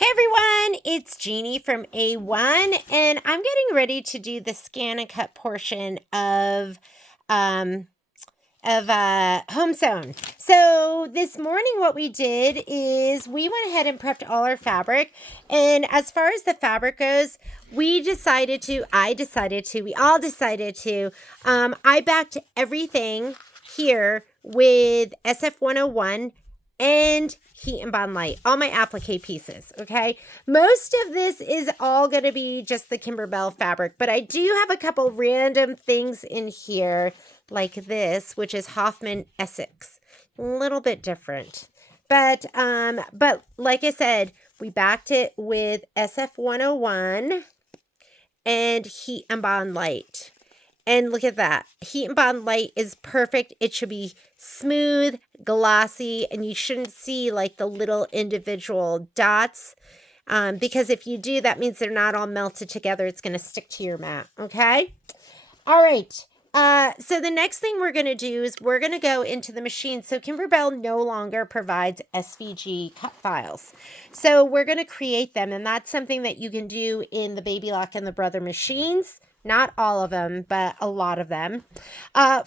Hey everyone, it's Jeannie from A1, and I'm getting ready to do the scan and cut portion of Home Sewn. So this morning what we did is we went ahead and prepped all our fabric, and as far as the fabric goes, we all decided to, I backed everything here with SF101 and Heat and Bond Light, all my applique pieces, okay? Most of this is all going to be just the Kimberbell fabric, but I do have a couple random things in here like this, which is Hoffman Essex. A little bit different. But like I said, we backed it with SF101 and Heat and Bond Light. And look at that. Heat and Bond Light is perfect. It should be smooth, glossy, and you shouldn't see like the little individual dots. Because if you do, that means they're not all melted together. It's going to stick to your mat. Okay? All right. So the next thing we're going to do is we're going to go into the machine. So Kimberbell no longer provides SVG cut files. So we're going to create them. And that's something that you can do in the Baby Lock and the Brother machines. Not all of them, but a lot of them.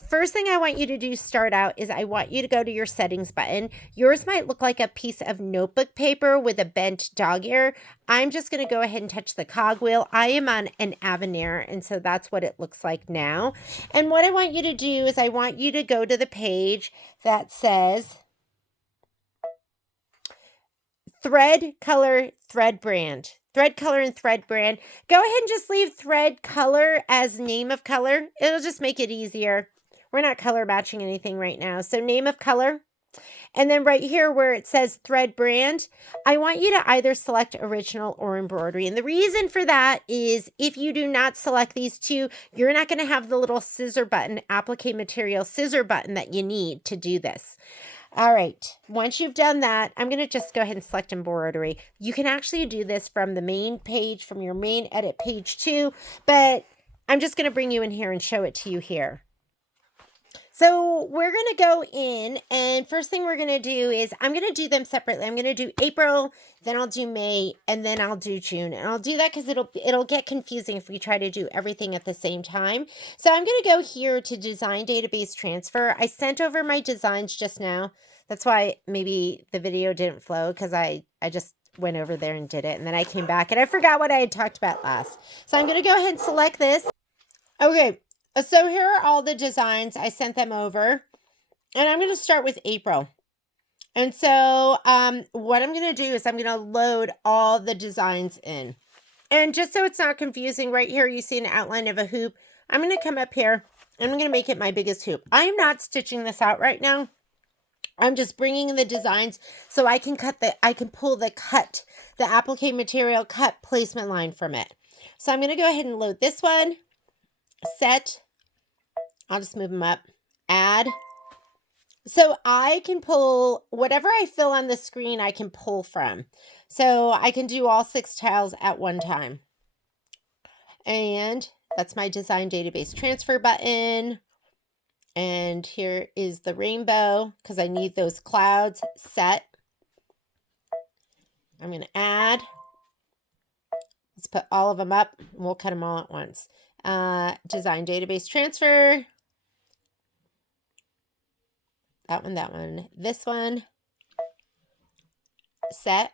First thing I want you to do start out is I want you to go to your settings button. Yours might look like a piece of notebook paper with a bent dog ear. I'm just going to go ahead and touch the cogwheel. I am on an Avenir, and so that's what it looks like now. And what I want you to do is I want you to go to the page that says Thread Color Thread Brand. Thread color and thread brand. Go ahead and just leave thread color as name of color. It'll just make it easier. We're not color matching anything right now. So name of color. And then right here where it says thread brand, I want you to either select original or embroidery. And the reason for that is if you do not select these two, you're not going to have the little scissor button, applique material scissor button that you need to do this. All right, once you've done that, I'm going to just go ahead and select embroidery. You can actually do this from the main page, from your main edit page too, but I'm just going to bring you in here and show it to you here. So we're going to go in, and first thing we're going to do is I'm going to do them separately. I'm going to do April, then I'll do May, and then I'll do June. And I'll do that because it'll get confusing if we try to do everything at the same time. So I'm going to go here to Design Database Transfer. I sent over my designs just now. That's why maybe the video didn't flow, because I just went over there and did it. And then I came back and I forgot what I had talked about last. So I'm going to go ahead and select this. Okay. So here are all the designs. I sent them over, and I'm going to start with April. And so what I'm going to do is I'm going to load all the designs in. And just so it's not confusing, right here you see an outline of a hoop. I'm going to come up here and I'm going to make it my biggest hoop. I am not stitching this out right now. I'm just bringing in the designs so I can pull the applique material cut placement line from it. So I'm going to go ahead and load this one. Set. I'll just move them up. Add. So I can pull whatever I fill on the screen, I can pull from. So I can do all 6 tiles at one time. And that's my Design Database Transfer button. And here is the rainbow because I need those clouds. Set. I'm going to add. Let's put all of them up. We'll cut them all at once. Design Database Transfer. That one. This one. Set.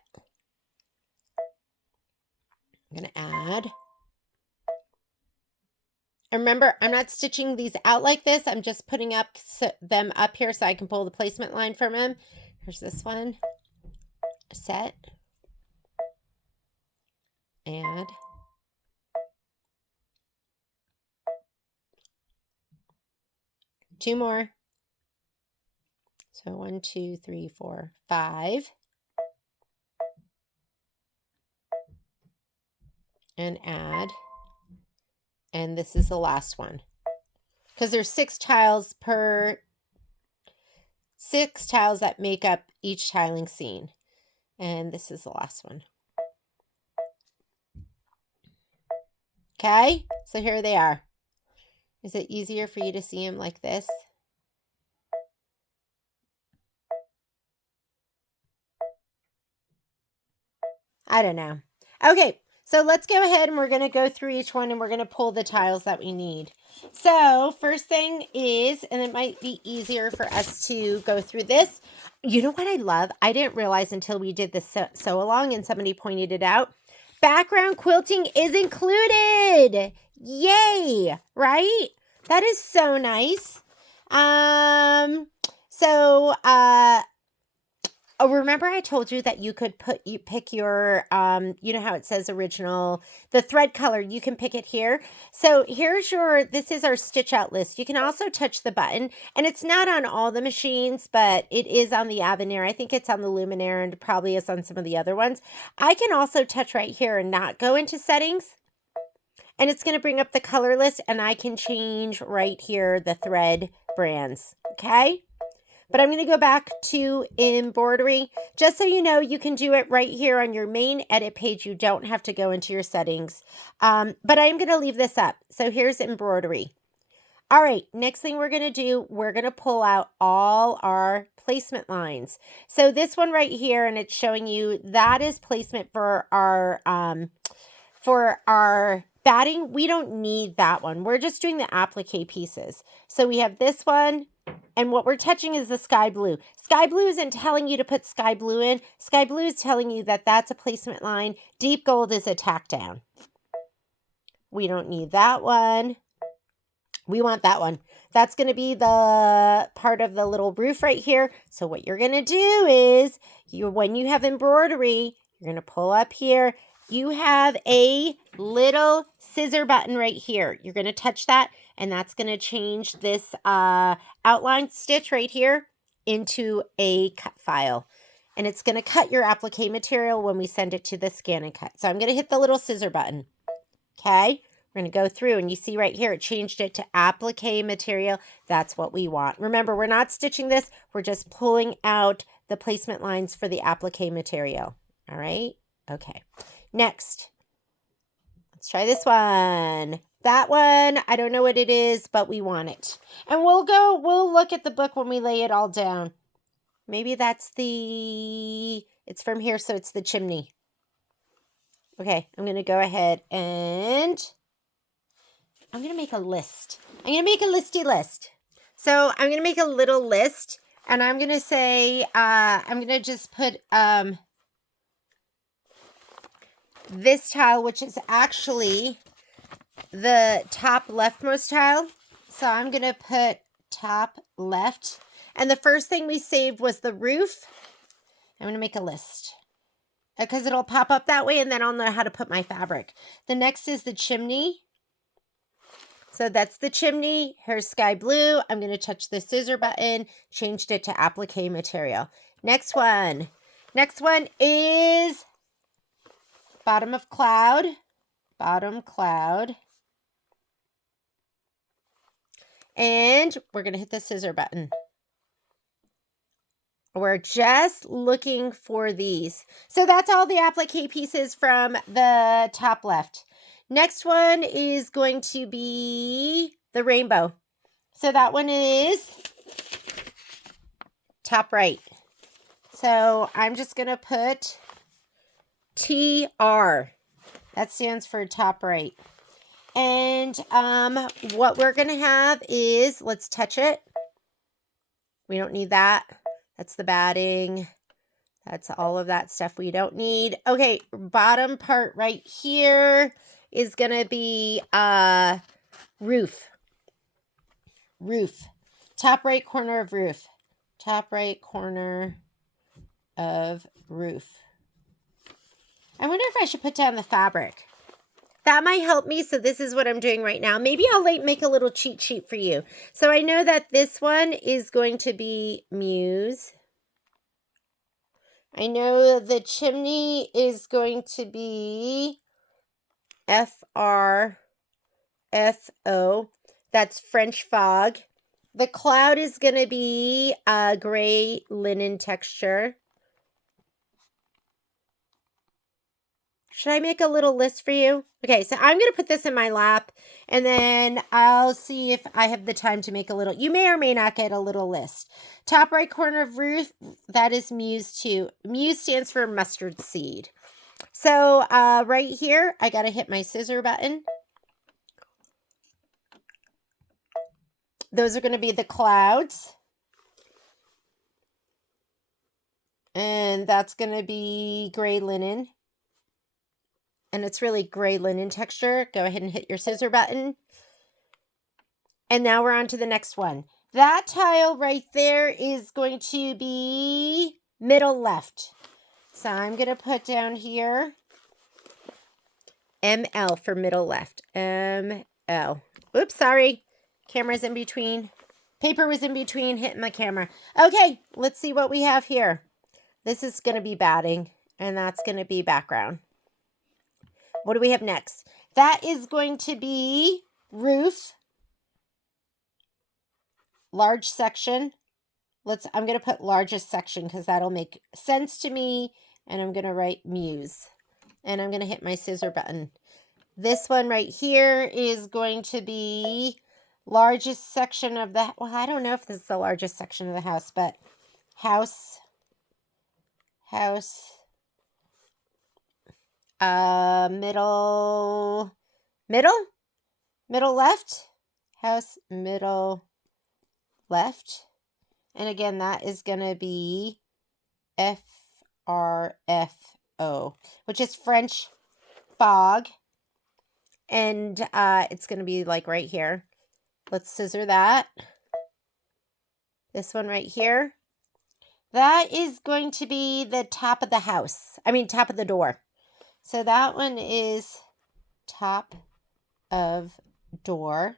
I'm going to add. And remember, I'm not stitching these out like this. I'm just putting them up here so I can pull the placement line from them. Here's this one. Set. Add. Two more. So 1, 2, 3, 4, 5. And add. And this is the last one. Because there's 6 tiles that make up each tiling scene. And this is the last one. Okay, so here they are. Is it easier for you to see them like this? I don't know. Okay, so let's go ahead and we're going to go through each one and we're going to pull the tiles that we need. So first thing is, and it might be easier for us to go through this. You know what I love? I didn't realize until we did this sew along and somebody pointed it out. Background quilting is included. Yay, right? That is so nice. Oh, remember I told you that you could pick your, you know how it says original, the thread color, you can pick it here. So here's this is our stitch out list. You can also touch the button, and it's not on all the machines, but it is on the Avenir. I think it's on the Luminaire and probably is on some of the other ones. I can also touch right here and not go into settings, and it's going to bring up the color list, and I can change right here the thread brands, okay? But I'm going to go back to embroidery. Just so you know, you can do it right here on your main edit page. You don't have to go into your settings. But I'm going to leave this up. So here's embroidery. All right, next thing we're going to do, we're going to pull out all our placement lines. So this one right here, and it's showing you that is placement for our batting. We don't need that one. We're just doing the applique pieces. So we have this one. And what we're touching is the sky blue. Sky blue isn't telling you to put sky blue in. Sky blue is telling you that that's a placement line. Deep gold is a tack down. We don't need that one. We want that one. That's going to be the part of the little roof right here. So what you're going to do is, when you have embroidery, you're going to pull up here. You have a little scissor button right here. You're going to touch that, and that's going to change this outline stitch right here into a cut file. And it's going to cut your applique material when we send it to the scan and cut. So I'm going to hit the little scissor button. Okay, we're going to go through, and you see right here, it changed it to applique material. That's what we want. Remember, we're not stitching this. We're just pulling out the placement lines for the applique material. All right, okay. Next, let's try this one. That one, I don't know what it is, but we want it. And we'll look at the book when we lay it all down. Maybe that's it's from here, so it's the chimney. Okay, I'm going to go ahead and I'm going to make a list. I'm going to make a listy list. So I'm going to make a little list, and I'm going to say, I'm going to just put, this tile, which is actually the top leftmost tile. So I'm going to put top left. And the first thing we saved was the roof. I'm going to make a list because it'll pop up that way, and then I'll know how to put my fabric. The next is the chimney. So that's the chimney. Here's sky blue. I'm going to touch the scissor button, changed it to applique material. Next one. Next one is bottom of cloud, bottom cloud, and we're going to hit the scissor button. We're just looking for these. So that's all the applique pieces from the top left. Next one is going to be the rainbow. So that one is top right. So I'm just going to put TR. That stands for top right. And what we're going to have is, let's touch it. We don't need that. That's the batting. That's all of that stuff we don't need. Okay, bottom part right here is going to be roof. Roof. Top right corner of roof. Top right corner of roof. I wonder if I should put down the fabric. That might help me. So this is what I'm doing right now. Maybe I'll make a little cheat sheet for you. So I know that this one is going to be Muse. I know the chimney is going to be FRFO. That's French fog. The cloud is going to be a gray linen texture. Should I make a little list for you? Okay, so I'm going to put this in my lap, and then I'll see if I have the time to make a little. You may or may not get a little list. Top right corner of roof, that is Muse 2. Muse stands for mustard seed. So right here, I got to hit my scissor button. Those are going to be the clouds. And that's going to be gray linen. And it's really gray linen texture. Go ahead and hit your scissor button. And now we're on to the next one. That tile right there is going to be middle left. So I'm going to put down here ML for middle left. ML. Oops, sorry. Camera's in between. Paper was in between hitting the camera. Okay, let's see what we have here. This is going to be batting, and that's going to be background. What do we have next? That is going to be roof. Large section. I'm going to put largest section because that'll make sense to me. And I'm going to write Muse. And I'm going to hit my scissor button. This one right here is going to be largest section of the, well, I don't know if this is the largest section of the house, but house, middle left, house, middle left. And again, that is going to be FRFO, which is French fog. And it's going to be like right here. Let's scissor that. This one right here. That is going to be the top of the house. I mean, top of the door. So that one is top of door.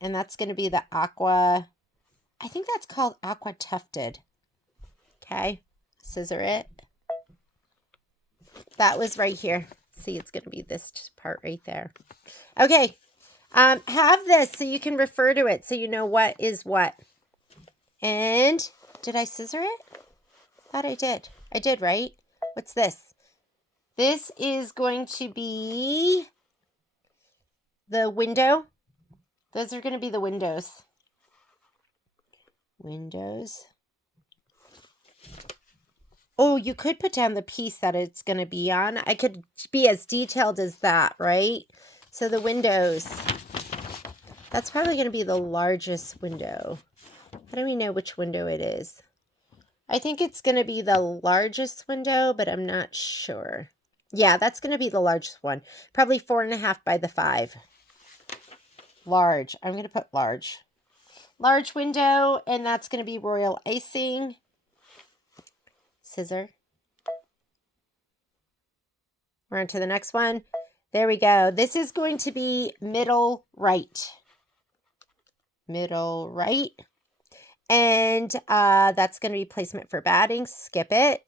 And that's going to be the aqua. I think that's called aqua tufted. Okay. Scissor it. That was right here. See, it's going to be this part right there. Okay. Have this so you can refer to it so you know what is what. And did I scissor it? I thought I did. I did, right? What's this? This is going to be the window. Those are going to be the windows. Windows. Oh, you could put down the piece that it's going to be on. I could be as detailed as that, right? So the windows. That's probably going to be the largest window. How do we know which window it is? I think it's going to be the largest window, but I'm not sure. Yeah, that's going to be the largest one. Probably 4.5 by the 5. Large. I'm going to put large. Large window, and that's going to be royal icing. Scissor. We're on to the next one. There we go. This is going to be middle right. Middle right. And that's going to be placement for batting. Skip it.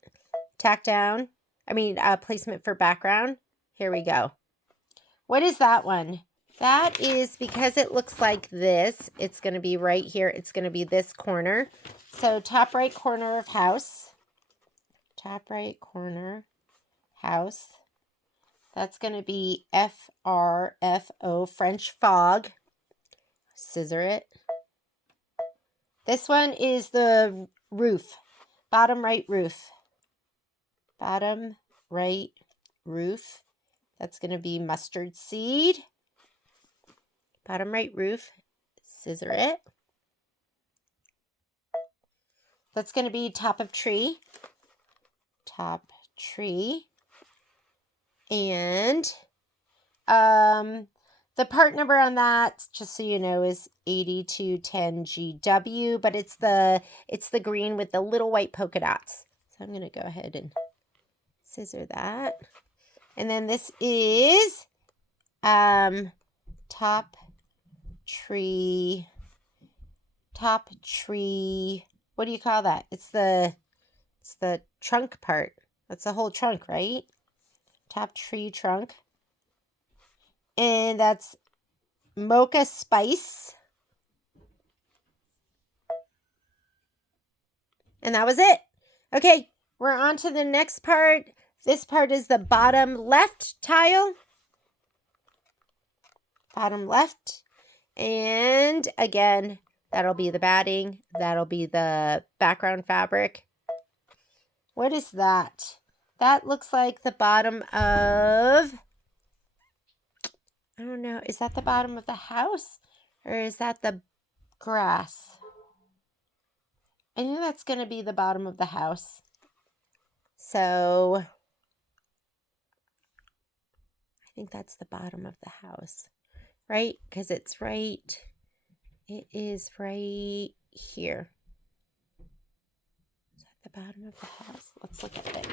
Tack down. Placement for background. Here we go. What is that one? That is because it looks like this. It's going to be right here. It's going to be this corner. So top right corner of house. Top right corner house. That's going to be FRFO, French fog. Scissor it. This one is the roof. Bottom right roof. Bottom right roof. That's going to be mustard seed. Bottom right roof. Scissor it. That's going to be top of tree. Top tree. And the part number on that, just so you know, is 8210GW, but it's the green with the little white polka dots. So I'm going to go ahead and scissor that. And then this is top tree. What do you call that? It's the trunk part. That's the whole trunk, right? Top tree trunk. And that's mocha spice. And that was it. Okay, we're on to the next part. This part is the bottom left tile. Bottom left. And again, that'll be the batting. That'll be the background fabric. What is that? That looks like the bottom of, I don't know, is that the bottom of the house or is that the grass? I think that's going to be the bottom of the house. So I think that's the bottom of the house, right? Because it is right here. Is that the bottom of the house? Let's look at it.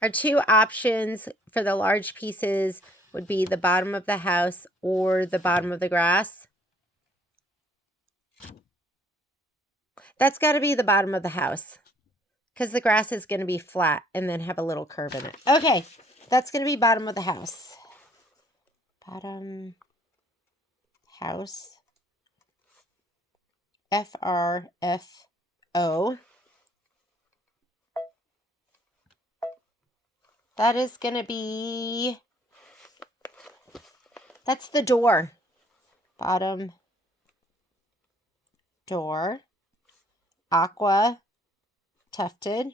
Our two options for the large pieces would be the bottom of the house or the bottom of the grass. That's got to be the bottom of the house because the grass is going to be flat and then have a little curve in it. Okay, that's going to be bottom of the house. Bottom house. FRFO. That is going to be, that's the door. Bottom door. Aqua tufted.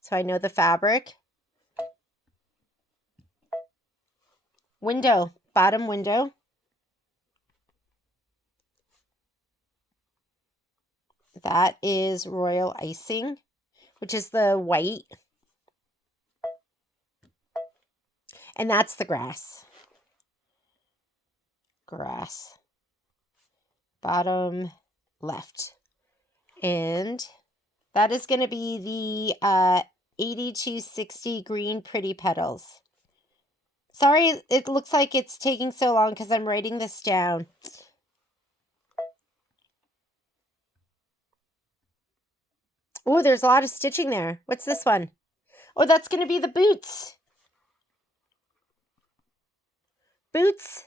So I know the fabric. Window. Bottom window. That is royal icing, which is the white. And that's the grass. Grass. Bottom left. And that is going to be the 8260 green pretty petals. Sorry, it looks like it's taking so long because I'm writing this down. Oh, there's a lot of stitching there. What's this one? Oh, that's going to be the boots. Boots.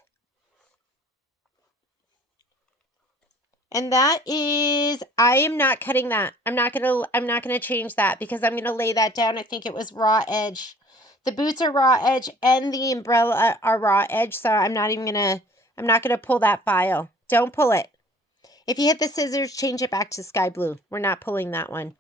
And that is, I am not cutting that. I'm not gonna change that because I'm gonna lay that down. I think it was raw edge. The boots are raw edge and the umbrella are raw edge, so I'm not gonna pull that file. Don't pull it. If you hit the scissors, change it back to sky blue. We're not pulling that one.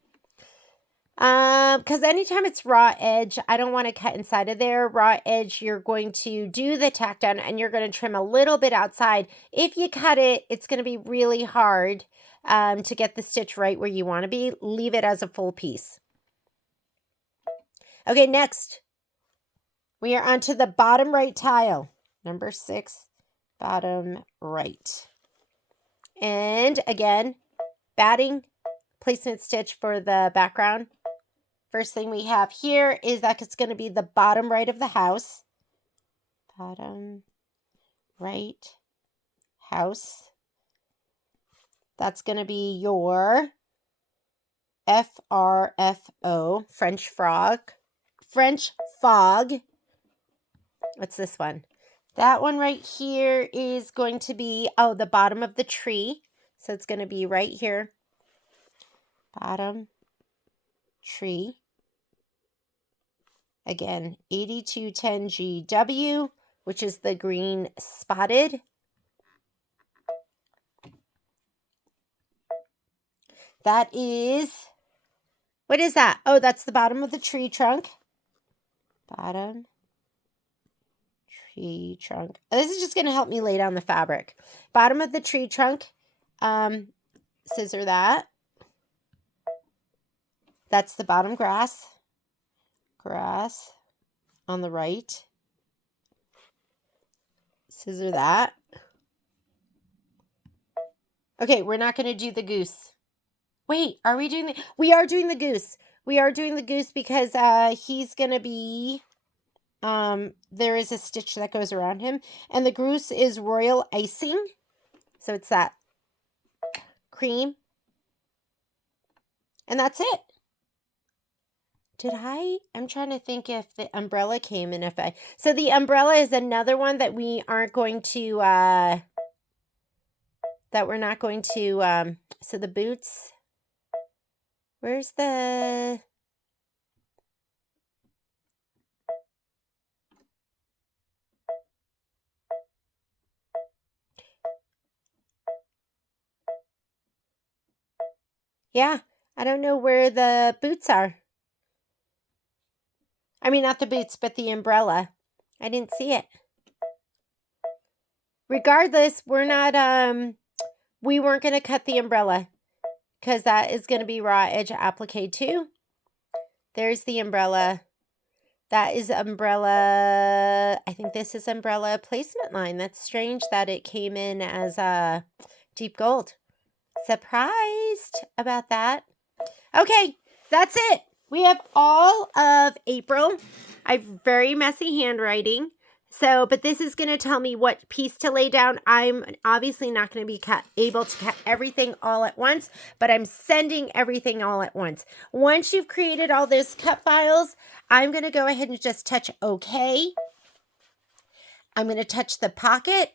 Because anytime it's raw edge, I don't want to cut inside of there. Raw edge, you're going to do the tack down and you're going to trim a little bit outside. If you cut it, it's going to be really hard to get the stitch right where you want to be. Leave it as a full piece. Okay, next, we are onto the bottom right tile. Number 6, bottom right. And again, batting, placement stitch for the background. First thing we have here is that it's going to be the bottom right of the house. Bottom right house. That's going to be your FRFO, French frog. French fog. What's this one? That one right here is going to be, oh, the bottom of the tree. So it's going to be right here. Bottom tree. Again, 8210 GW, which is the green spotted. That is, what is that? Oh, that's the bottom of the tree trunk. Bottom tree trunk. This is just going to help me lay down the fabric. Bottom of the tree trunk. Scissor that. That's the bottom grass. Grass on the right. Scissor that. Okay, we're not going to do the goose. Wait, are we doing the... We are doing the goose. We are doing the goose because he's going to be... there is a stitch that goes around him. And the goose is royal icing. So it's that cream. And that's it. I'm trying to think if the umbrella came and if I... So the umbrella is another one that we aren't going to... that we're not going to... so the boots... Where's the... Yeah, I don't know where the boots are. I mean, not the boots, but the umbrella. I didn't see it. Regardless, we weren't going to cut the umbrella because that is going to be raw edge applique too. There's the umbrella. That is umbrella. I think this is umbrella placement line. That's strange that it came in as a deep gold. Surprised about that. Okay, that's it. We have all of April. I have very messy handwriting. But this is going to tell me what piece to lay down. I'm obviously not going to be able to cut everything all at once, but I'm sending everything all at once. Once you've created all those cut files, I'm going to go ahead and just touch OK. I'm going to touch the pocket.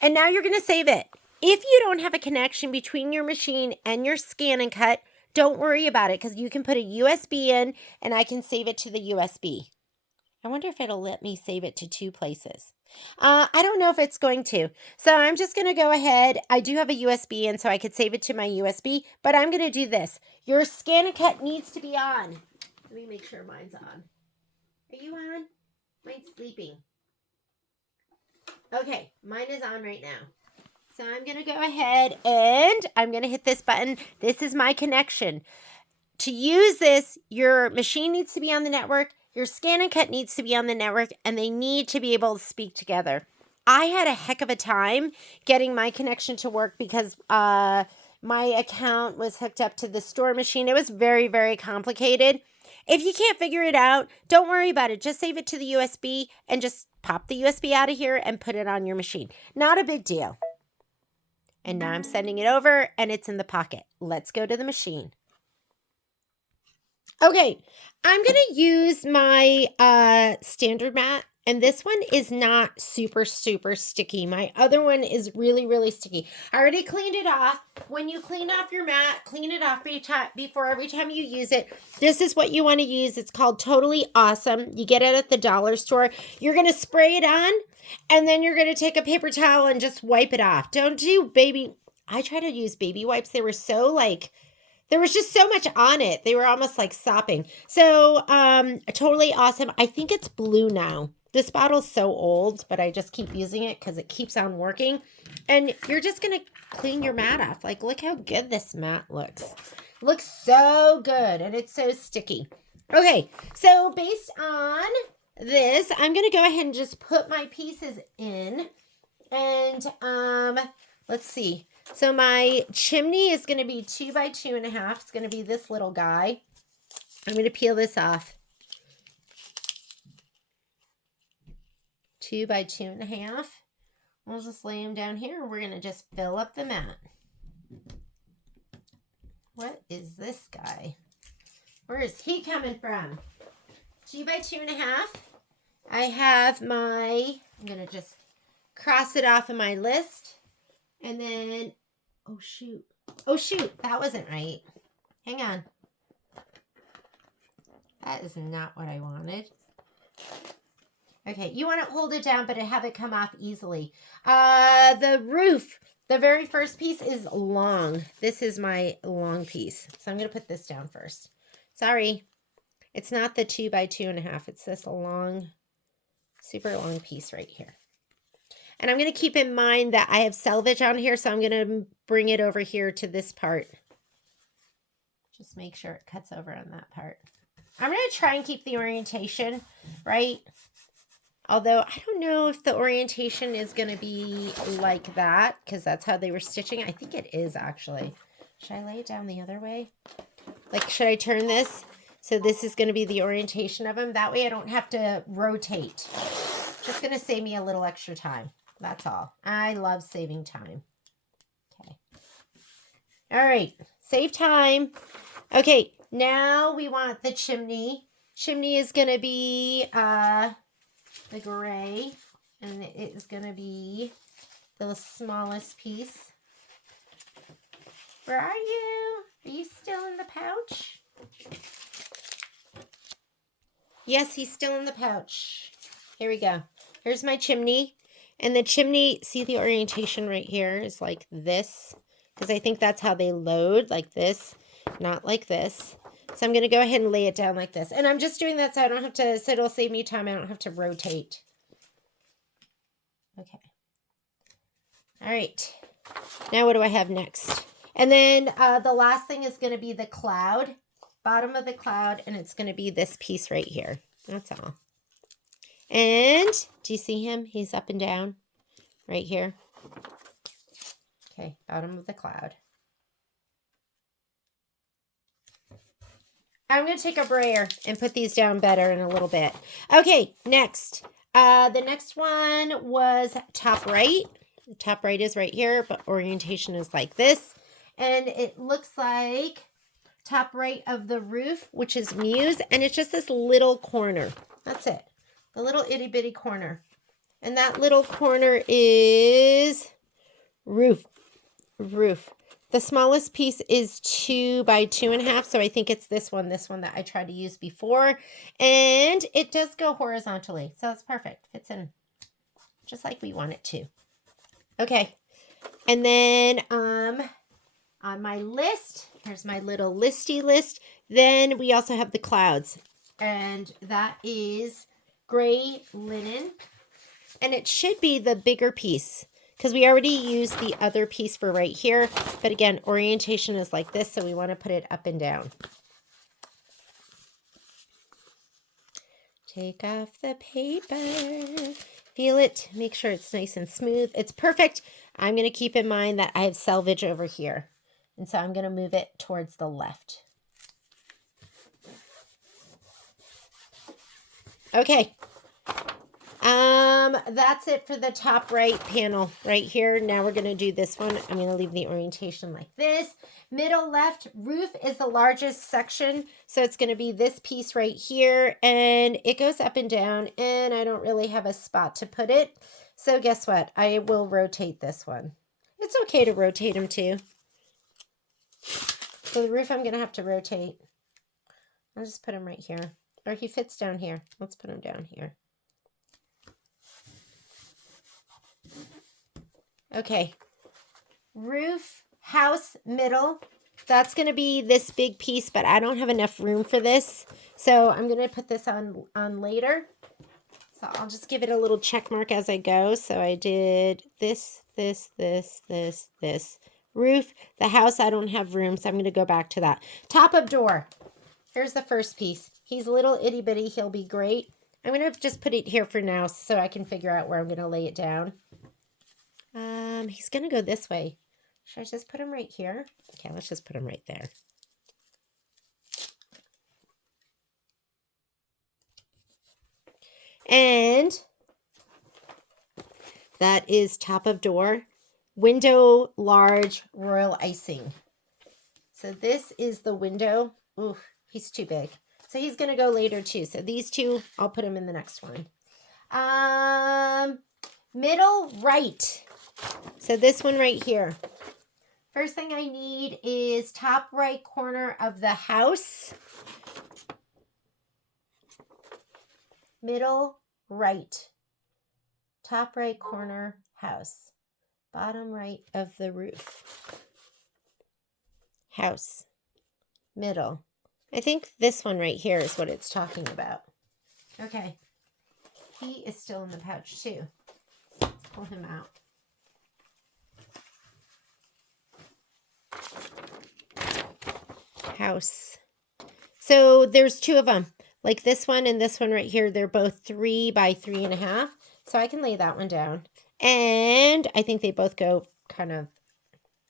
And now you're going to save it. If you don't have a connection between your machine and your scan and cut, don't worry about it because you can put a USB in and I can save it to the USB. I wonder if it'll let me save it to 2 places. I don't know if it's going to. So I'm just going to go ahead. I do have a USB in so I could save it to my USB, but I'm going to do this. Your scan and cut needs to be on. Let me make sure mine's on. Are you on? Mine's sleeping. Okay, mine is on right now. So I'm going to go ahead and I'm going to hit this button. This is my connection. To use this, your machine needs to be on the network, your scan and cut needs to be on the network, and they need to be able to speak together. I had a heck of a time getting my connection to work because my account was hooked up to the store machine. It was very, very complicated. If you can't figure it out, don't worry about it. Just save it to the USB and just pop the USB out of here and put it on your machine. Not a big deal. And now I'm sending it over and it's in the pocket. Let's go to the machine. Okay, I'm going to use my standard mat. And this one is not super, super sticky. My other one is really, really sticky. I already cleaned it off. When you clean off your mat, clean it off before every time you use it. This is what you want to use. It's called Totally Awesome. You get it at the dollar store. You're going to spray it on, and then you're going to take a paper towel and just wipe it off. Don't do baby. I try to use baby wipes. They were so there was just so much on it. They were almost like sopping. So Totally Awesome. I think it's blue now. This bottle's so old, but I just keep using it because it keeps on working. And you're just going to clean your mat off. Like, look how good this mat looks. Looks so good, and it's so sticky. Okay, so based on this, I'm going to go ahead and just put my pieces in. And let's see. So my chimney is going to be 2 by 2.5. It's going to be this little guy. I'm going to peel this off. 2 by 2.5. We'll just lay him down here. We're going to just fill up the mat. What is this guy? Where is he coming from? 2 by 2.5. I have I'm going to just cross it off of my list. And then, oh shoot, that wasn't right. Hang on. That is not what I wanted. Okay, you want to hold it down, but have it come off easily. The roof, the very first piece is long. This is my long piece. So I'm going to put this down first. Sorry, it's not the 2 by 2.5. It's this long, super long piece right here. And I'm going to keep in mind that I have selvage on here, so I'm going to bring it over here to this part. Just make sure it cuts over on that part. I'm going to try and keep the orientation, right? Although I don't know if the orientation is going to be like that, because that's how they were stitching. I think it is, actually. Should I lay it down the other way? Like, should I turn this? So this is going to be the orientation of them. That way I don't have to rotate. Just going to save me a little extra time. That's all. I love saving time. Okay. All right. Save time. Okay. Now we want the chimney. Chimney is going to be the gray. And it is going to be the smallest piece. Where are you? Are you still in the pouch? Yes, he's still in the pouch. Here we go. Here's my chimney. And the chimney, see the orientation right here is like this. because I think that's how they load, like this, not like this. So I'm going to go ahead and lay it down like this. And I'm just doing that so I don't have to, so it'll save me time. I don't have to rotate. Okay. All right. Now what do I have next? And then the last thing is going to be the cloud, bottom of the cloud, and it's going to be this piece right here. That's all. And do you see him? He's up and down right here. Okay, bottom of the cloud. I'm going to take a brayer and put these down better in a little bit. Okay, next. The next one was top right. The top right is right here, but orientation is like this. And it looks like top right of the roof, which is Muse, and it's just this little corner. That's it. The little itty bitty corner. And that little corner is roof. The smallest piece is 2 by 2.5, so I think it's this one that I tried to use before. And it does go horizontally, so it's perfect. Fits in just like we want it to. Okay, and then on my list, here's my little listy list. Then we also have the clouds, and that is gray linen, and it should be the bigger piece because we already used the other piece for right here. But again, orientation is like this, so we want to put it up and down. Take off the paper. Feel it. Make sure it's nice and smooth. It's perfect. I'm going to keep in mind that I have selvage over here. And so I'm going to move it towards the left. Okay. That's it for the top right panel right here. Now we're going to do this one. I'm going to leave the orientation like this. Middle left, roof is the largest section. So it's going to be this piece right here. And it goes up and down. And I don't really have a spot to put it. So guess what? I will rotate this one. It's okay to rotate them too. So the roof I'm going to have to rotate. I'll just put him right here. Or he fits down here. Let's put him down here. Okay. Roof, house, middle. That's going to be this big piece, but I don't have enough room for this. So I'm going to put this on later. So I'll just give it a little check mark as I go. So I did this. Roof, the house, I don't have room, so I'm going to go back to that. Top of door. Here's the first piece. He's a little itty bitty. He'll be great. I'm going to just put it here for now so I can figure out where I'm going to lay it down. He's going to go this way. Should I just put him right here? Okay, let's just put him right there. And that is top of door. Window, large, royal icing. So this is the window. Ooh, he's too big. So he's going to go later too. So these two, I'll put them in the next one. Middle right. So this one right here. First thing I need is top right corner of the house. Middle right. Top right corner house. Bottom right of the roof. House. Middle. I think this one right here is what it's talking about. Okay. He is still in the pouch too. Let's pull him out. House. So there's two of them. Like this one and this one right here. They're both 3 by 3.5. So I can lay that one down. And I think they both go kind of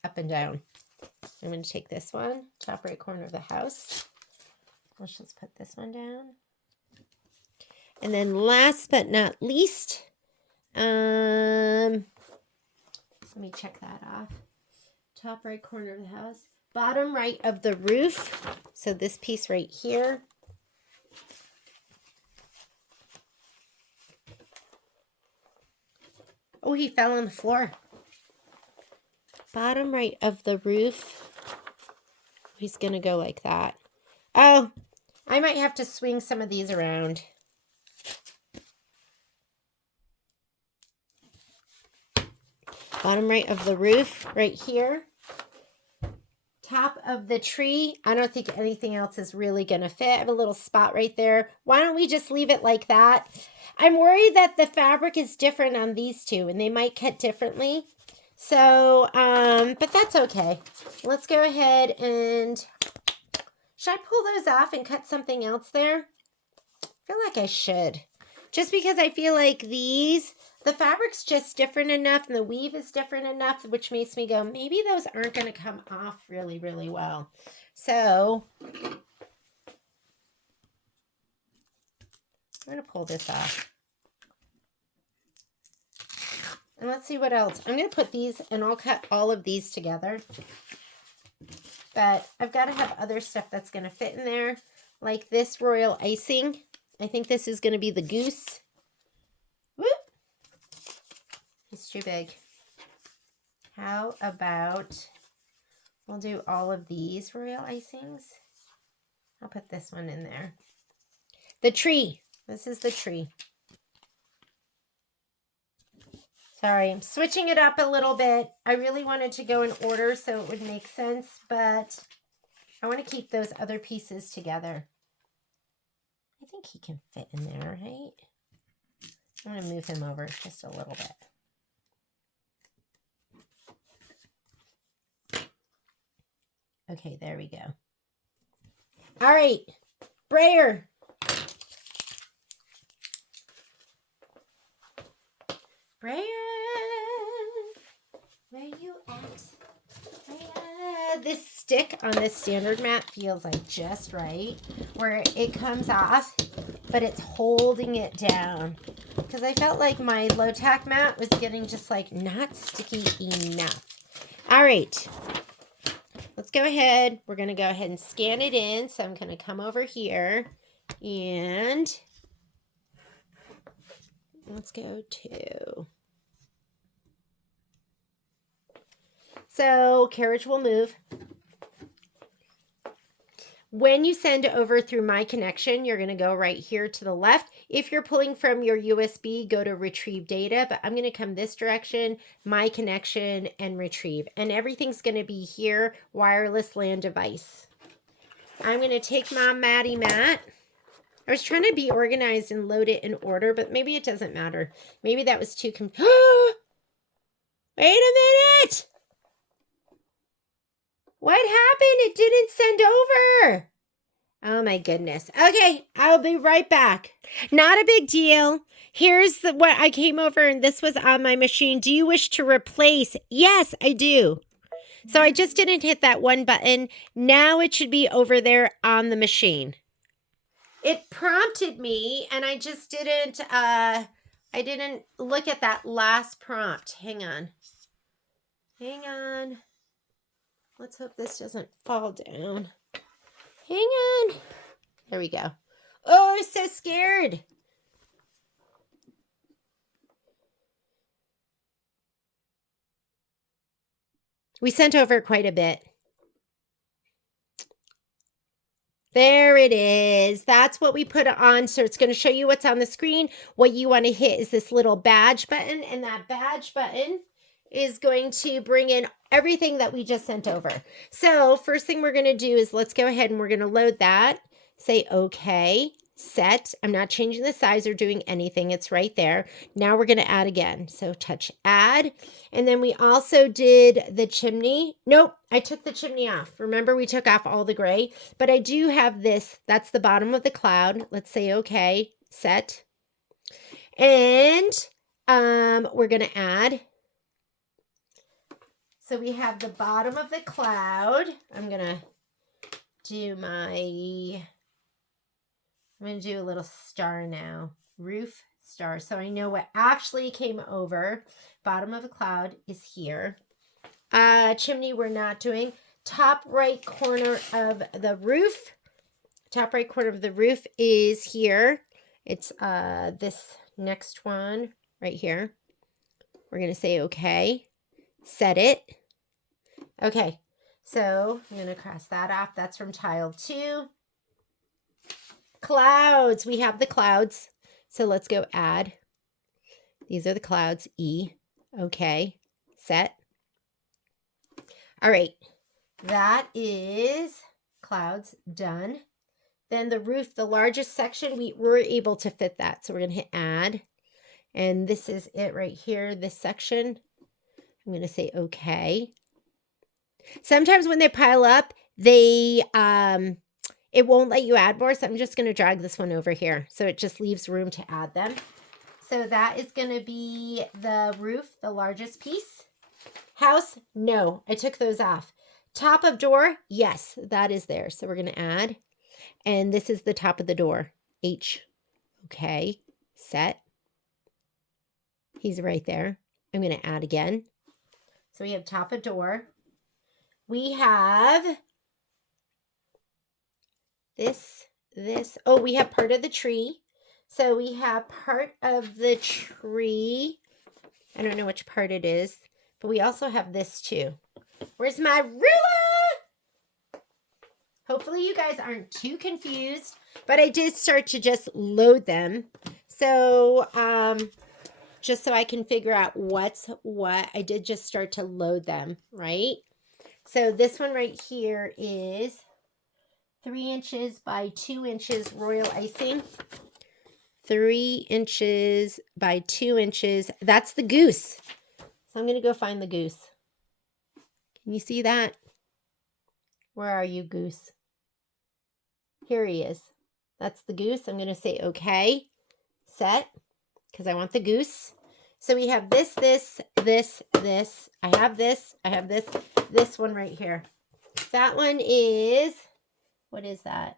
up and down. I'm going to take this one, top right corner of the house. Let's just put this one down. And then last but not least, let me check that off. Top right corner of the house. Bottom right of the roof. So this piece right here. Oh, he fell on the floor. Bottom right of the roof. He's going to go like that. Oh, I might have to swing some of these around. Bottom right of the roof right here. top of the tree. I don't think anything else is really going to fit. I have a little spot right there. Why don't we just leave it like that? I'm worried that the fabric is different on these two and they might cut differently. So, but that's okay. Let's go ahead and, should I pull those off and cut something else there? I feel like I should. Just because I feel like these, the fabric's just different enough and the weave is different enough, which makes me go, maybe those aren't going to come off really, really well. So, I'm going to pull this off. And let's see what else. I'm going to put these, and I'll cut all of these together. But I've got to have other stuff that's going to fit in there, like this royal icing. I think this is going to be the goose. Whoop! It's too big. How about we'll do all of these royal icings? I'll put this one in there. The tree. This is the tree. Sorry, I'm switching it up a little bit. I really wanted to go in order so it would make sense, but I want to keep those other pieces together. I think he can fit in there, right? I'm going to move him over just a little bit. Okay, there we go. All right, brayer. Brayer, where you at? This stick on this standard mat feels like just right, where it comes off, but it's holding it down. Because I felt like my low tack mat was getting just like not sticky enough. All right, let's go ahead. We're going to go ahead and scan it in. So I'm going to come over here and let's go to, so carriage will move. When you send over through My Connection, you're going to go right here to the left. If you're pulling from your USB, go to Retrieve Data, but I'm going to come this direction, My Connection, and Retrieve. And everything's going to be here, Wireless LAN Device. I'm going to take my Maddie mat. I was trying to be organized and load it in order, but maybe it doesn't matter. Maybe that was too Wait a minute! What happened? It didn't send over. Oh my goodness. Okay, I'll be right back. Not a big deal. Here's what I came over and this was on my machine. Do you wish to replace? Yes, I do. So I just didn't hit that one button. Now it should be over there on the machine. It prompted me and I just didn't, I didn't look at that last prompt. Hang on. Hang on. Let's hope this doesn't fall down. Hang on. There we go. Oh, I'm so scared. We sent over quite a bit. There it is. That's what we put on. So it's going to show you what's on the screen. What you want to hit is this little badge button, and that badge button is going to bring in everything that we just sent over. So first thing we're going to do is let's go ahead and we're going to load that. Say okay, set. I'm not changing the size or doing anything. It's right there. Now we're going to add again. So touch add. And then we also did the chimney. Nope, I took the chimney off. Remember, we took off all the gray, but I do have this. That's the bottom of the cloud. Let's say okay, set. And we're going to add. So we have the bottom of the cloud. I'm going to do a little star now. Roof star. So I know what actually came over. Bottom of the cloud is here. Chimney we're not doing. Top right corner of the roof. Top right corner of the roof is here. It's this next one right here. We're going to say okay. Set it. Okay, so I'm going to cross that off. That's from tile 2. Clouds. We have the clouds. So let's go add. These are the clouds. E. Okay. Set. All right. That is clouds done. Then the roof, the largest section, we were able to fit that. So we're going to hit add. And this is it right here, this section. I'm going to say okay. Sometimes when they pile up, they it won't let you add more. So I'm just going to drag this one over here. So it just leaves room to add them. So that is going to be the roof, the largest piece. House, no, I took those off. Top of door, yes, that is there. So we're going to add. And this is the top of the door, H. Okay, set. He's right there. I'm going to add again. So we have top of door. We have this. Oh, we have part of the tree. So we have part of the tree. I don't know which part it is, but we also have this too. Where's my ruler? Hopefully you guys aren't too confused, but I did start to just load them. So, just so I can figure out what's what, I did just start to load them, right? So this one right here is 3 inches by 2 inches royal icing. 3 inches by 2 inches. That's the goose. So I'm going to go find the goose. Can you see that? Where are you, goose? Here he is. That's the goose. I'm going to say okay, set, because I want the goose. So we have this. I have this one right here. That one is, what is that?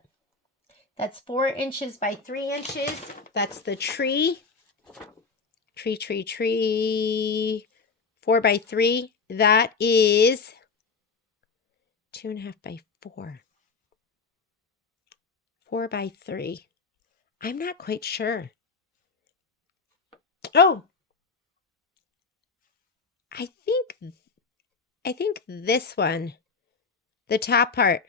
That's 4 inches by 3 inches. That's the tree. Tree. 4 by 3. That is 2.5 by 4. 4 by 3. I'm not quite sure. Oh, I think this one, the top part,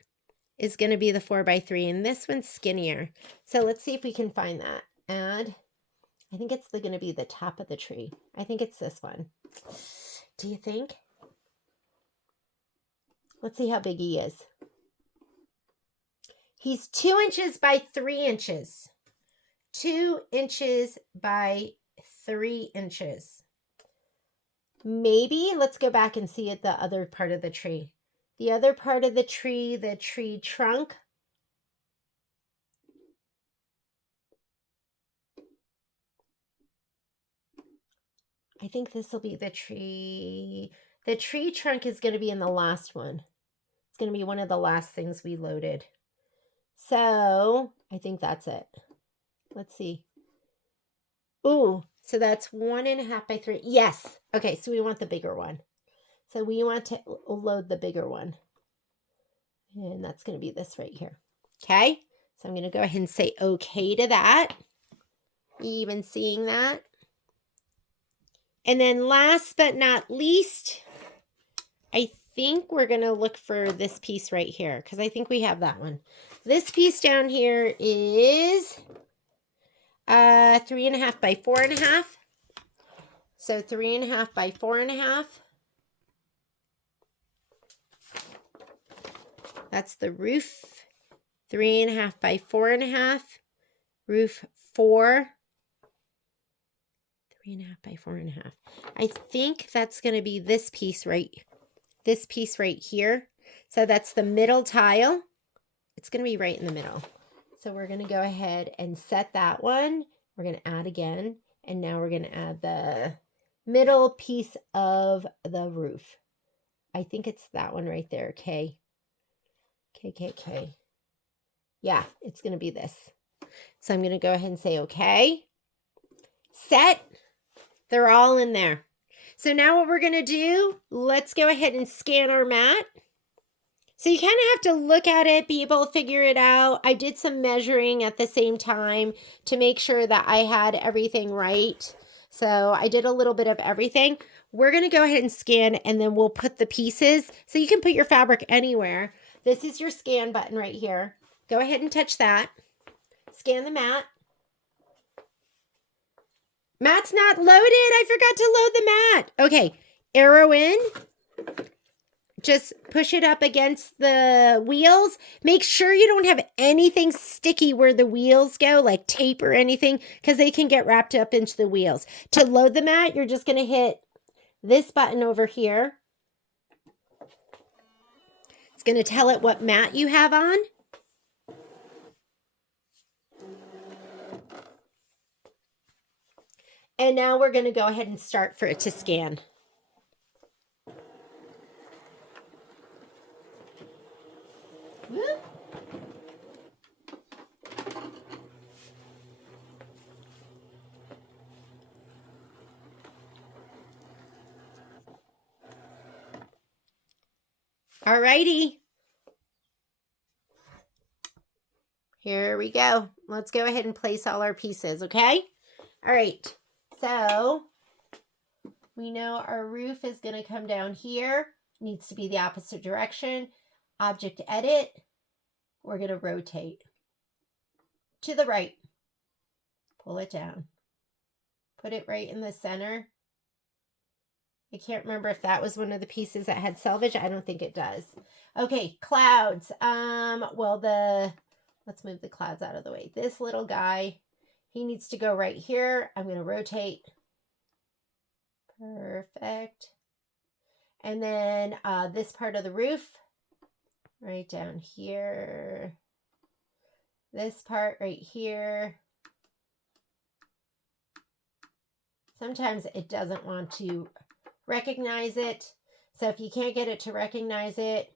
is going to be the 4 by 3, and this one's skinnier. So let's see if we can find that. Add. I think it's going to be the top of the tree. I think it's this one. Do you think? Let's see how big he is. He's 2 inches by 3 inches. 2 inches by 3 inches. Maybe let's go back and see at the other part of the tree. The other part of the tree trunk. I think this will be the tree. The tree trunk is going to be in the last one. It's going to be one of the last things we loaded. So I think that's it. Let's see. Ooh, so that's 1.5 by 3. Yes. Okay, so we want the bigger one. So we want to load the bigger one. And that's going to be this right here. Okay, so I'm going to go ahead and say okay to that. Even seeing that. And then last but not least, I think we're going to look for this piece right here because I think we have that one. This piece down here is 3.5 by 4.5. So 3.5 by 4.5. That's the roof. 3.5 by 4.5. Roof 4. 3.5 by 4.5. I think that's going to be this piece right here. So that's the middle tile. It's going to be right in the middle. So we're going to go ahead and set that one. We're going to add again. And now we're going to add the middle piece of the roof. I think it's that one right there. K. Yeah, it's going to be this. So I'm going to go ahead and say okay. Set. They're all in there. So now what we're going to do, let's go ahead and scan our mat. So you kind of have to look at it, be able to figure it out. I did some measuring at the same time to make sure that I had everything right. So I did a little bit of everything. We're going to go ahead and scan, and then we'll put the pieces. So you can put your fabric anywhere. This is your scan button right here. Go ahead and touch that. Scan the mat. Mat's not loaded. I forgot to load the mat. Okay, arrow in. just push it up against the wheels. Make sure you don't have anything sticky where the wheels go, like tape or anything, because they can get wrapped up into the wheels. To load the mat, you're just going to hit this button over here. It's going to tell it what mat you have on. And now we're going to go ahead and start for it to scan. Whoop. Alrighty. Here we go. Let's go ahead and place all our pieces, okay? All right. So we know our roof is going to come down here. Needs to be the opposite direction. Object edit. We're going to rotate to the right. Pull it down. Put it right in the center. I can't remember if that was one of the pieces that had selvage. I don't think it does. Okay, clouds. Let's move the clouds out of the way. This little guy, he needs to go right here. I'm going to rotate. Perfect. And then this part of the roof, right down here. This part right here. Sometimes it doesn't want to recognize it. So if you can't get it to recognize it,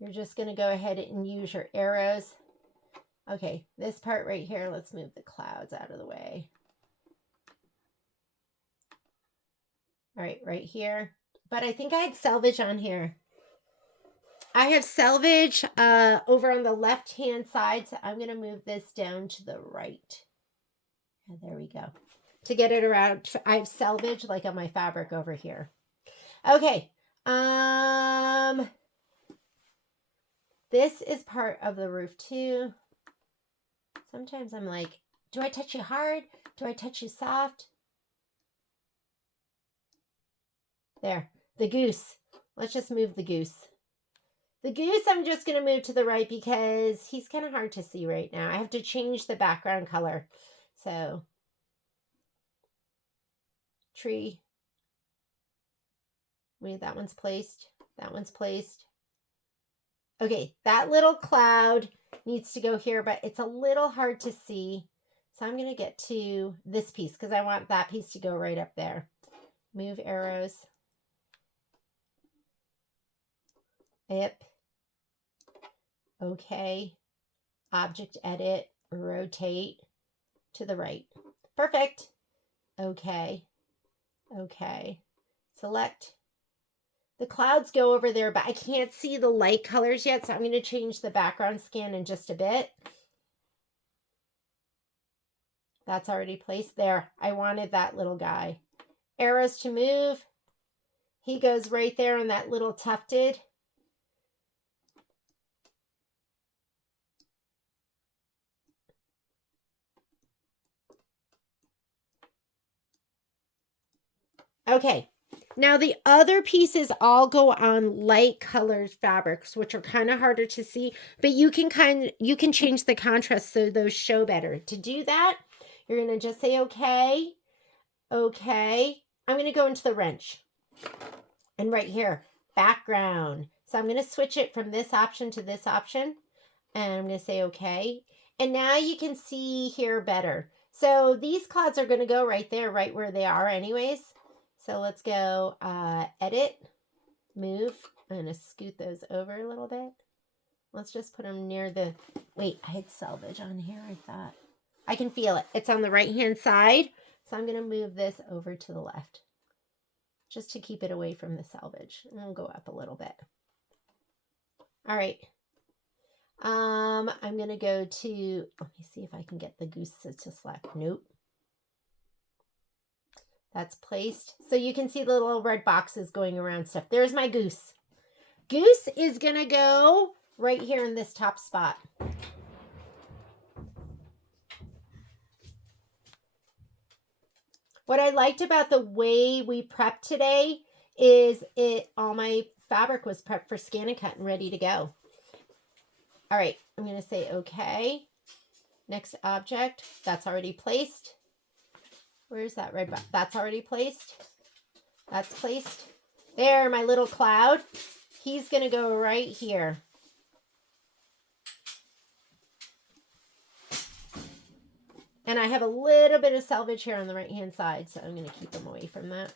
you're just going to go ahead and use your arrows. Okay, this part right here, let's move the clouds out of the way. All right, right here. But I think I had selvage on here. I have selvage over on the left-hand side, so I'm going to move this down to the right. And there we go. To get it around, I have selvage like on my fabric over here. Okay. This is part of the roof too. Sometimes I'm like, do I touch you hard? Do I touch you soft? There, the goose. Let's just move the goose. The goose, I'm just going to move to the right because he's kind of hard to see right now. I have to change the background color. So, tree. Wait, that one's placed. That one's placed. Okay, that little cloud needs to go here, but it's a little hard to see. So I'm going to get to this piece because I want that piece to go right up there. Move arrows. Yep. Okay. Object edit. Rotate to the right. Perfect. Okay. Okay. Select. The clouds go over there, but I can't see the light colors yet, so I'm going to change the background scan in just a bit. That's already placed there. I wanted that little guy. Arrows to move. He goes right there on that little tufted. Okay. Now the other pieces all go on light colored fabrics, which are kind of harder to see, but you can change the contrast so those show better. To do that, you're going to just say, okay, okay. I'm going to go into the wrench and right here, background. So I'm going to switch it from this option to this option and I'm going to say, okay. And now you can see here better. So these clouds are going to go right there, right where they are anyways. So let's go edit, move. I'm going to scoot those over a little bit. Let's just put them near the, wait, I had selvage on here, I thought. I can feel it. It's on the right-hand side. So I'm going to move this over to the left just to keep it away from the selvage. And we'll go up a little bit. All right. I'm going to go to, let me see if I can get the goose to select. Nope. That's placed. So you can see the little red boxes going around stuff. There's my goose. Goose is going to go right here in this top spot. What I liked about the way we prepped today is all my fabric was prepped for scan and cut and ready to go. All right, I'm going to say okay. Next object, that's already placed. Where's that red box? That's already placed. That's placed. There, my little cloud. He's going to go right here. And I have a little bit of selvage here on the right-hand side, so I'm going to keep him away from that.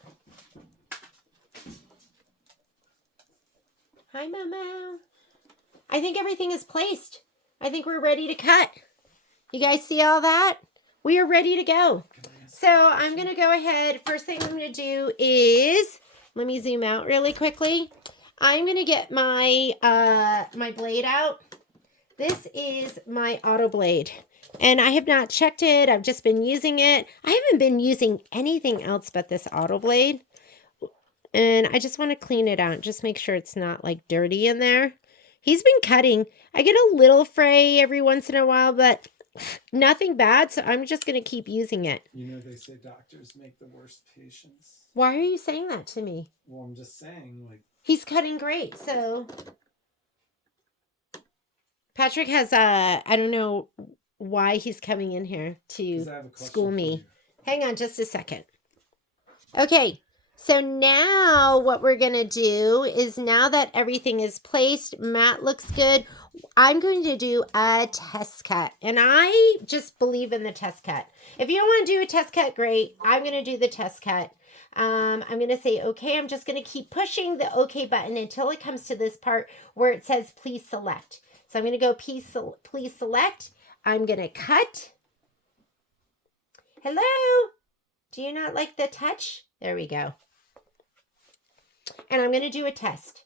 Hi, Mama. I think everything is placed. I think we're ready to cut. You guys see all that? We are ready to go. So I'm going to go ahead. First thing I'm going to do is, let me zoom out really quickly. I'm going to get my my blade out. This is my auto blade. And I have not checked it. I've just been using it. I haven't been using anything else but this auto blade. And I just want to clean it out. Just make sure it's not like dirty in there. He's been cutting. I get a little fray every once in a while, but nothing bad. So I'm just going to keep using it. You know, they say doctors make the worst patients. Why are you saying that to me? Well, I'm just saying, like. He's cutting great. So Patrick has, I don't know why he's coming in here to school me. Hang on just a second. Okay. So now what we're going to do is, now that everything is placed, mat looks good, I'm going to do a test cut. And I just believe in the test cut. If you don't want to do a test cut, great. I'm going to do the test cut. I'm going to say, okay, I'm just going to keep pushing the okay button until it comes to this part where it says, please select. So I'm going to go, please select. I'm going to cut. Hello. Do you not like the touch? There we go. And I'm going to do a test.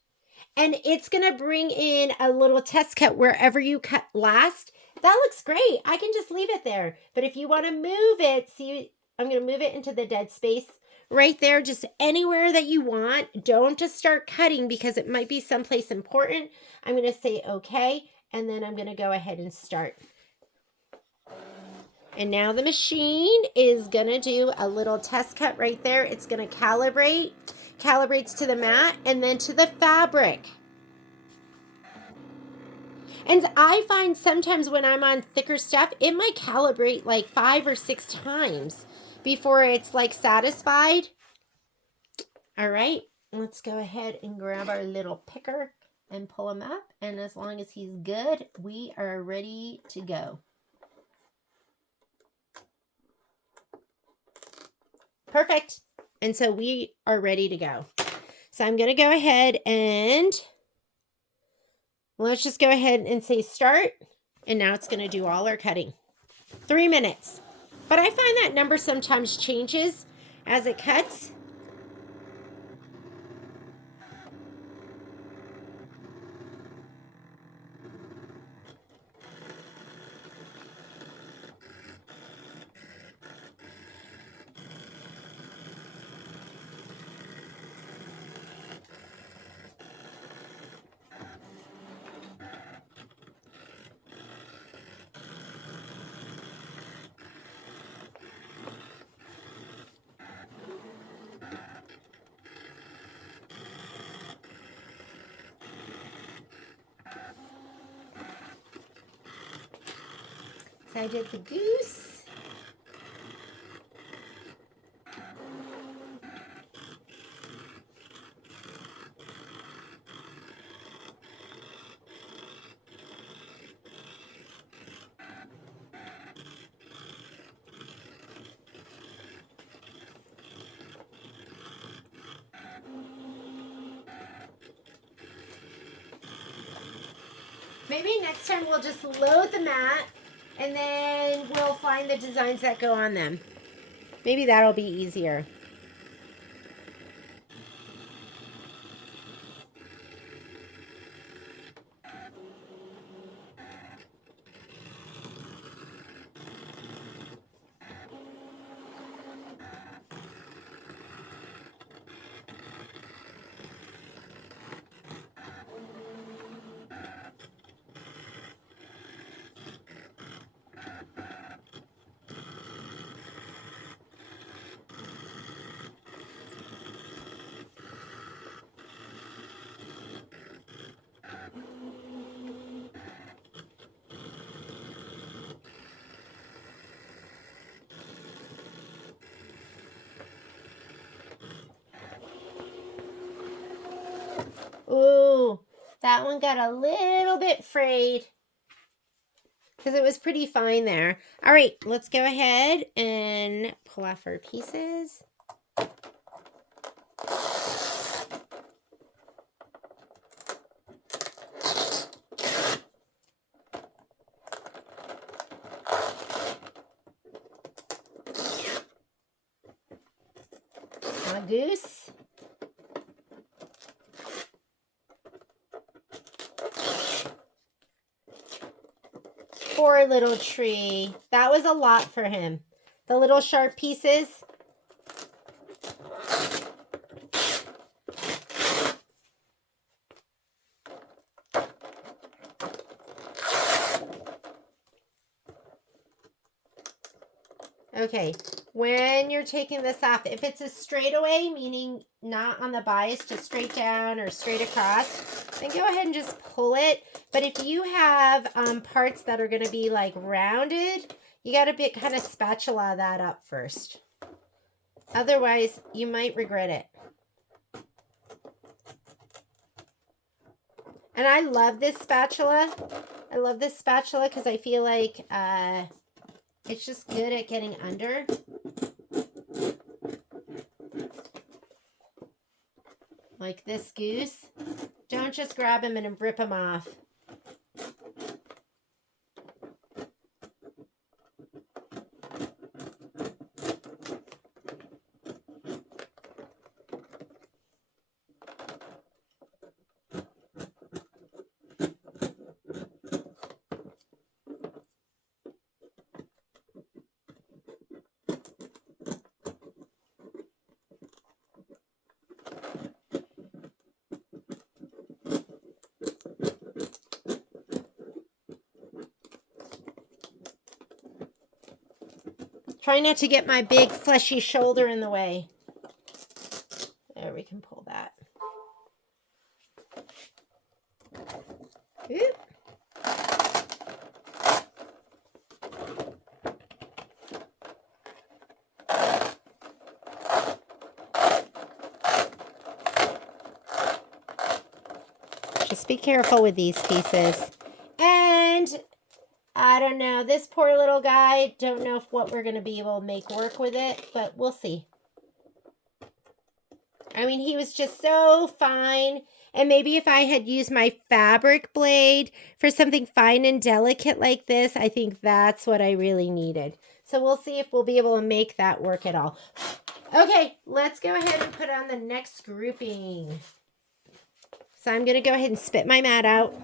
And it's going to bring in a little test cut wherever you cut last. That looks great. I can just leave it there. But if you want to move it, see, I'm going to move it into the dead space right there, just anywhere that you want. Don't just start cutting because it might be someplace important. I'm going to say okay, and then I'm going to go ahead and start. And now the machine is going to do a little test cut right there. It's going to calibrates to the mat and then to the fabric. And I find sometimes when I'm on thicker stuff, it might calibrate like 5 or 6 times before it's like satisfied. All right, let's go ahead and grab our little picker and pull him up. And as long as he's good, we are ready to go. Perfect. And so we are ready to go. So I'm going to go ahead and let's just go ahead and say start. And now it's going to do all our cutting. 3 minutes. But I find that number sometimes changes as it cuts. So I did the goose. Maybe next time we'll just load the mat and then we'll find the designs that go on them. Maybe that'll be easier. That one got a little bit frayed because it was pretty fine there. All right, let's go ahead and pull off our pieces. My goose. Poor little tree. That was a lot for him. The little sharp pieces. Okay, when you're taking this off, if it's a straightaway, meaning not on the bias, just straight down or straight across, then go ahead and just pull it. But if you have parts that are going to be like rounded, you got to kind of spatula that up first. Otherwise, you might regret it. And I love this spatula. I love this spatula because I feel like it's just good at getting under. Like this goose. Don't just grab him and rip him off. Try not to get my big fleshy shoulder in the way. There, we can pull that. Oop. Just be careful with these pieces. And I don't know, this poor little guy, don't know what we're going to be able to make work with it, but we'll see. I mean, he was just so fine. And maybe if I had used my fabric blade for something fine and delicate like this, I think that's what I really needed. So we'll see if we'll be able to make that work at all. Okay, let's go ahead and put on the next grouping. So I'm going to go ahead and spit my mat out.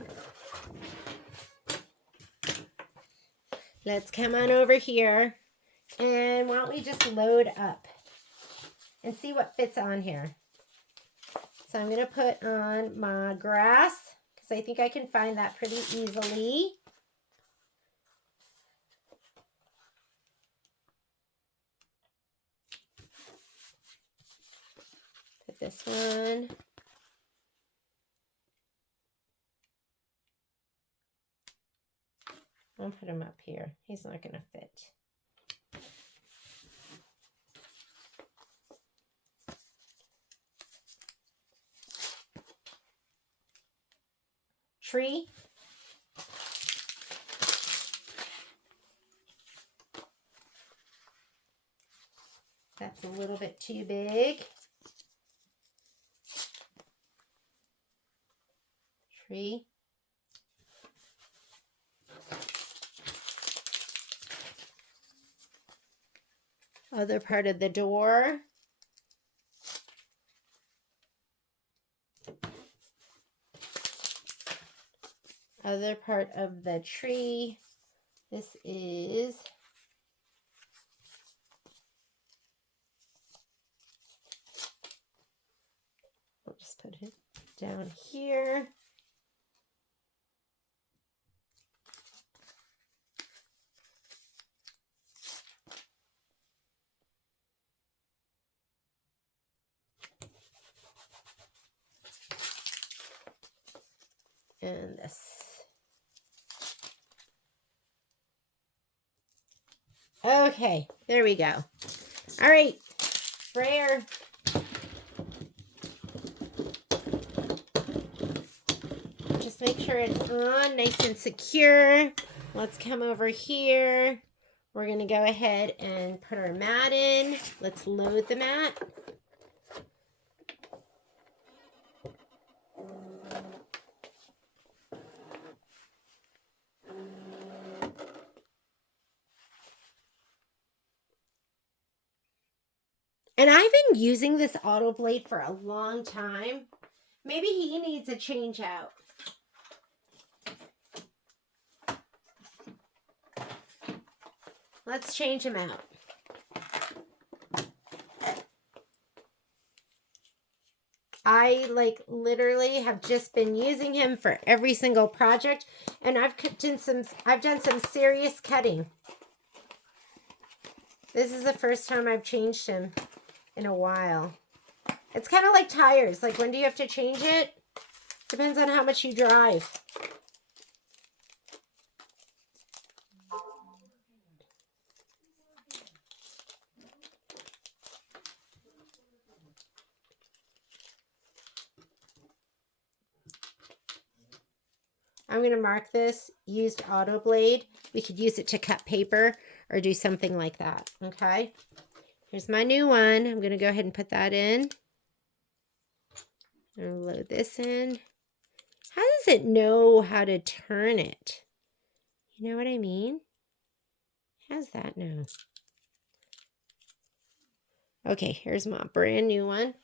Let's come on over here. And why don't we just load up and see what fits on here. So I'm going to put on my grass because I think I can find that pretty easily. Put this one. I'll put him up here. He's not going to fit. Tree. That's a little bit too big. Tree. Other part of the door. Other part of the tree. This is I'll just put it down here. And this. Okay, there we go. All right, sprayer. sure it's on, nice and secure. Let's come over here. We're going to go ahead and put our mat in. Let's load the mat. And I've been using this auto blade for a long time. Maybe he needs a change out. Let's change him out. I literally have just been using him for every single project, and I've done some serious cutting. This is the first time I've changed him in a while. It's kind of like tires. Like, when do you have to change it? Depends on how much you drive. I'm going to mark this used auto blade. We could use it to cut paper or do something like that. Okay. Here's my new one. I'm going to go ahead and put that in. I'm going to load this in. How does it know how to turn it? You know what I mean? How's that know? Okay, here's my brand new one.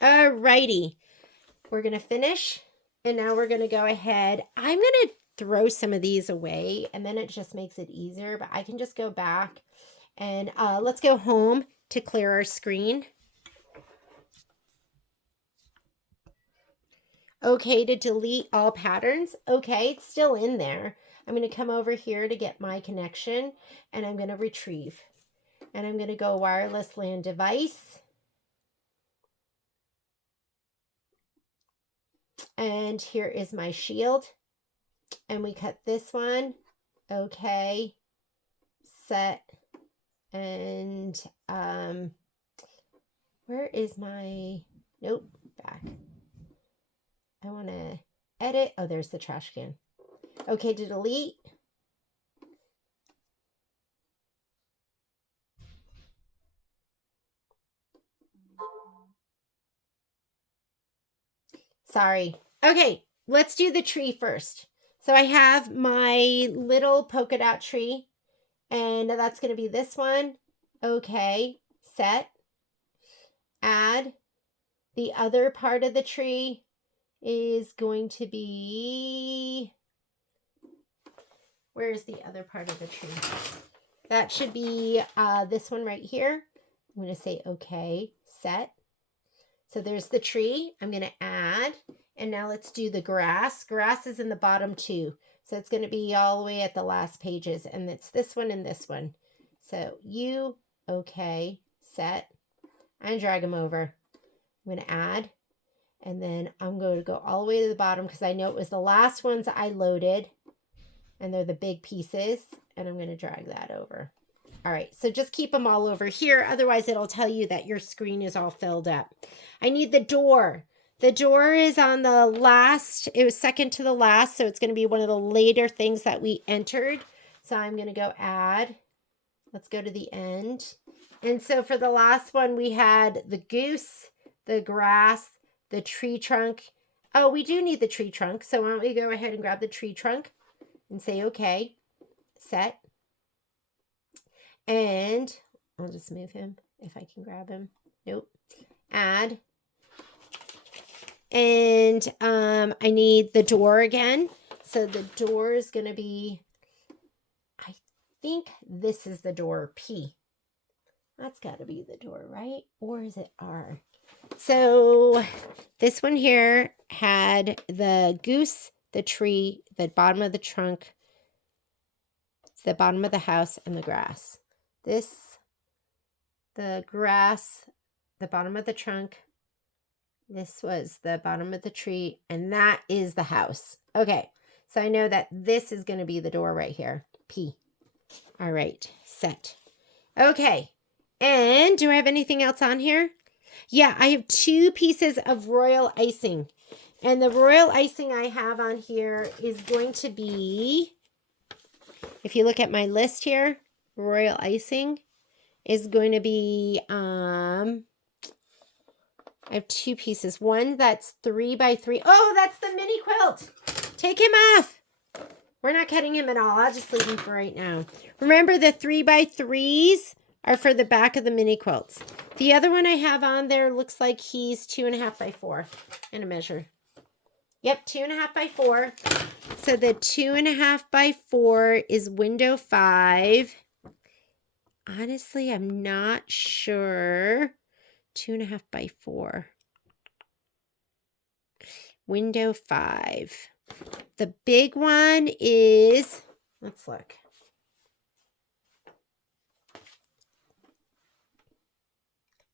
Alrighty. We're going to finish, and now we're going to go ahead. I'm going to throw some of these away, and then it just makes it easier, but I can just go back, and let's go home to clear our screen. Okay, to delete all patterns. Okay, it's still in there. I'm going to come over here to get my connection, and I'm going to retrieve, and I'm going to go wireless LAN device. And here is my shield. And we cut this one. Okay. Set. And where is my, nope, back. I want to edit. Oh, there's the trash can. Okay, to delete. Sorry. Okay, let's do the tree first. So I have my little polka dot tree, and that's going to be this one. Okay, set. Add. The other part of the tree is going to be, where's the other part of the tree? That should be this one right here. I'm going to say okay, set. So there's the tree. I'm going to add, and now let's do the grass. Grass is in the bottom two, so it's going to be all the way at the last pages, and it's this one and this one. So you, okay, set, and drag them over. I'm going to add, and then I'm going to go all the way to the bottom because I know it was the last ones I loaded, and they're the big pieces, and I'm going to drag that over. All right, so just keep them all over here. Otherwise, it'll tell you that your screen is all filled up. I need the door. The door is on the last. It was second to the last, so it's going to be one of the later things that we entered. So I'm going to go add. Let's go to the end. And so for the last one, we had the goose, the grass, the tree trunk. Oh, we do need the tree trunk. So why don't we go ahead and grab the tree trunk and say, okay, set. And I'll just move him if I can grab him. Nope. Add. And I need the door again. So the door is going to be, I think this is the door, P. That's got to be the door, right? Or is it R? So this one here had the goose, the tree, the bottom of the trunk, the bottom of the house, and the grass. This, the grass, the bottom of the trunk. This was the bottom of the tree, and that is the house. Okay, so I know that this is going to be the door right here, P. All right, set. Okay, and do I have anything else on here? Yeah, I have 2 pieces of royal icing. And the royal icing I have on here is going to be, if you look at my list here, royal icing is going to be, I have 2 pieces. One that's 3 by 3. Oh, that's the mini quilt. Take him off. We're not cutting him at all. I'll just leave him for right now. Remember, the 3 by 3s are for the back of the mini quilts. The other one I have on there looks like he's 2.5 by 4 in a measure. Yep, 2.5 by 4. So the 2.5 by 4 is window 5. Honestly, I'm not sure. 2.5 by 4. Window 5. The big one is, let's look.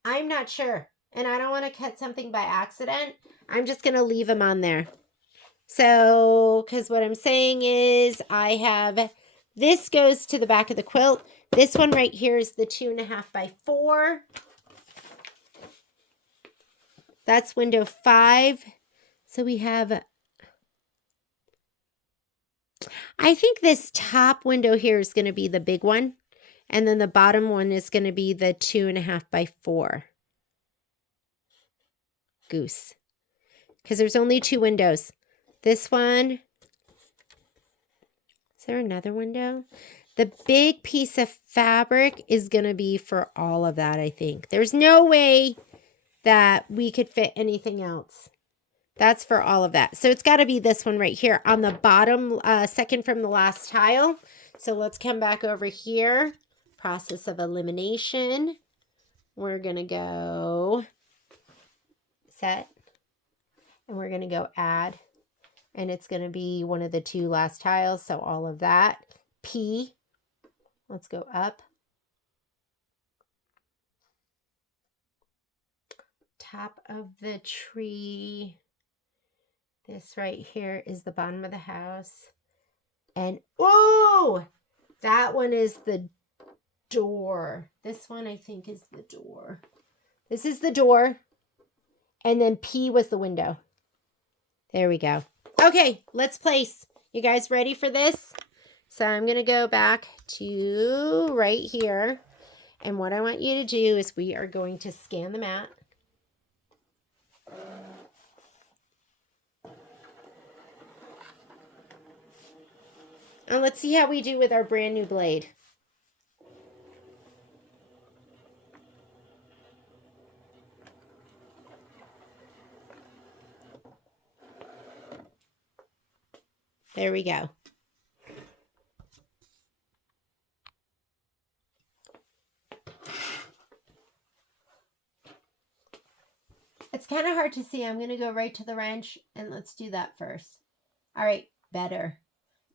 I'm not sure. And I don't want to cut something by accident. I'm just going to leave them on there. So, because what I'm saying is I have, this goes to the back of the quilt. This one right here is the 2.5 by 4. That's window 5. So we have, I think this top window here is going to be the big one. And then the bottom one is going to be the 2.5 by 4. Goose. Because there's only 2 windows. This one. Is there another window? The big piece of fabric is going to be for all of that, I think. There's no way that we could fit anything else. That's for all of that. So it's got to be this one right here on the bottom, second from the last tile. So let's come back over here. Process of elimination. We're going to go set. And we're going to go add. And it's going to be one of the 2 last tiles. So all of that. P. Let's go up. Top of the tree. This right here is the bottom of the house. And, oh, that one is the door. This one I think is the door. This is the door. And then P was the window. There we go. Okay, let's place. You guys ready for this? So I'm going to go back to right here. And what I want you to do is we are going to scan the mat. And let's see how we do with our brand new blade. There we go. It's kind of hard to see. I'm going to go right to the wrench and let's do that first. All right, better.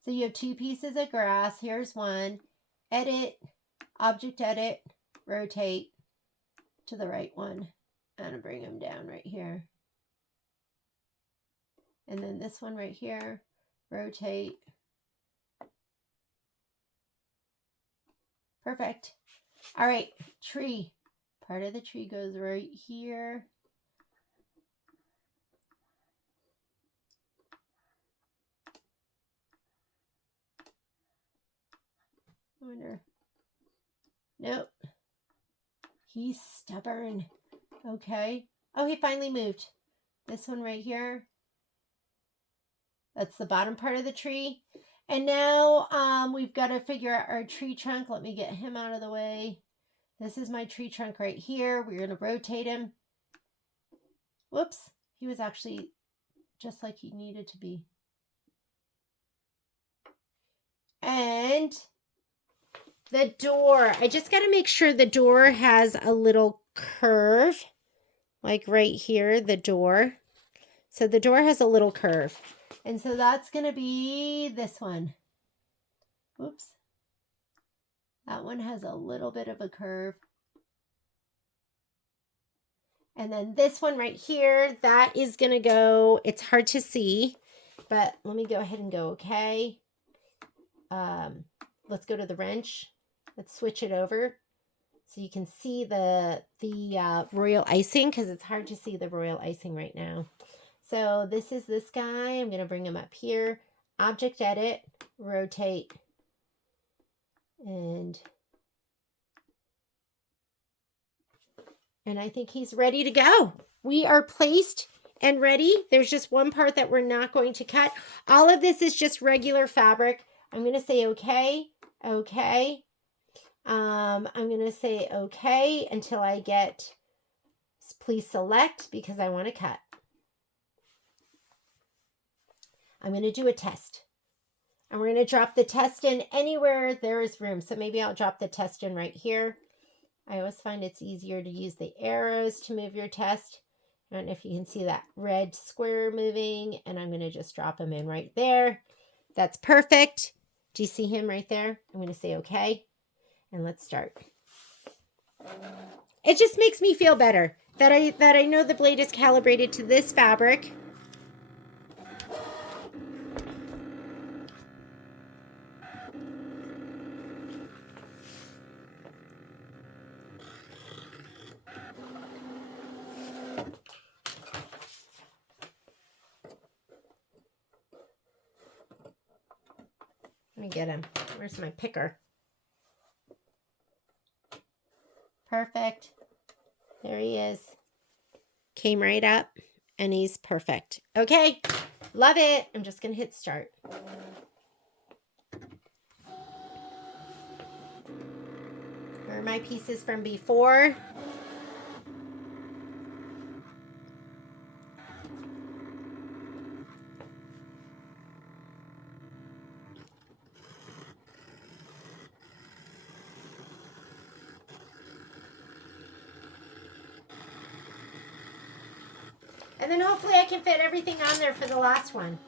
So you have 2 pieces of grass. Here's one. Edit, object edit, rotate to the right one. I'm going to bring them down right here. And then this one right here, rotate. Perfect. All right, tree. Part of the tree goes right here. I wonder. Nope. He's stubborn. Okay. Oh, he finally moved. This one right here. That's the bottom part of the tree. And now we've got to figure out our tree trunk. Let me get him out of the way. This is my tree trunk right here. We're going to rotate him. Whoops. He was actually just like he needed to be. And the door. I just got to make sure the door has a little curve. Like right here, the door. So the door has a little curve. And so that's going to be this one. Whoops. That one has a little bit of a curve. And then this one right here, that is going to go, it's hard to see, but let me go ahead and go, okay. Let's go to the wrench. Let's switch it over. so you can see the royal icing, because it's hard to see the royal icing right now. So this is this guy. I'm going to bring him up here. Object edit, rotate, and I think he's ready to go. We are placed and ready. There's just one part that we're not going to cut. All of this is just regular fabric. I'm going to say okay, okay. I'm going to say okay until I get please select, because I want to cut. I'm going to do a test. And we're going to drop the test in anywhere there is room. So maybe I'll drop the test in right here. I always find it's easier to use the arrows to move your test. I don't know if you can see that red square moving, and I'm going to just drop him in right there. That's perfect. Do you see him right there? I'm going to say okay, and let's start. It just makes me feel better that I know the blade is calibrated to this fabric. Let me get him. Where's my picker? Perfect. There he is. Came right up, and he's perfect. Okay, love it. I'm just going to hit start. Here are my pieces from before. And then hopefully I can fit everything on there for the last one.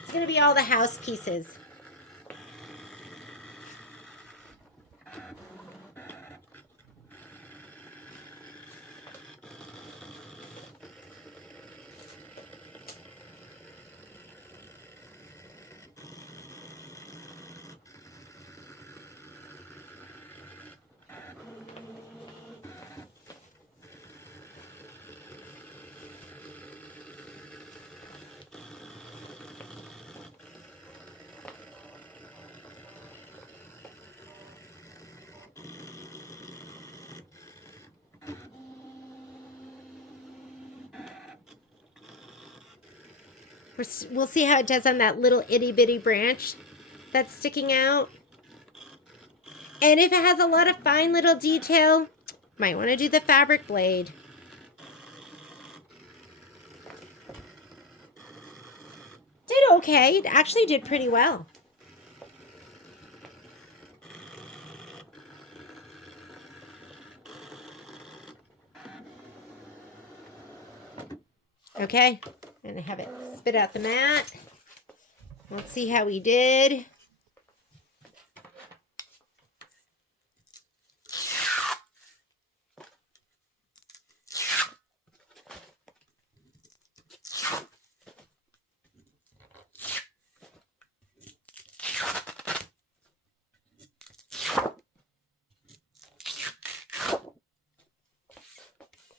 It's going to be all the house pieces. We'll see how it does on that little itty bitty branch that's sticking out. And if it has a lot of fine little detail, might want to do the fabric blade. Did okay. It actually did pretty well. Okay, and I have it spit out the mat. Let's see how we did.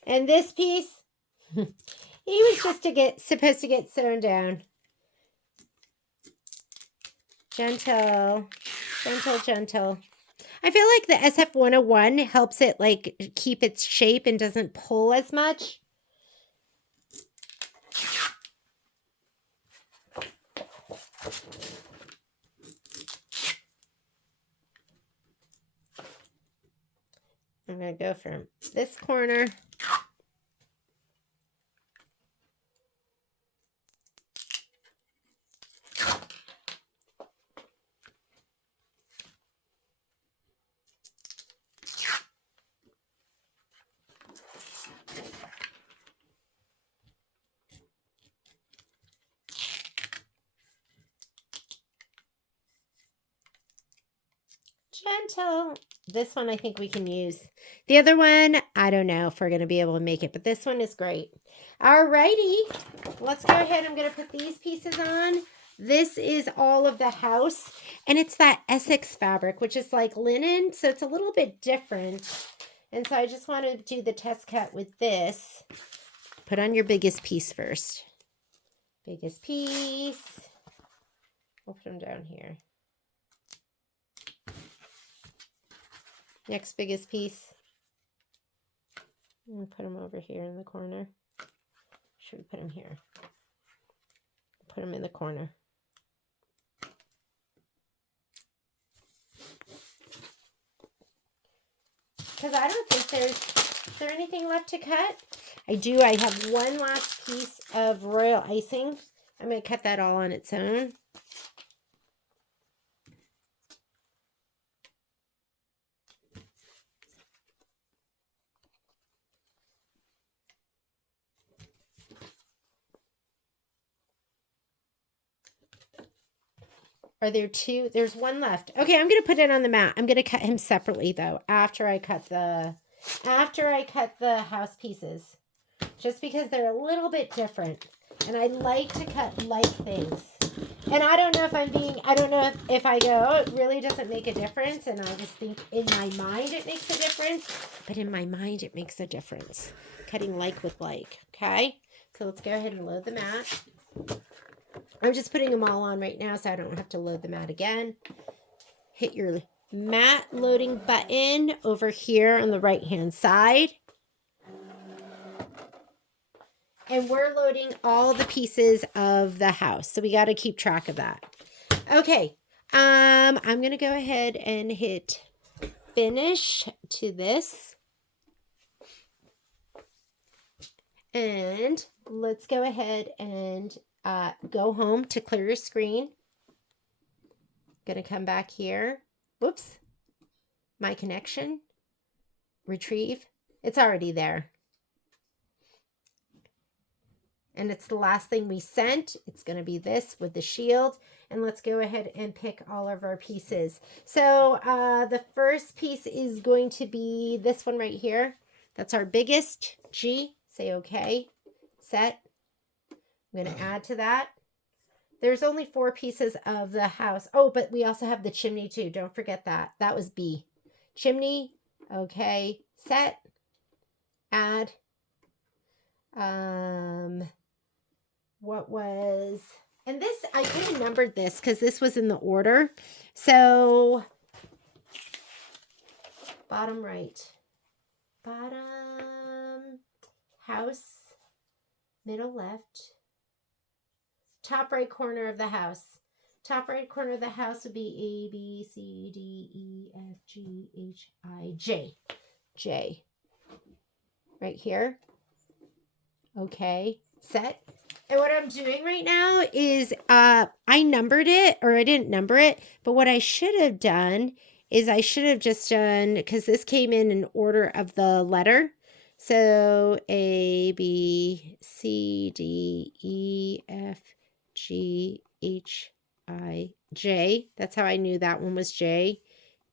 And this piece, he was just supposed to get sewn down. Gentle, gentle, gentle. I feel like the SF-101 helps it like keep its shape and doesn't pull as much. I'm going to go from this corner. Gentle. This one I think we can use. The other one, I don't know if we're going to be able to make it, but this one is great. Alrighty, let's go ahead. I'm going to put these pieces on. This is all of the house, and it's that Essex fabric, which is like linen, so it's a little bit different. And so I just want to do the test cut with this. Put on your biggest piece first. Biggest piece. We'll put them down here. Next biggest piece. I'm going to put them over here in the corner. Should we put them here? Put them in the corner. Because I don't think is there anything left to cut? I do. I have one last piece of royal icing. I'm going to cut that all on its own. Are there two? There's one left. Okay, I'm going to put it on the mat. I'm going to cut him separately though after I cut the house pieces. Just because they're a little bit different. And I like to cut light things. And I don't know if I go, it really doesn't make a difference. And I just think in my mind it makes a difference. But in my mind it makes a difference. Cutting like with like. Okay? So let's go ahead and load the mat. I'm just putting them all on right now so I don't have to load them out again. Hit your mat loading button over here on the right hand side. And we're loading all the pieces of the house. So we got to keep track of that. Okay. I'm going to go ahead and hit finish to this. And let's go ahead and go home to clear your screen. Going to come back here. Whoops. My connection. Retrieve. It's already there. And it's the last thing we sent. It's going to be this with the shield. And let's go ahead and pick all of our pieces. So the first piece is going to be this one right here. That's our biggest G. Say okay. Set. I'm going to add to that. There's only 4 pieces of the house. Oh, but we also have the chimney too. Don't forget that. That was B. Chimney. Okay. Set. Add. What was, and this, I could have numbered this because this was in the order. So, bottom right, bottom, house, middle left, top right corner of the house. Top right corner of the house would be A, B, C, D, E, F, G, H, I, J. J. Right here. Okay, set. And what I'm doing right now is I numbered it, or I didn't number it, but what I should have done is I should have just done, because this came in order of the letter. So A, B, C, D, E, F, G, H, I, J. That's how I knew that one was J.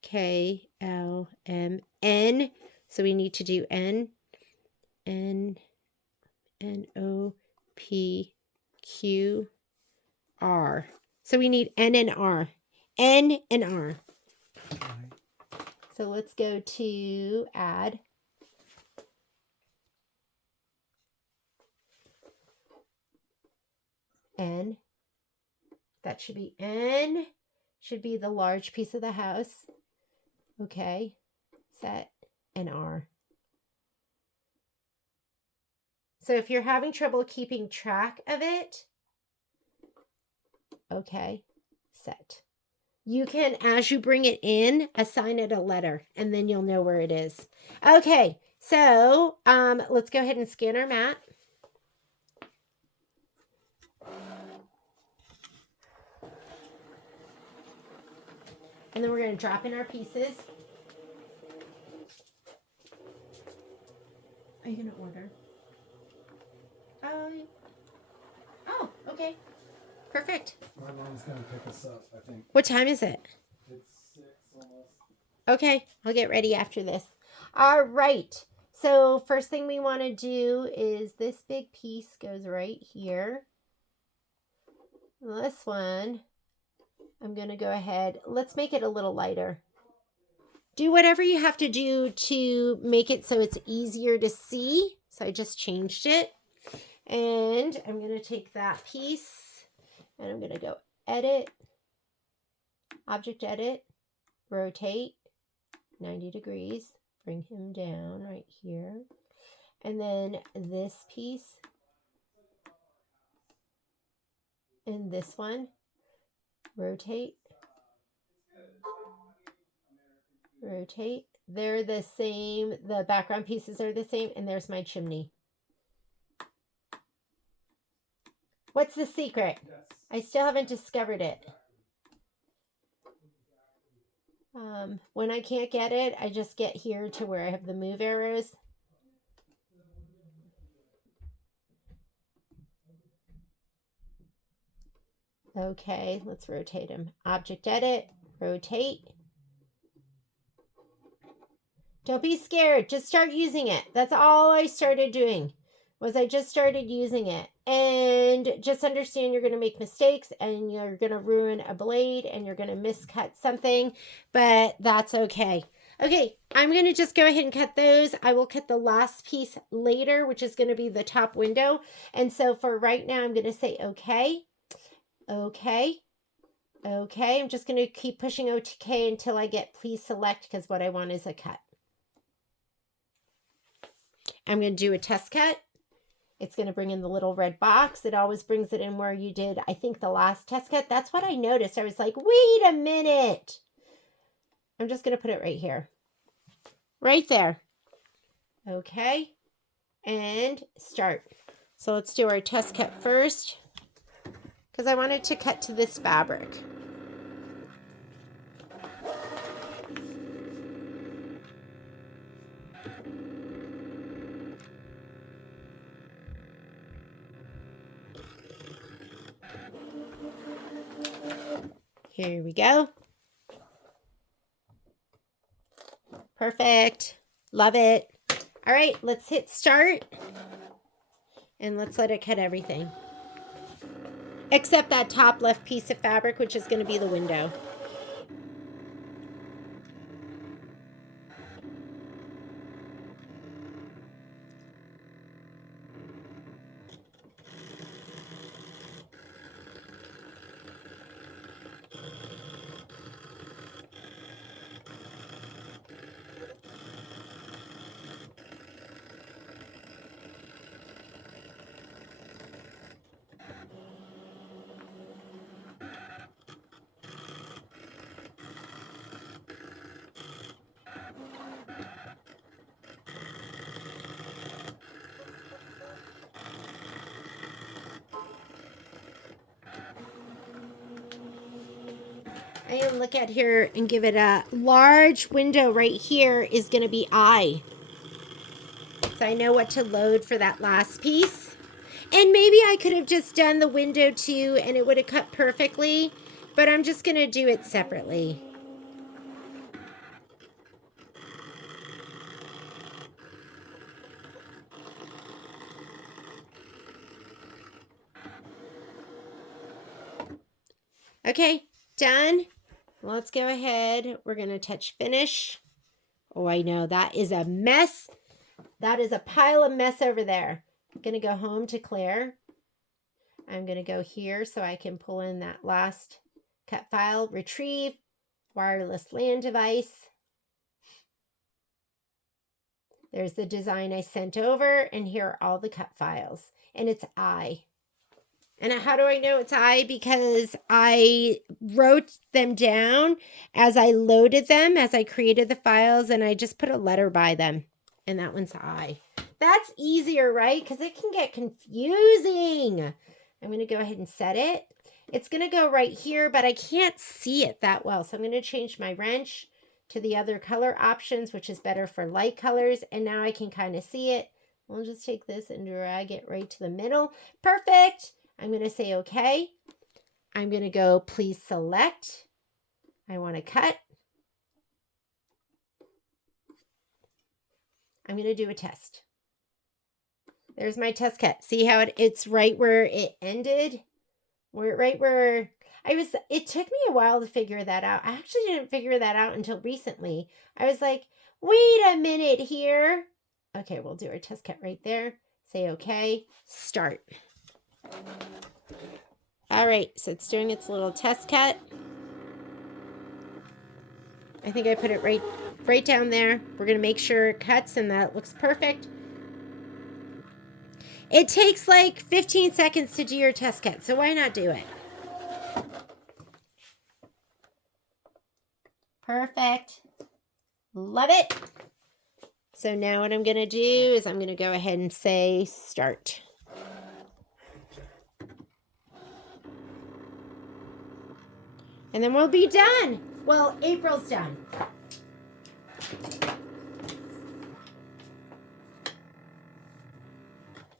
K, L, M, N. So we need to do N, N, N, O, P, Q, R. So we need N and R. N and R. So let's go to add. N. That should be N. Should be the large piece of the house. Okay. Set and R. So if you're having trouble keeping track of it, okay, set. You can, as you bring it in, assign it a letter, and then you'll know where it is. Okay, so let's go ahead and scan our mat. And then we're going to drop in our pieces. Are you going to order? Oh, okay. Perfect. My mom's going to pick us up, I think. What time is it? It's 6 almost. Okay, I'll get ready after this. All right. So first thing we want to do is this big piece goes right here. This one, I'm going to go ahead. Let's make it a little lighter. Do whatever you have to do to make it so it's easier to see. So I just changed it. And I'm going to take that piece and I'm going to go edit, object edit, rotate 90 degrees, bring him down right here. And then this piece and this one, rotate, rotate. They're the same. The background pieces are the same. And there's my chimney. What's the secret? Yes. I still haven't discovered it. When I can't get it, I just get here to where I have the move arrows. Okay, let's rotate him. Object edit, rotate. Don't be scared. Just start using it. That's all I started doing. I just started using it. And just understand you're going to make mistakes and you're going to ruin a blade and you're going to miscut something, but that's okay. Okay, I'm going to just go ahead and cut those. I will cut the last piece later, which is going to be the top window. And so for right now, I'm going to say okay, okay, okay. I'm just going to keep pushing OK until I get please select because what I want is a cut. I'm going to do a test cut. It's going to bring in the little red box. It always brings it in where you did, I think, the last test cut. That's what I noticed. I was like, wait a minute. I'm just going to put it right here. Right there. Okay. And start. So let's do our test cut first because I wanted to cut to this fabric. Here we go. Perfect. Love it. All right, let's hit start. And let's let it cut everything. Except that top left piece of fabric, which is going to be the window. And look at here and give it a large window right here is going to be eye. So I know what to load for that last piece. And maybe I could have just done the window too and it would have cut perfectly. But I'm just going to do it separately. Okay, done. Let's go ahead. We're going to touch finish. Oh, I know. That is a mess. That is a pile of mess over there. I'm going to go home to Claire. I'm going to go here so I can pull in that last cut file. Retrieve. Wireless LAN device. There's the design I sent over. And here are all the cut files. And it's I. And how do I know it's I? Because I wrote them down as I loaded them, as I created the files, and I just put a letter by them. And that one's I. That's easier, right? Because it can get confusing. I'm going to go ahead and set it. It's going to go right here, but I can't see it that well. So I'm going to change my wrench to the other color options, which is better for light colors. And now I can kind of see it. We'll just take this and drag it right to the middle. Perfect. I'm going to say okay. I'm going to go please select. I want to cut. I'm going to do a test. There's my test cut. See how it's right where it ended We're right where it took me a while to figure that out. I actually didn't figure that out until recently. I was like, wait a minute here. Okay, we'll do our test cut right there. Say okay, start. All right, so it's doing its little test cut. I think I put it right down there. We're gonna make sure it cuts and that looks perfect. It takes like 15 seconds to do your test cut, so why not do it? Perfect. Love it. So now what I'm going to do is I'm going to go ahead and say start. And then we'll be done. Well, April's done.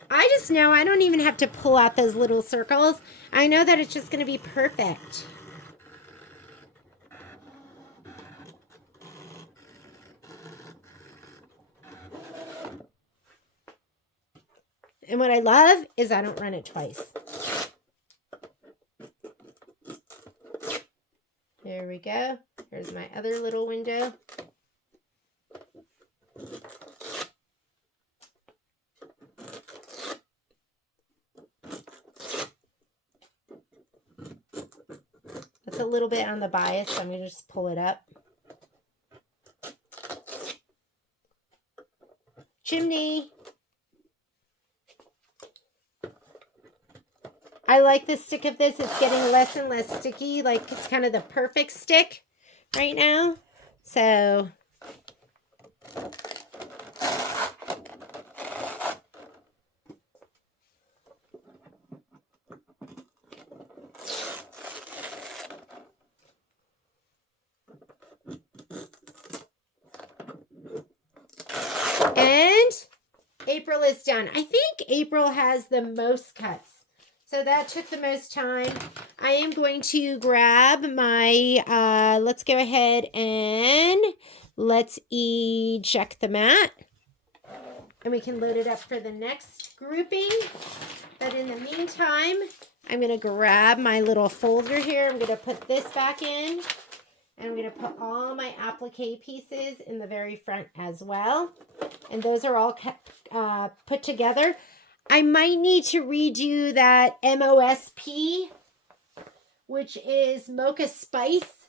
I just know I don't even have to pull out those little circles. I know that it's just going to be perfect. And what I love is I don't run it twice. There we go. Here's my other little window. That's a little bit on the bias, so I'm going to just pull it up. Chimney. I like the stick of this. It's getting less and less sticky. Like it's kind of the perfect stick right now. So and April is done. I think April has the most cuts. So that took the most time. I am going to grab my, let's go ahead and let's eject the mat. And we can load it up for the next grouping. But in the meantime, I'm going to grab my little folder here. I'm going to put this back in. And I'm going to put all my applique pieces in the very front as well. And those are all put together. I might need to redo that MOSP, which is Mocha Spice.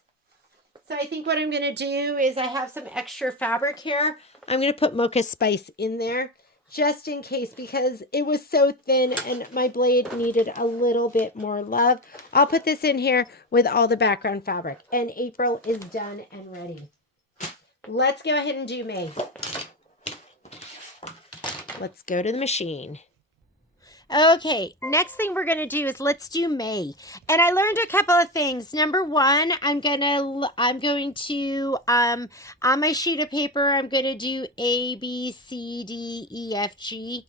So I think what I'm going to do is I have some extra fabric here. I'm going to put Mocha Spice in there just in case because it was so thin and my blade needed a little bit more love. I'll put this in here with all the background fabric. And April is done and ready. Let's go ahead and do May. Let's go to the machine. Okay, next thing we're going to do is let's do May. And I learned a couple of things. Number one, I'm going to on my sheet of paper, I'm going to do A, B, C, D, E, F, G.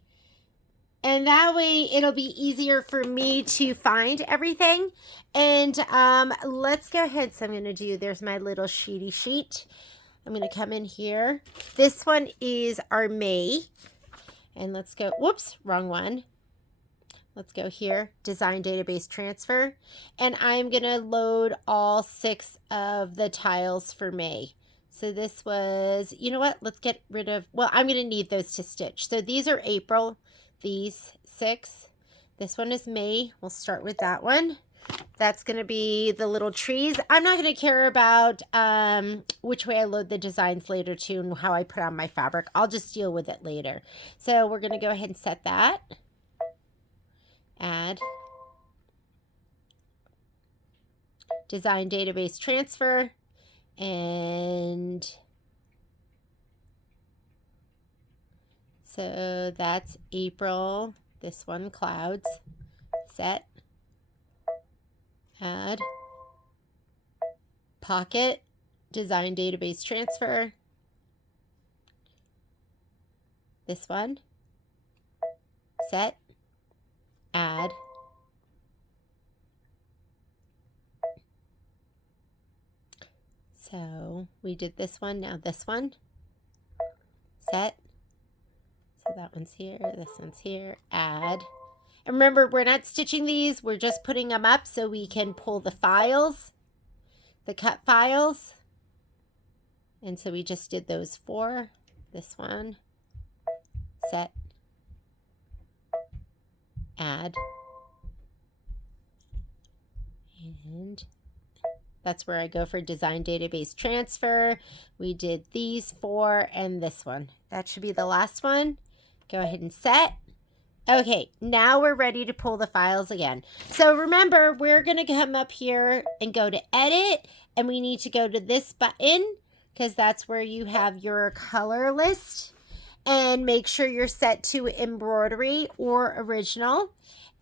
And that way it'll be easier for me to find everything. And let's go ahead. So I'm going to do, there's my little sheety sheet. I'm going to come in here. This one is our May. And let's go, whoops, wrong one. Let's go here, design database transfer. And I'm going to load all 6 of the tiles for May. So this was, you know what? Let's get rid of, well, I'm going to need those to stitch. So these are April, these 6. This one is May. We'll start with that one. That's going to be the little trees. I'm not going to care about which way I load the designs later too and how I put on my fabric. I'll just deal with it later. So we're going to go ahead and set that. Add. Design database transfer. And so that's April. This one, clouds. Set. Add. Pocket. Design database transfer. This one. Set. Add. So we did this one, now this one. Set. So that one's here, this one's here. Add. Remember, we're not stitching these. We're just putting them up so we can pull the files, the cut files. And so we just did those 4. This one, set, add, and that's where I go for design database transfer. We did these 4 and this one. That should be the last one. Go ahead and set. Okay, now we're ready to pull the files again. So remember, we're going to come up here and go to edit, and we need to go to this button because that's where you have your color list, and make sure you're set to embroidery or original.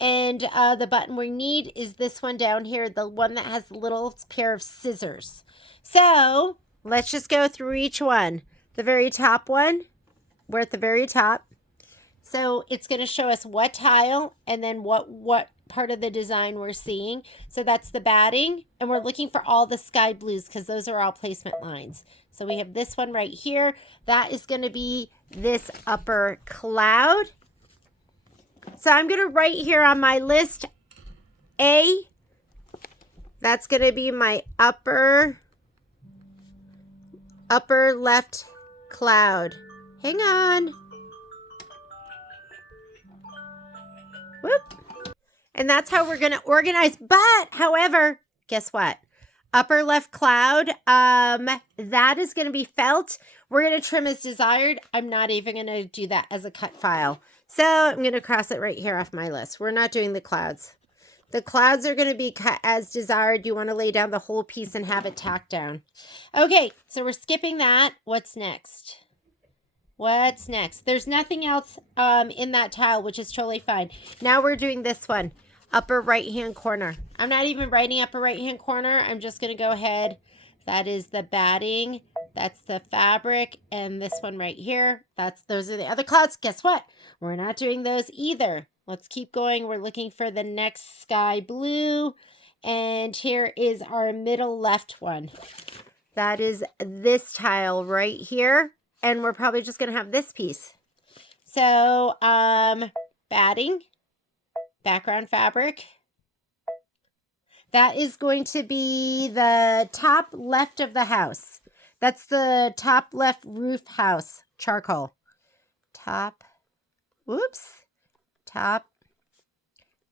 And the button we need is this one down here, the one that has a little pair of scissors. So let's just go through each one. The very top one, we're at the very top. So it's going to show us what tile and then what part of the design we're seeing. So that's the batting, and we're looking for all the sky blues because those are all placement lines. So we have this one right here. That is going to be this upper cloud. So I'm going to write here on my list A. That's going to be my upper left cloud. Hang on. Whoop. And that's how we're going to organize. But, however, guess what? Upper left cloud, that is going to be felt. We're going to trim as desired. I'm not even going to do that as a cut file. So I'm going to cross it right here off my list. We're not doing the clouds. The clouds are going to be cut as desired. You want to lay down the whole piece and have it tacked down. Okay, so we're skipping that. What's next? What's next? There's nothing else in that tile, which is totally fine. Now we're doing this one, upper right-hand corner. I'm not even writing upper right-hand corner. I'm just going to go ahead. That is the batting. That's the fabric. And this one right here, those are the other clouds. Guess what? We're not doing those either. Let's keep going. We're looking for the next sky blue. And here is our middle left one. That is this tile right here. And we're probably just going to have this piece. So, batting, background fabric. That is going to be the top left of the house. That's the top left roof house, charcoal. Top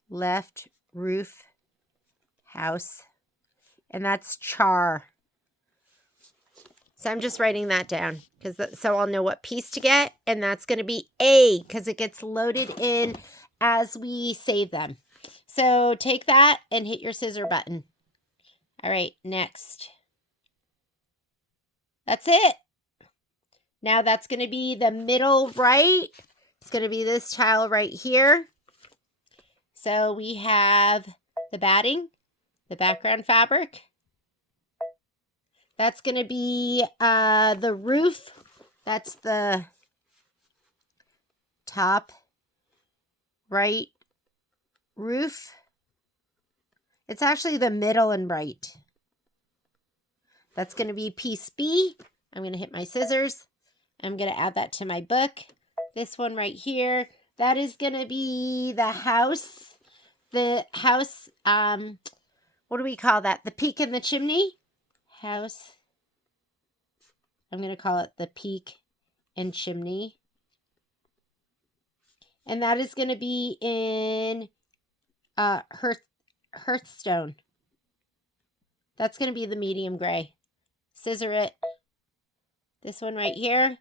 left roof house. And that's char. So I'm just writing that down so I'll know what piece to get. And that's going to be A because it gets loaded in as we save them. So take that and hit your scissor button. All right, next. That's it. Now that's going to be the middle right. It's going to be this tile right here. So we have the batting, the background fabric. That's going to be the roof. That's the top right roof. It's actually the middle and right. That's going to be piece B. I'm going to hit my scissors. I'm going to add that to my book. This one right here. That is going to be the house. The house, what do we call that? The peak in the chimney? House. I'm going to call it the peak and chimney. And that is going to be in Hearthstone. That's going to be the medium gray. Scissor it. This one right here.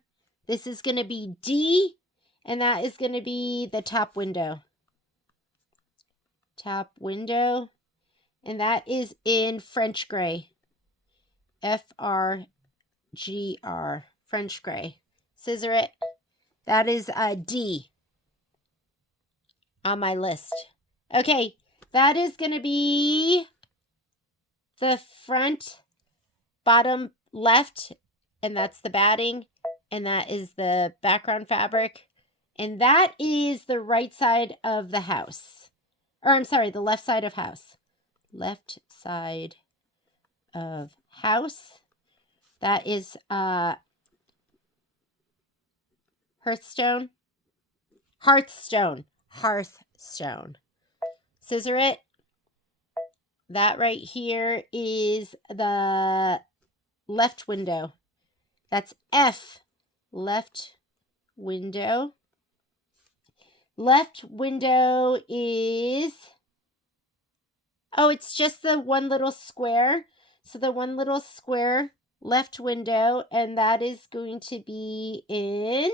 This is going to be D. And that is going to be the top window. Top window. And that is in French gray. FRGR. French gray. Scissor it. That is D on my list. Okay, that is going to be the front bottom left, and that's the batting, and that is the background fabric, and that is the right side of the house. Or I'm sorry, the left side of house. Left side of house. That is Hearthstone. Hearthstone. scissor it. That right here is the left window. That's F, left window. Left window is, oh, it's just the one little square. So the one little square left window, and that is going to be in,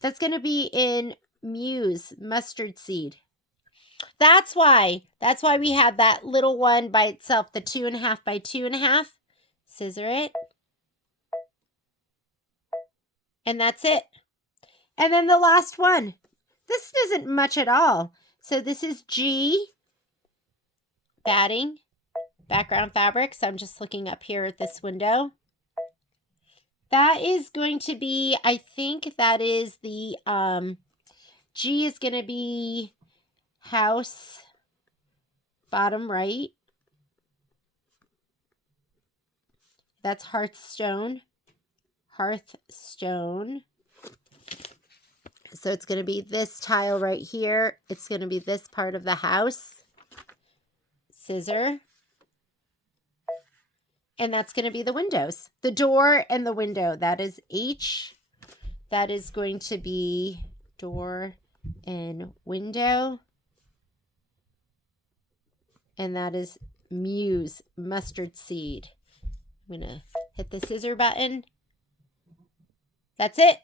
that's going to be in Muse, mustard seed. That's why we had that little one by itself, the 2.5 by 2.5. Scissor it. And that's it. And then the last one. This isn't much at all. So this is G, batting, background fabric. So I'm just looking up here at this window. That is going to be, I think that is the, G is going to be house, bottom right. That's Hearthstone. Hearthstone. So it's going to be this tile right here. It's going to be this part of the house. Scissor. And that's going to be the windows. The door and the window. That is H. That is going to be door and window. And that is Muse, mustard seed. I'm going to hit the scissor button. That's it.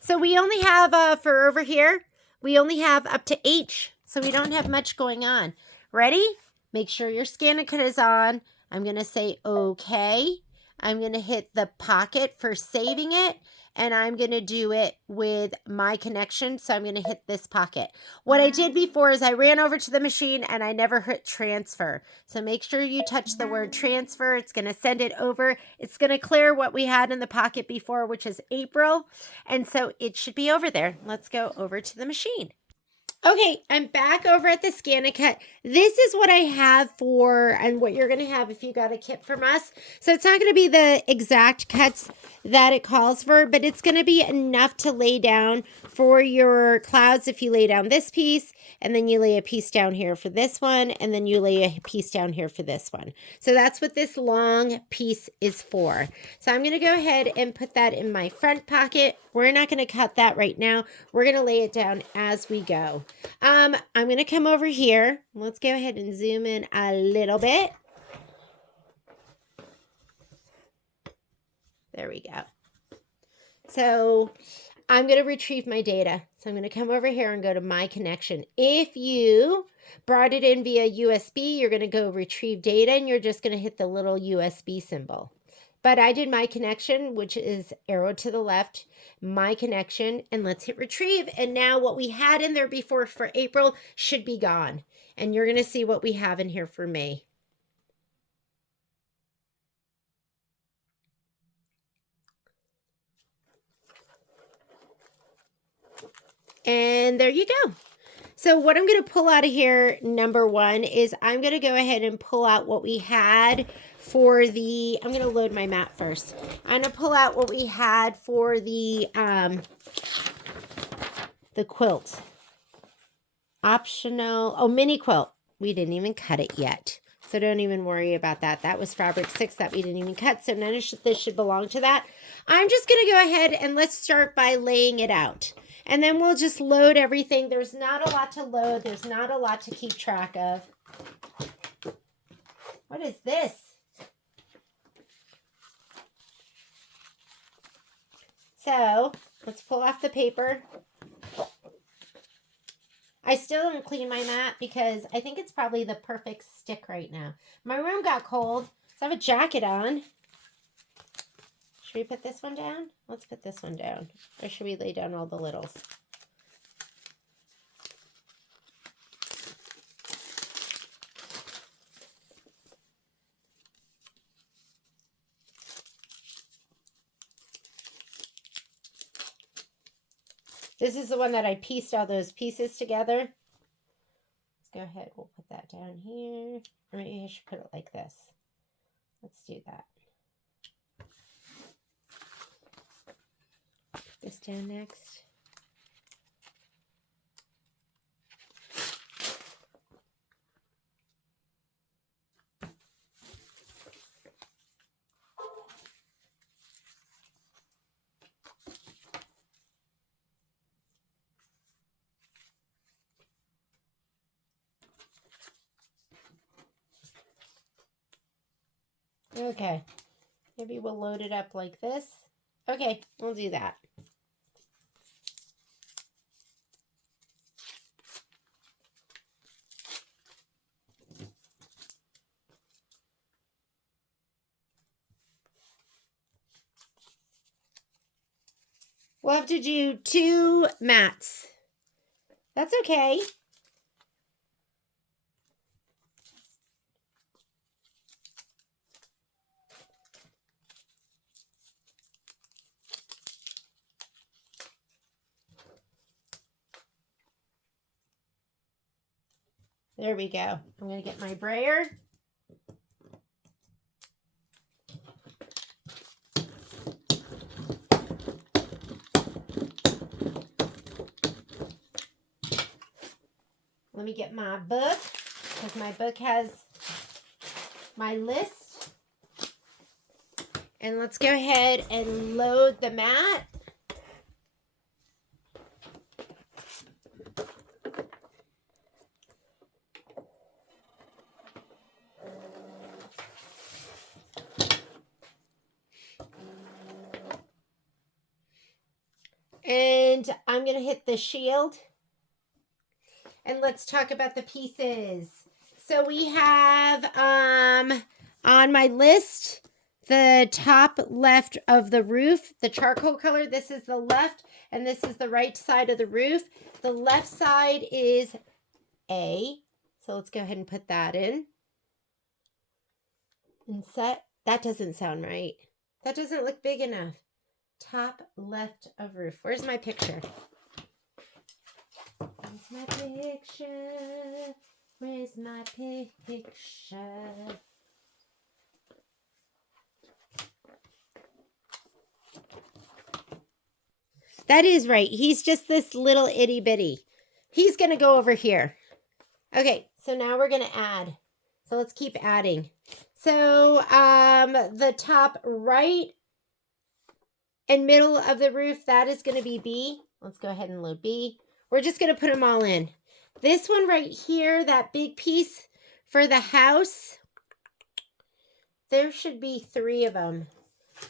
So we only have, for over here, we only have up to H. So we don't have much going on. Ready? Make sure your ScanNCut is on. I'm going to say okay. I'm going to hit the pocket for saving it. And I'm going to do it with my connection. So I'm going to hit this pocket. What I did before is I ran over to the machine and I never hit transfer. So make sure you touch the word transfer. It's going to send it over. It's going to clear what we had in the pocket before, which is April. And so it should be over there. Let's go over to the machine. Okay, I'm back over at the ScanNCut. This is what I have for, and what you're going to have if you got a kit from us. So it's not going to be the exact cuts that it calls for, but it's going to be enough to lay down for your clouds if you lay down this piece, and then you lay a piece down here for this one, and then you lay a piece down here for this one. So that's what this long piece is for. So I'm going to go ahead and put that in my front pocket. We're not going to cut that right now. We're going to lay it down as we go. I'm going to come over here. Let's go ahead and zoom in a little bit. There we go. So I'm going to retrieve my data. So I'm going to come over here and go to my connection. If you brought it in via USB, you're going to go retrieve data and you're just going to hit the little USB symbol. But I did my connection, which is arrow to the left, my connection, and let's hit retrieve. And now what we had in there before for April should be gone. And you're going to see what we have in here for May. And there you go. So what I'm going to pull out of here, number one, is I'm going to go ahead and pull out what we had for the, I'm going to load my mat first. I'm going to pull out what we had for the quilt. Optional, oh, mini quilt. We didn't even cut it yet. So don't even worry about that. That was fabric 6 that we didn't even cut. So none of this should belong to that. I'm just going to go ahead and let's start by laying it out. And then we'll just load everything. There's not a lot to load. There's not a lot to keep track of. What is this? So let's pull off the paper. I still don't clean my mat because I think it's probably the perfect stick right now. My room got cold, so I have a jacket on. Should we put this one down? Let's put this one down. Or should we lay down all the littles? This is the one that I pieced all those pieces together. Let's go ahead. We'll put that down here. Or maybe I should put it like this. Let's do that. Put this down next. Okay. Maybe we'll load it up like this. Okay, we'll do that. We'll have to do 2 mats. That's okay. There we go. I'm going to get my brayer. Let me get my book, because my book has my list. And let's go ahead and load the mat. And I'm going to hit the shield. And let's talk about the pieces. So we have on my list the top left of the roof, the charcoal color. This is the left and this is the right side of the roof. The left side is A. So let's go ahead and put that in. And set. That doesn't sound right. That doesn't look big enough. Top left of roof. Where's my picture? Where's my picture? Where's my picture? That is right. He's just this little itty bitty. He's going to go over here. Okay, so now we're going to add. So let's keep adding. So the top right and middle of the roof, that is going to be B. Let's go ahead and load B. We're just going to put them all in. This one right here, that big piece for the house, there should be 3 of them.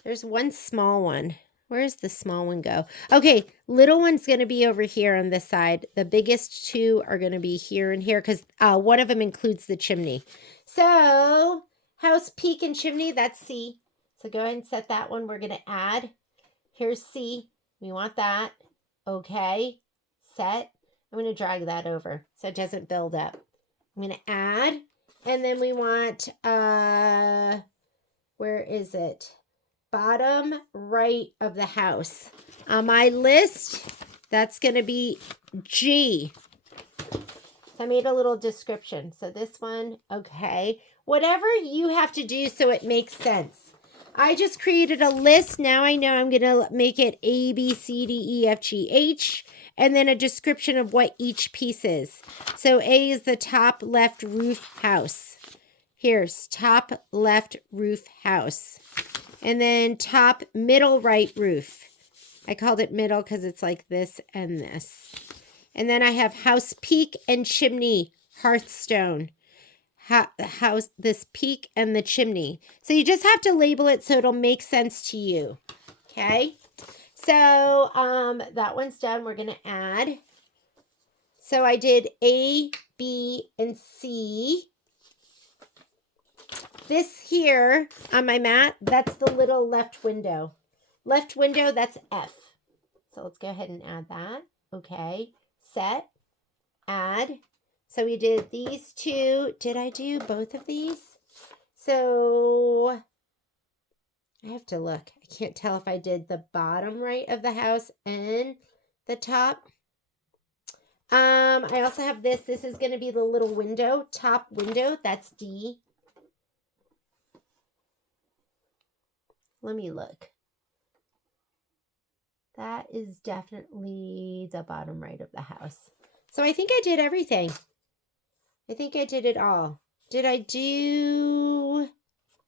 There's one small one. Where's the small one go? Okay, little one's going to be over here on this side. The biggest 2 are going to be here and here because one of them includes the chimney. So, house, peak, and chimney, that's C. So go ahead and set that one. We're going to add. Here's C. We want that. Okay. Set. I'm going to drag that over so it doesn't build up. I'm going to add. And then we want, where is it? Bottom right of the house. On my list, that's going to be G. So I made a little description. So this one, okay. Whatever you have to do so it makes sense. I just created a list. Now I know I'm going to make it A, B, C, D, E, F, G, H. And then a description of what each piece is. So A is the top left roof house. Here's top left roof house. And then top middle right roof. I called it middle because it's like this and this. And then I have house peak and chimney hearthstone. House, this peak and the chimney. So you just have to label it so it'll make sense to you. Okay. So that one's done. We're going to add. So I did A, B, and C. This here on my mat, that's the little left window. Left window, that's F. So let's go ahead and add that. Okay. Set. Add. So we did these 2. Did I do both of these? So I have to look. I can't tell if I did the bottom right of the house and the top. I also have this. This is going to be the little window, top window. That's D. Let me look. That is definitely the bottom right of the house. So I think I did everything. I think I did it all. Did I do...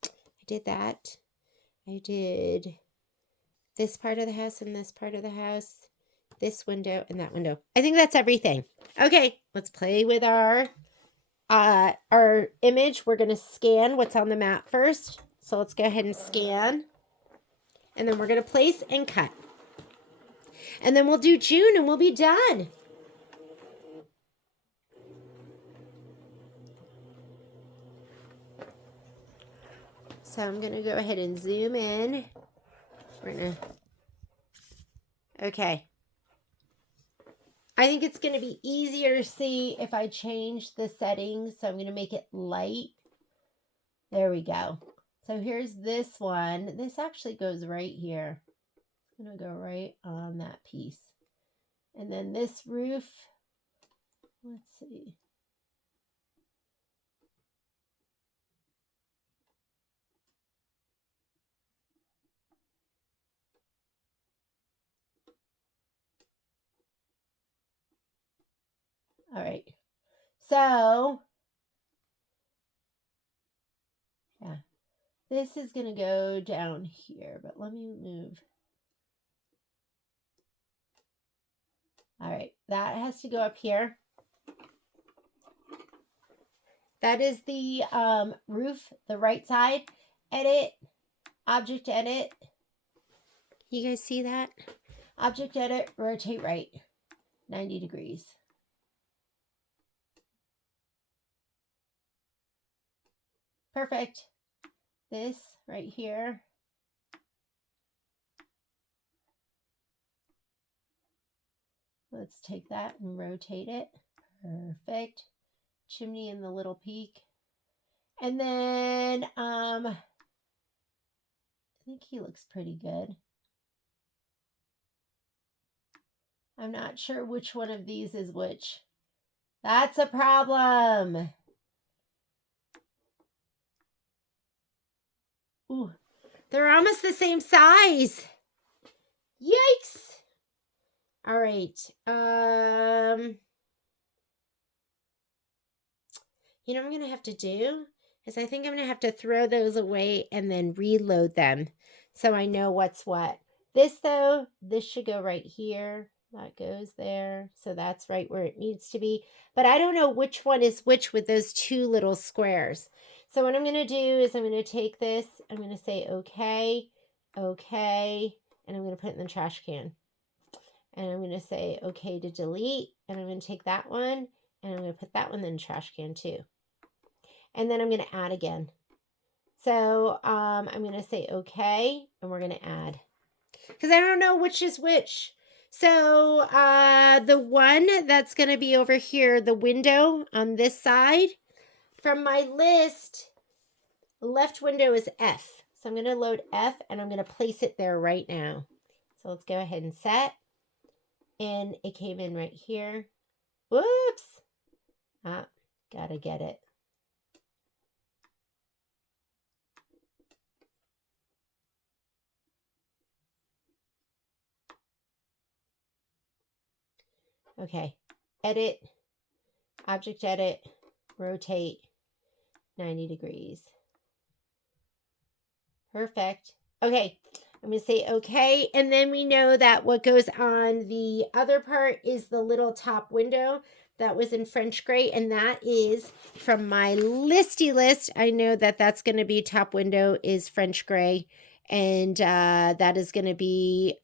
I did that. I did this part of the house and this part of the house. This window and that window. I think that's everything. Okay, let's play with our image. We're going to scan what's on the mat first. So let's go ahead and scan. And then we're going to place and cut. And then we'll do June and we'll be done. So I'm going to go ahead and zoom in. We're going to... Okay. I think it's going to be easier to see if I change the settings. So I'm going to make it light. There we go. So here's this one. This actually goes right here. I'm going to go right on that piece. And then this roof, let's see. All right. So, yeah, this is going to go down here, but let me move. All right, that has to go up here. That is the roof, the right side. Edit, object edit. You guys see that? Object edit, rotate right, 90 degrees. Perfect. This right here. Let's take that and rotate it. Perfect. Chimney and the little peak. And then I think he looks pretty good. I'm not sure which one of these is which. That's a problem. Ooh, they're almost the same size. Yikes. All right. You know what I'm going to have to do is I think I'm going to have to throw those away and then reload them so I know what's what. This, though, this should go right here. That goes there. So that's right where it needs to be. But I don't know which one is which with those two little squares. So what I'm going to do is I'm going to take this. I'm going to say, okay, okay. And I'm going to put it in the trash can. And I'm going to say, okay to delete. And I'm going to take that one. And I'm going to put that one in the trash can too. And then I'm going to add again. So I'm going to say okay, and we're going to add. Because I don't know which is which. So the one that's going to be over here, the window on this side, from my list, left window is F. So I'm going to load F, and I'm going to place it there right now. So let's go ahead and set. And it came in right here. Whoops. Gotta get it. Okay, edit, object edit, rotate 90 degrees. Perfect. Okay, I'm going to say okay. And then we know that what goes on the other part is the little top window that was in French gray. And that is from my listy list. I know that that's going to be top window is French gray. And that is going to be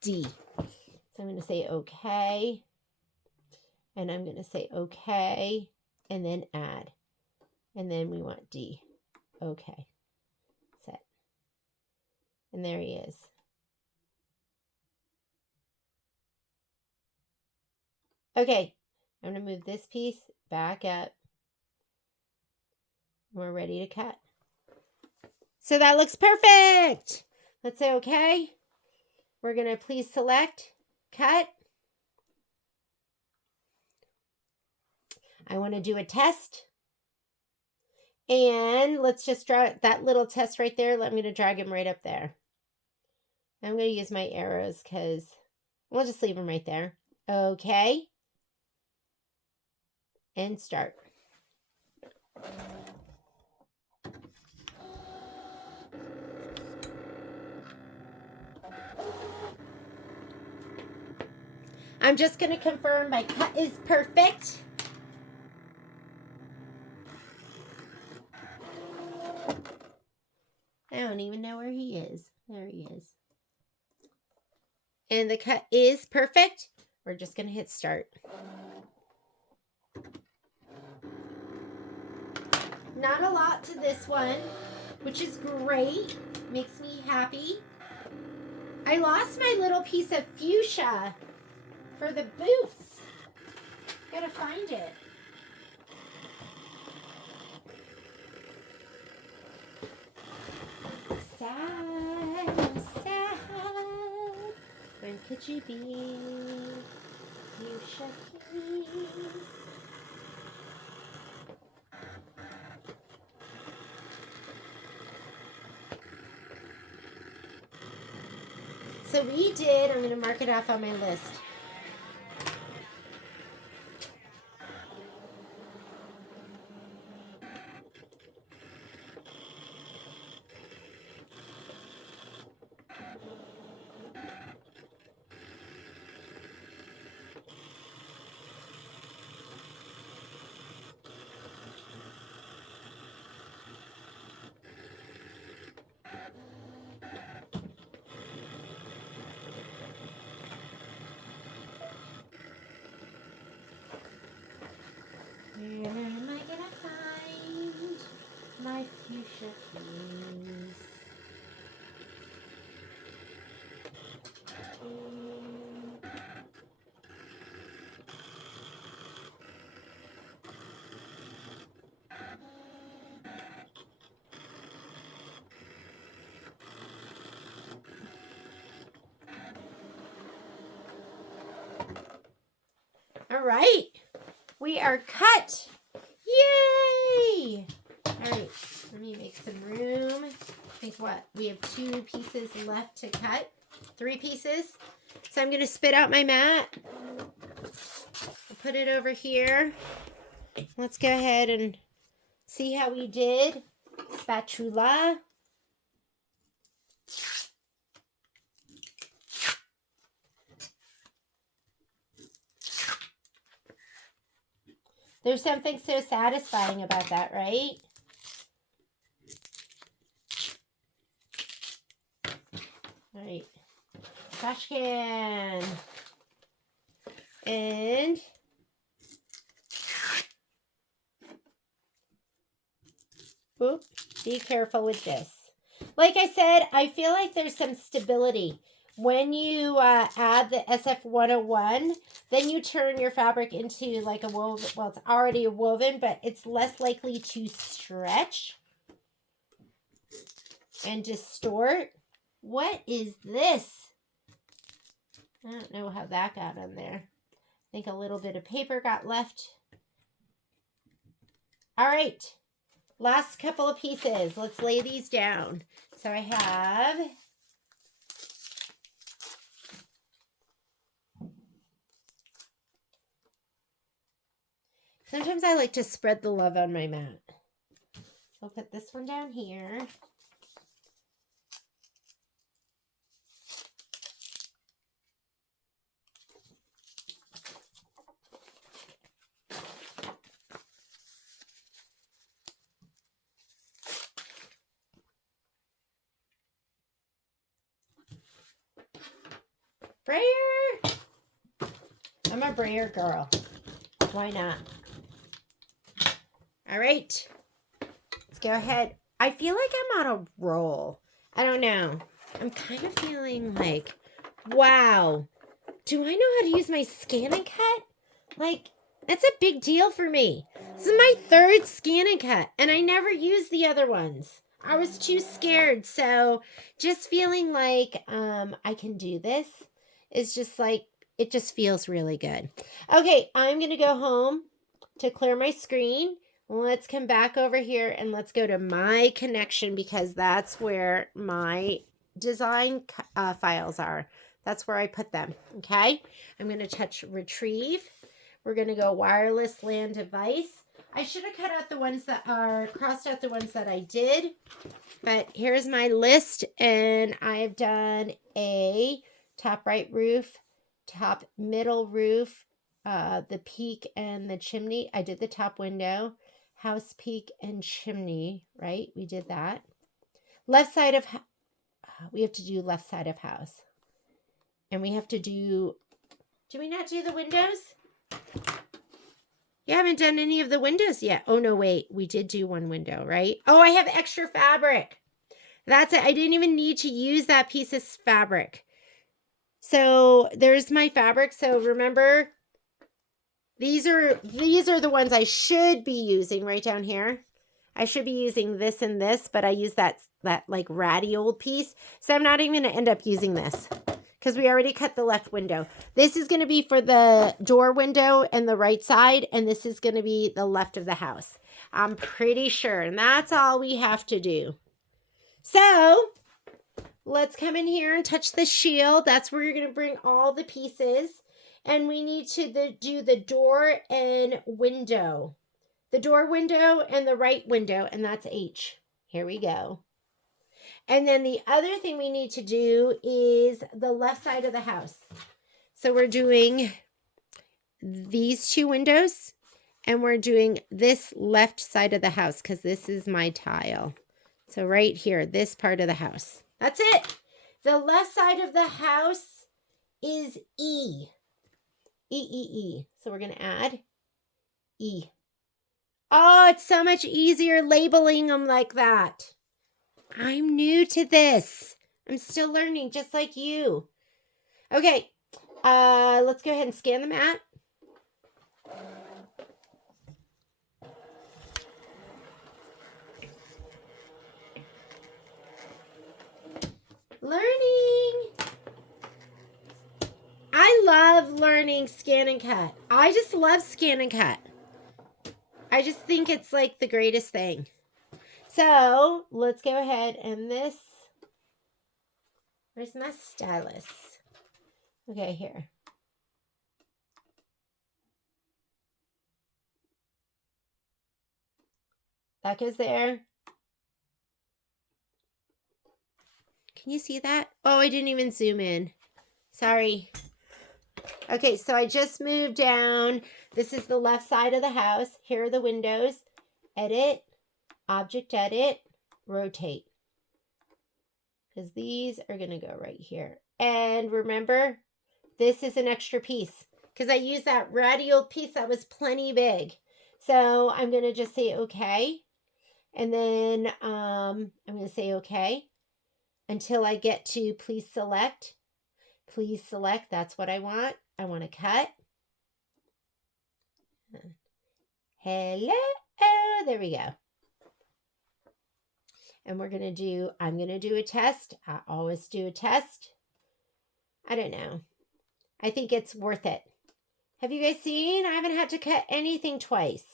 D. So I'm going to say okay. And I'm going to say okay. And then add. And then we want D. Okay. Set. And there he is. Okay. I'm going to move this piece back up. We're ready to cut. So that looks perfect. Let's say okay. We're going to please select, cut. I want to do a test. And let's just draw that little test right there. I'm going to drag him right up there. I'm going to use my arrows because we'll just leave them right there. Okay. And start. I'm just going to confirm my cut is perfect. I don't even know where he is. There he is. And the cut is perfect. We're just going to hit start. Not a lot to this one, which is great. Makes me happy. I lost my little piece of fuchsia for the boots. Gotta find it. Sad, sad. When could you be? Fuchsia keys. So we did, I'm going to mark it off on my list. Where am I gonna find my fuchsia keys? All right, we are cut. Yay! All right, let me make some room. I think what? We have 2 pieces left to cut. 3 pieces. So I'm going to spit out my mat. I'll put it over here. Let's go ahead and see how we did. Spatula. There's something so satisfying about that, right? All right. Trash can. And whoop, be careful with this. Like I said, I feel like there's some stability. When you add the SF101, then you turn your fabric into like a woven. Well, it's already a woven, but it's less likely to stretch and distort. What is this? I don't know how that got on there. I think a little bit of paper got left. All right. Last couple of pieces. Let's lay these down. So I have sometimes I like to spread the love on my mat. So I'll put this one down here. Brayer! I'm a brayer girl. Why not? All right. Let's go ahead. I feel like I'm on a roll. I don't know. I'm kind of feeling like, wow, do I know how to use my scan and cut? Like, that's a big deal for me. This is my 3rd scan and cut, and I never used the other ones. I was too scared. So just feeling like I can do this is just like, it just feels really good. Okay, I'm going to go home to clear my screen. Let's come back over here and let's go to my connection because that's where my design files are. That's where I put them, okay? I'm going to touch retrieve. We're going to go wireless LAN device. I should have cut out the ones that are, crossed out the ones that I did, but here's my list, and I've done a top right roof, top middle roof, the peak and the chimney. I did the top window, house peak and chimney, right? We did that. Left side of, we have to do left side of house. And we have to do we not do the windows? You haven't done any of the windows yet. Oh, no, wait. We did do one window, right? Oh, I have extra fabric. That's it. I didn't even need to use that piece of fabric. So there's my fabric. So remember, these are the ones I should be using right down here. I should be using this and this, but I use that like ratty old piece. So I'm not even going to end up using this because we already cut the left window. This is going to be for the door window and the right side, and this is going to be the left of the house. I'm pretty sure, and that's all we have to do. So let's come in here and touch the shield. That's where you're going to bring all the pieces. And we need to do the door and window. The door window and the right window, and that's H. Here we go. And then the other thing we need to do is the left side of the house. So we're doing these two windows, and we're doing this left side of the house because this is my tile. So right here, this part of the house. That's it. The left side of the house is E. E. So we're going to add E. Oh, it's so much easier labeling them like that. I'm new to this. I'm still learning just like you. Okay, let's go ahead and scan the mat. Learning. I love learning scan and cut. I just love scan and cut. I just think it's like the greatest thing. So let's go ahead and this. Where's my stylus? Okay, here. That goes there. Can you see that? Oh, I didn't even zoom in. Sorry. Okay, so I just moved down. This is the left side of the house. Here are the windows. Edit, object edit, rotate. Because these are going to go right here. And remember, this is an extra piece. Because I used that ratty old piece that was plenty big. So I'm going to just say okay. And then I'm going to say okay. Until I get to please select. Please select. That's what I want. I want to cut. Hello. There we go. And I'm going to do a test. I always do a test. I don't know. I think it's worth it. Have you guys seen? I haven't had to cut anything twice.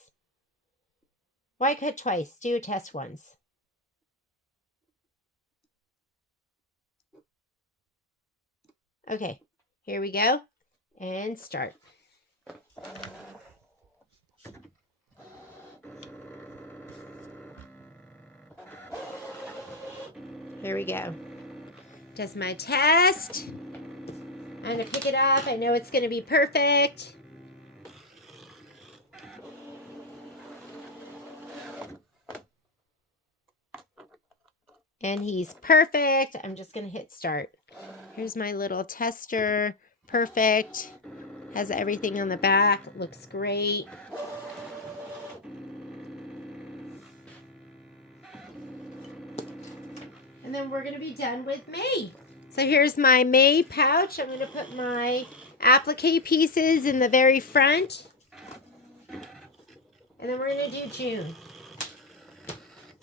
Why cut twice? Do a test once. Okay, here we go. And start. Here we go. Does my test. I'm going to pick it up. I know it's going to be perfect. And he's perfect. I'm just going to hit start. Here's my little tester. Perfect. Has everything on the back. Looks great. And then we're going to be done with May. So here's my May pouch. I'm going to put my applique pieces in the very front. And then we're going to do June.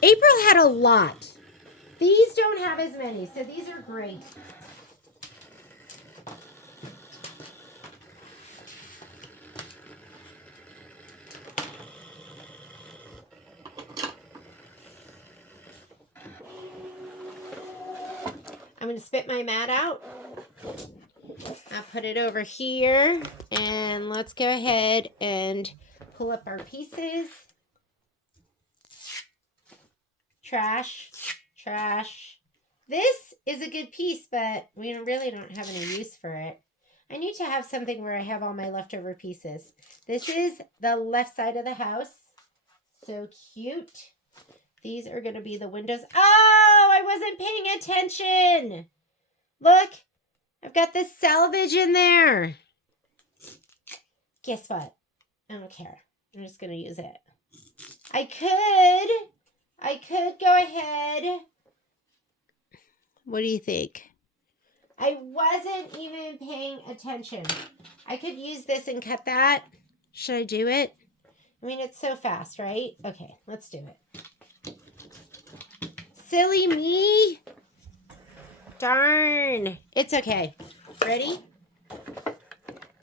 April had a lot. These don't have as many, so these are great. I'm going to spit my mat out. I'll put it over here, and let's go ahead and pull up our pieces. Trash, trash. This is a good piece, but we really don't have any use for it. I need to have something where I have all my leftover pieces. This is the left side of the house. So cute. These are going to be the windows. Oh, I wasn't paying attention. Look, I've got this selvage in there. Guess what? I don't care. I'm just going to use it. I could go ahead. What do you think? I wasn't even paying attention. I could use this and cut that. Should I do it? I mean, it's so fast, right? Okay, let's do it. Silly me. Darn. It's okay. Ready?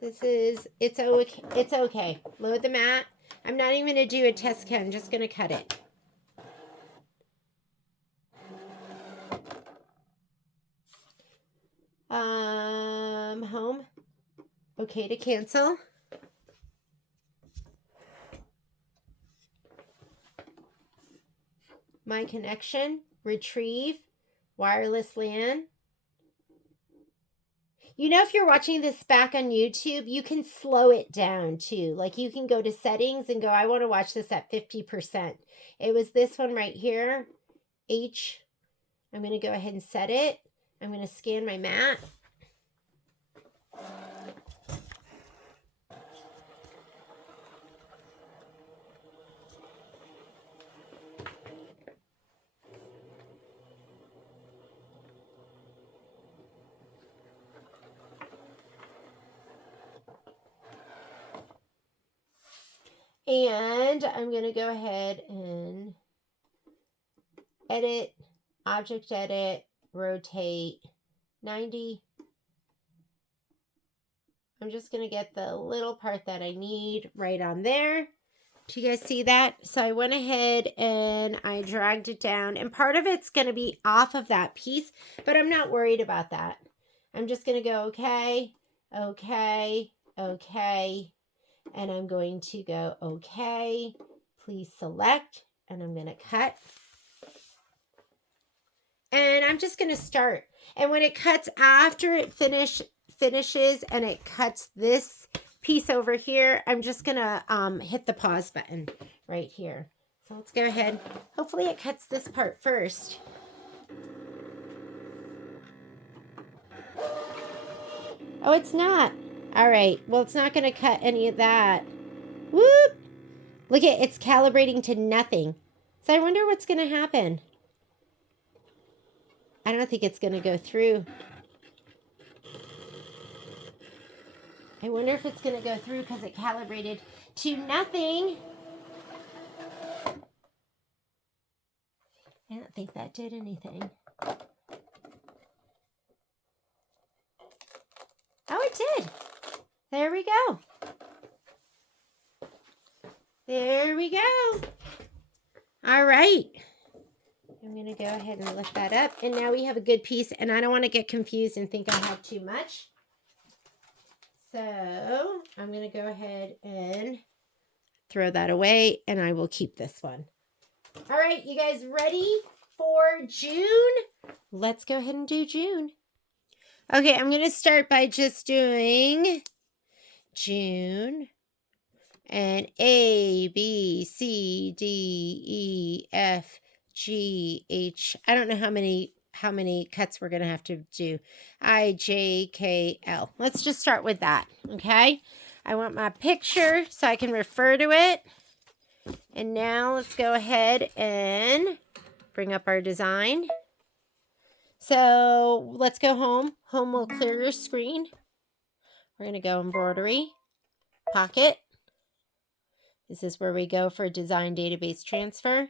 It's okay. It's okay. Load the mat. I'm not even going to do a test cut. I'm just going to cut it. Home. Okay to cancel. My connection. Retrieve. Wireless LAN. You know, if you're watching this back on YouTube, you can slow it down too. Like you can go to settings and go, I want to watch this at 50%. It was this one right here. H. I'm going to go ahead and set it. I'm going to scan my mat. And I'm going to go ahead and edit, object edit, rotate 90. I'm just going to get the little part that I need right on there. Do you guys see that? So I went ahead and I dragged it down. And part of it's going to be off of that piece, but I'm not worried about that. I'm just going to go, okay, okay, okay. And I'm going to go, okay, please select. And I'm going to cut. And I'm just going to start. And when it cuts after it finishes and it cuts this piece over here, I'm just going to hit the pause button right here. So let's go ahead. Hopefully it cuts this part first. Oh, it's not. All right. Well, it's not going to cut any of that. Whoop. Look at it's calibrating to nothing. So I wonder what's going to happen. I don't think it's going to go through. I wonder if it's going to go through because it calibrated to nothing. I don't think that did anything. Oh, it did. There we go. There we go. All right. I'm going to go ahead and lift that up. And now we have a good piece. And I don't want to get confused and think I have too much. So I'm going to go ahead and throw that away. And I will keep this one. All right, you guys ready for June? Let's go ahead and do June. Okay, I'm going to start by just doing June. And A, B, C, D, E, F, G, H. I don't know how many cuts we're going to have to do. I, J, K, L. Let's just start with that, okay? I want my picture so I can refer to it. And now let's go ahead and bring up our design. So let's go home. Home will clear your screen. We're going to go embroidery, pocket. This is where we go for design database transfer.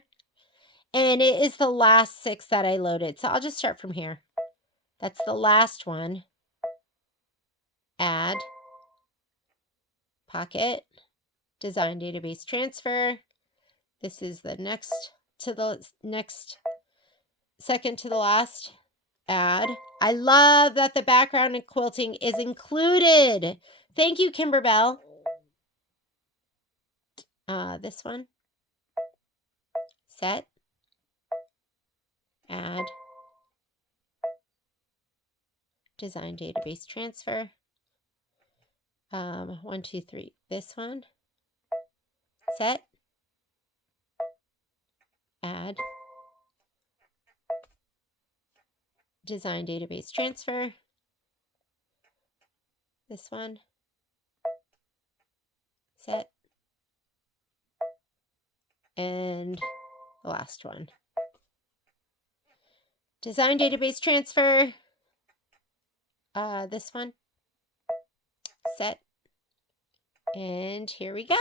And it is the last 6 that I loaded. So I'll just start from here. That's the last one. Add, pocket, design database transfer. This is the next to the next, second to the last. Add. I love that the background and quilting is included. Thank you, Kimberbell. This one. Set. Add. Design database transfer. 1, 2, 3. This one. Set. Add. design database transfer. This one. Set. And the last one. Design database transfer. This one. Set. And here we go.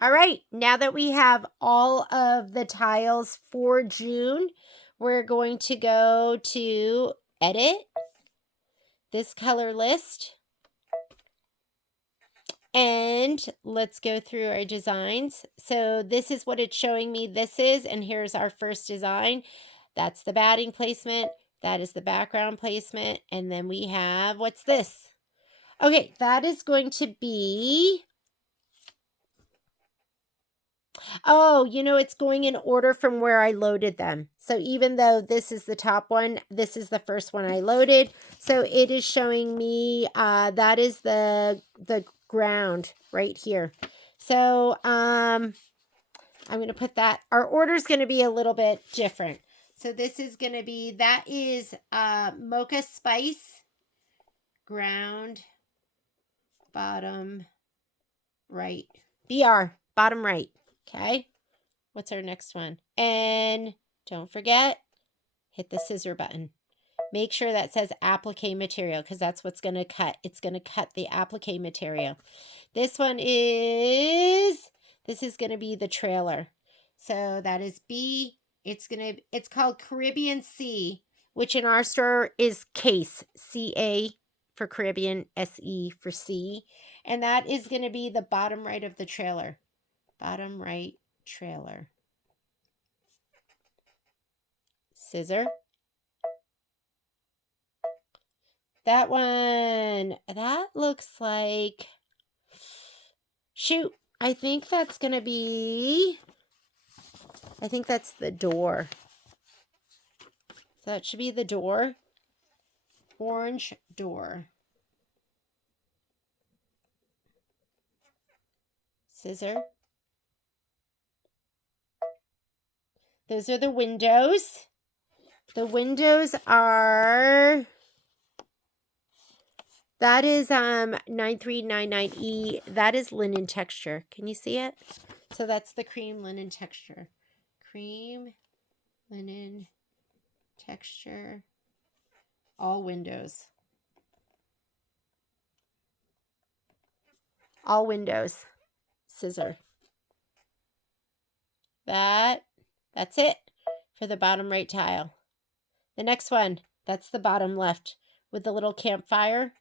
All right, now that we have all of the tiles for June, we're going to go to edit this color list. And let's go through our designs. So this is what it's showing me this is, and here's our first design. That's the batting placement. That is the background placement. And then we have, what's this? Okay, that is going to be, oh, you know, it's going in order from where I loaded them. So even though this is the top one, this is the first one I loaded. So it is showing me that is the ground right here. So I'm going to put that. Our order is going to be a little bit different. So this is going to be, that is Mocha Spice, ground, bottom right. BR, bottom right. Okay. What's our next one? And don't forget, hit the scissor button. Make sure that says applique material because that's what's going to cut. It's going to cut the applique material. This one is, this is going to be the trailer. So that is B. It's called Caribbean C, which in our store is case, CA for Caribbean, SE for C. And that is going to be the bottom right of the trailer. Bottom right trailer. Scissor. That one, that looks like, shoot, I think that's going to be, I think that's the door. So that should be the door. Orange door. Scissor. Those are the windows. The windows are, that is 9399E. That is linen texture. Can you see it? So that's the cream linen texture. Cream linen texture. All windows. All windows. Scissor. That's it for the bottom right tile. The next one, that's the bottom left with the little campfire.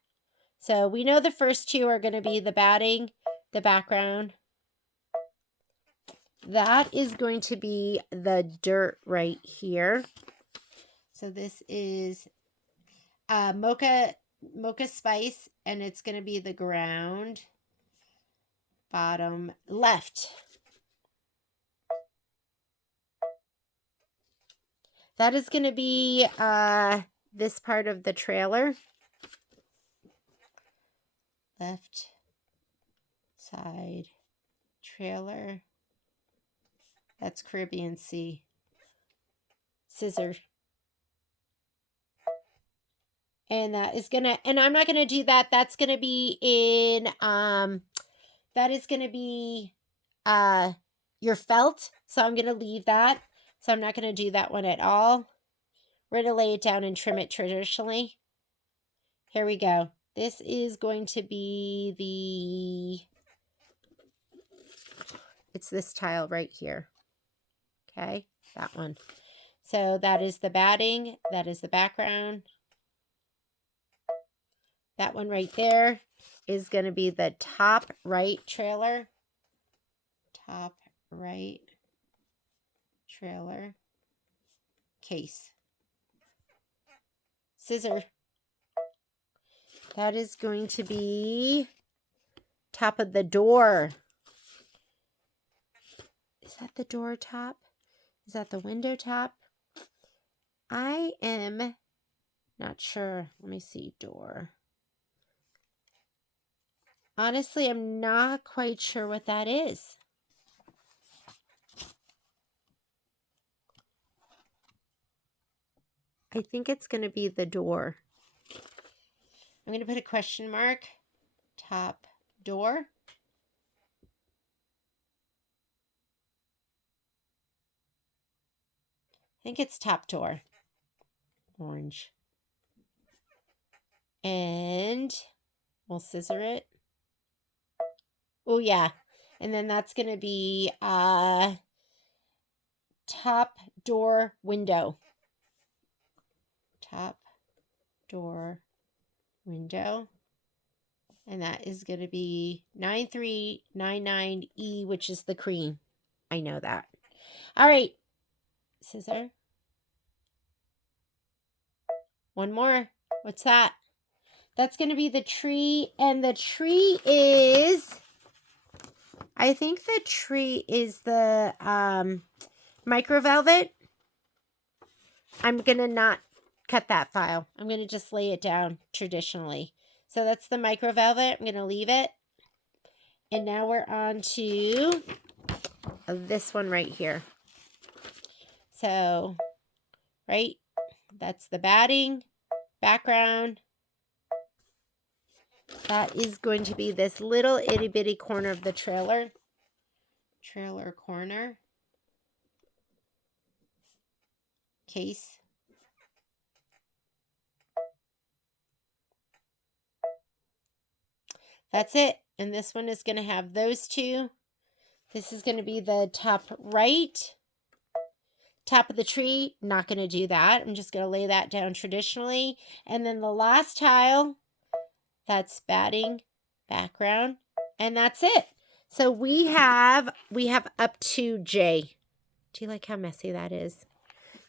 So we know the first two are going to be the batting, the background. That is going to be the dirt right here. So this is Mocha Spice, and it's going to be the ground, bottom left. That is going to be this part of the trailer. Left side trailer. That's Caribbean Sea. Scissor. And that is going to, and I'm not going to do that. That's going to be in, that is going to be your felt. So I'm going to leave that. So I'm not going to do that one at all. We're going to lay it down and trim it traditionally. Here we go. This is going to be it's this tile right here. Okay, that one. So that is the batting. That is the background. That one right there is going to be the top right trailer. Top right trailer case. Scissor. That is going to be top of the door. Is that the door top? Is that the window top? I am not sure. Let me see. Door. Honestly, I'm not quite sure what that is. I think it's going to be the door. I'm going to put a question mark. Top door. I think it's top door. Orange. And we'll scissor it. Oh, yeah. And then that's going to be top door window. Top door window. And that is going to be 9399E, which is the cream. I know that. All right. Scissor. One more. What's that? That's going to be the tree. And the tree is, I think the tree is the micro velvet. I'm going to not cut that file. I'm going to just lay it down traditionally. So that's the micro velvet. I'm going to leave it. And now we're on to this one right here. So, right, that's the batting, background. That is going to be this little itty bitty corner of the trailer. Trailer corner. Case. That's it. And this one is going to have those two. This is going to be the top right. Top of the tree. Not going to do that. I'm just going to lay that down traditionally. And then the last tile, that's batting, background, and that's it. So we have up to J. Do you like how messy that is?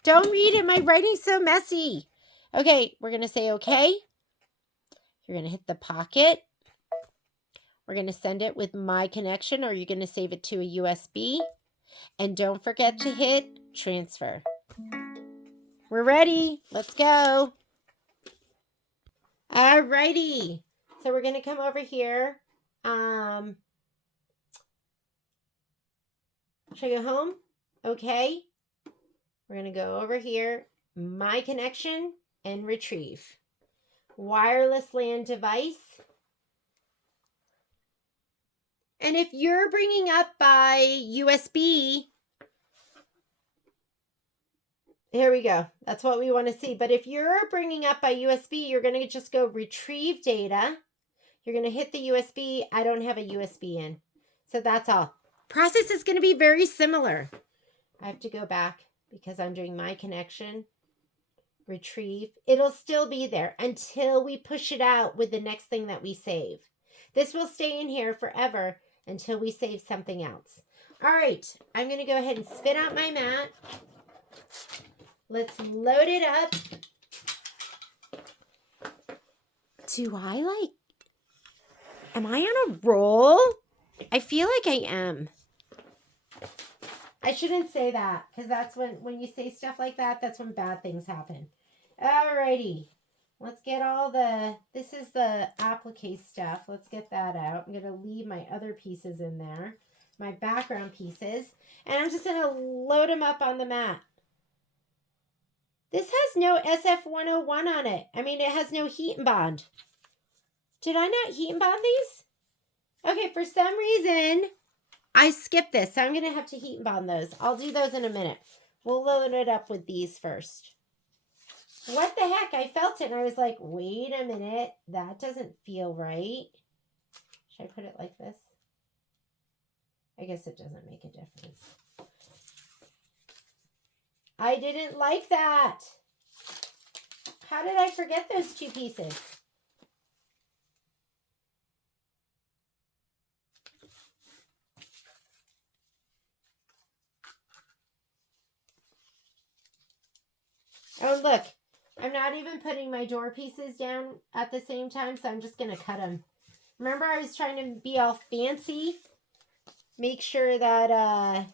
Don't read it. My writing's so messy. Okay, we're going to say okay. You're going to hit the pocket. We're going to send it with my connection, or you're going to save it to a USB. And don't forget to hit transfer. We're ready. Let's go. All righty. So we're going to come over here. Should I go home? Okay. We're going to go over here. My connection and retrieve. Wireless LAN device. And if you're bringing up by USB, here we go. That's what we want to see. But if you're bringing up by USB, you're going to just go retrieve data. You're going to hit the USB. I don't have a USB in. So that's all. Process is going to be very similar. I have to go back because I'm doing my connection. Retrieve. It'll still be there until we push it out with the next thing that we save. This will stay in here forever until we save something else. All right, I'm going to go ahead and spit out my mat. Let's load it up. Am I on a roll? I feel like I am. I shouldn't say that because that's when you say stuff like that, that's when bad things happen. Alrighty. Let's get this is the applique stuff. Let's get that out. I'm going to leave my other pieces in there, my background pieces, and I'm just going to load them up on the mat. This has no SF101 on it. I mean, it has no heat and bond. Did I not heat and bond these? Okay, for some reason, I skipped this, so I'm going to have to heat and bond those. I'll do those in a minute. We'll load it up with these first. What the heck? I felt it and I was like, wait a minute. That doesn't feel right. Should I put it like this? I guess it doesn't make a difference. I didn't like that. How did I forget those two pieces? Oh, look. I'm not even putting my door pieces down at the same time, so I'm just going to cut them. Remember, I was trying to be all fancy? Make sure that, I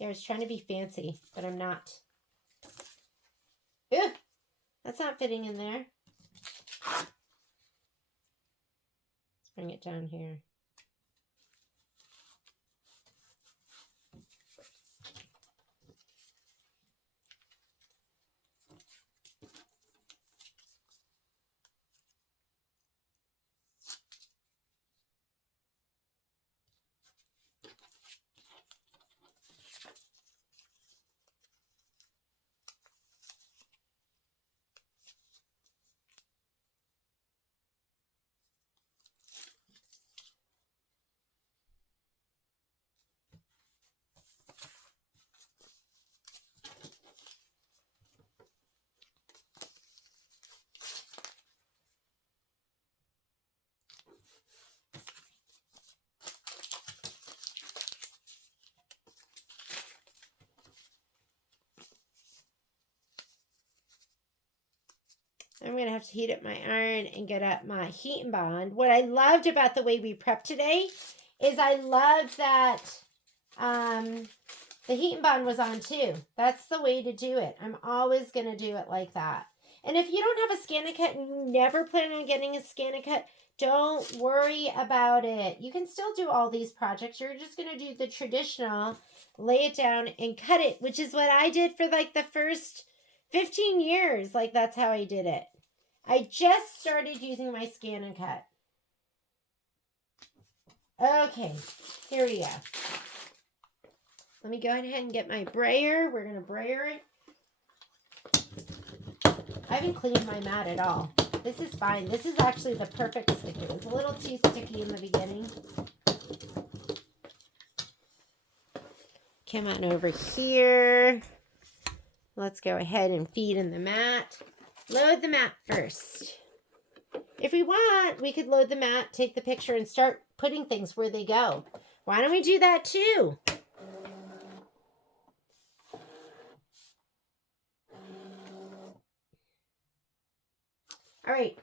was trying to be fancy, but I'm not. Ugh, that's not fitting in there. Let's bring it down here. I'm going to have to heat up my iron and get up my heat and bond. What I loved about the way we prepped today is I loved that the heat and bond was on too. That's the way to do it. I'm always going to do it like that. And if you don't have a ScanNCut and you never plan on getting a ScanNCut, don't worry about it. You can still do all these projects. You're just going to do the traditional, lay it down and cut it, which is what I did for like the first 15 years. Like that's how I did it. I just started using my ScanNCut. Okay, here we go. Let me go ahead and get my brayer. We're going to brayer it. I haven't cleaned my mat at all. This is fine. This is actually the perfect stick. It was a little too sticky in the beginning. Come on over here. Let's go ahead and feed in the mat. Load the mat first. If we want, we could load the mat, take the picture, and start putting things where they go. Why don't we do that too? All right,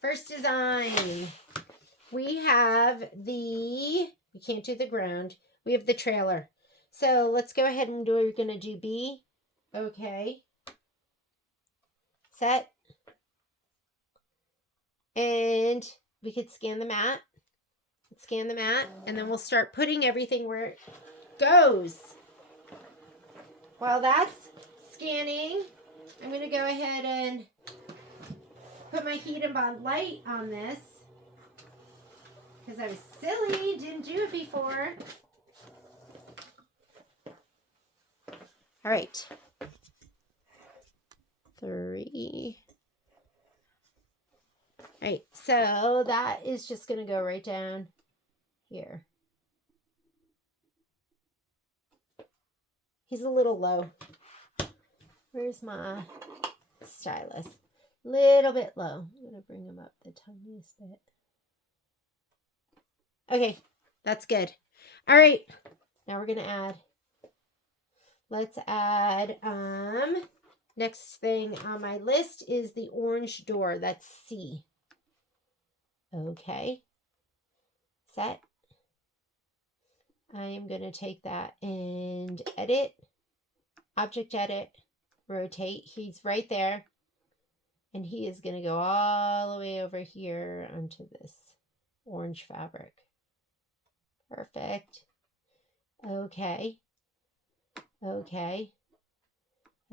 first design. We have we can't do the ground. We have the trailer. So let's go ahead and we're going to do B. Okay. Set. And we could scan the mat. Scan the mat. And then we'll start putting everything where it goes. While that's scanning, I'm going to go ahead and put my heat and bond light on this because I was silly, didn't do it before. All right. 3. All right, so that is just going to go right down here. He's a little low. Where's my stylus? Little bit low. I'm going to bring him up the tiniest bit. Okay, that's good. All right, now we're going to add. Let's add, next thing on my list is the orange door. That's C. Okay. Set. I am going to take that and edit. Object edit. Rotate. He's right there. And he is going to go all the way over here onto this orange fabric. Perfect. Okay. Okay.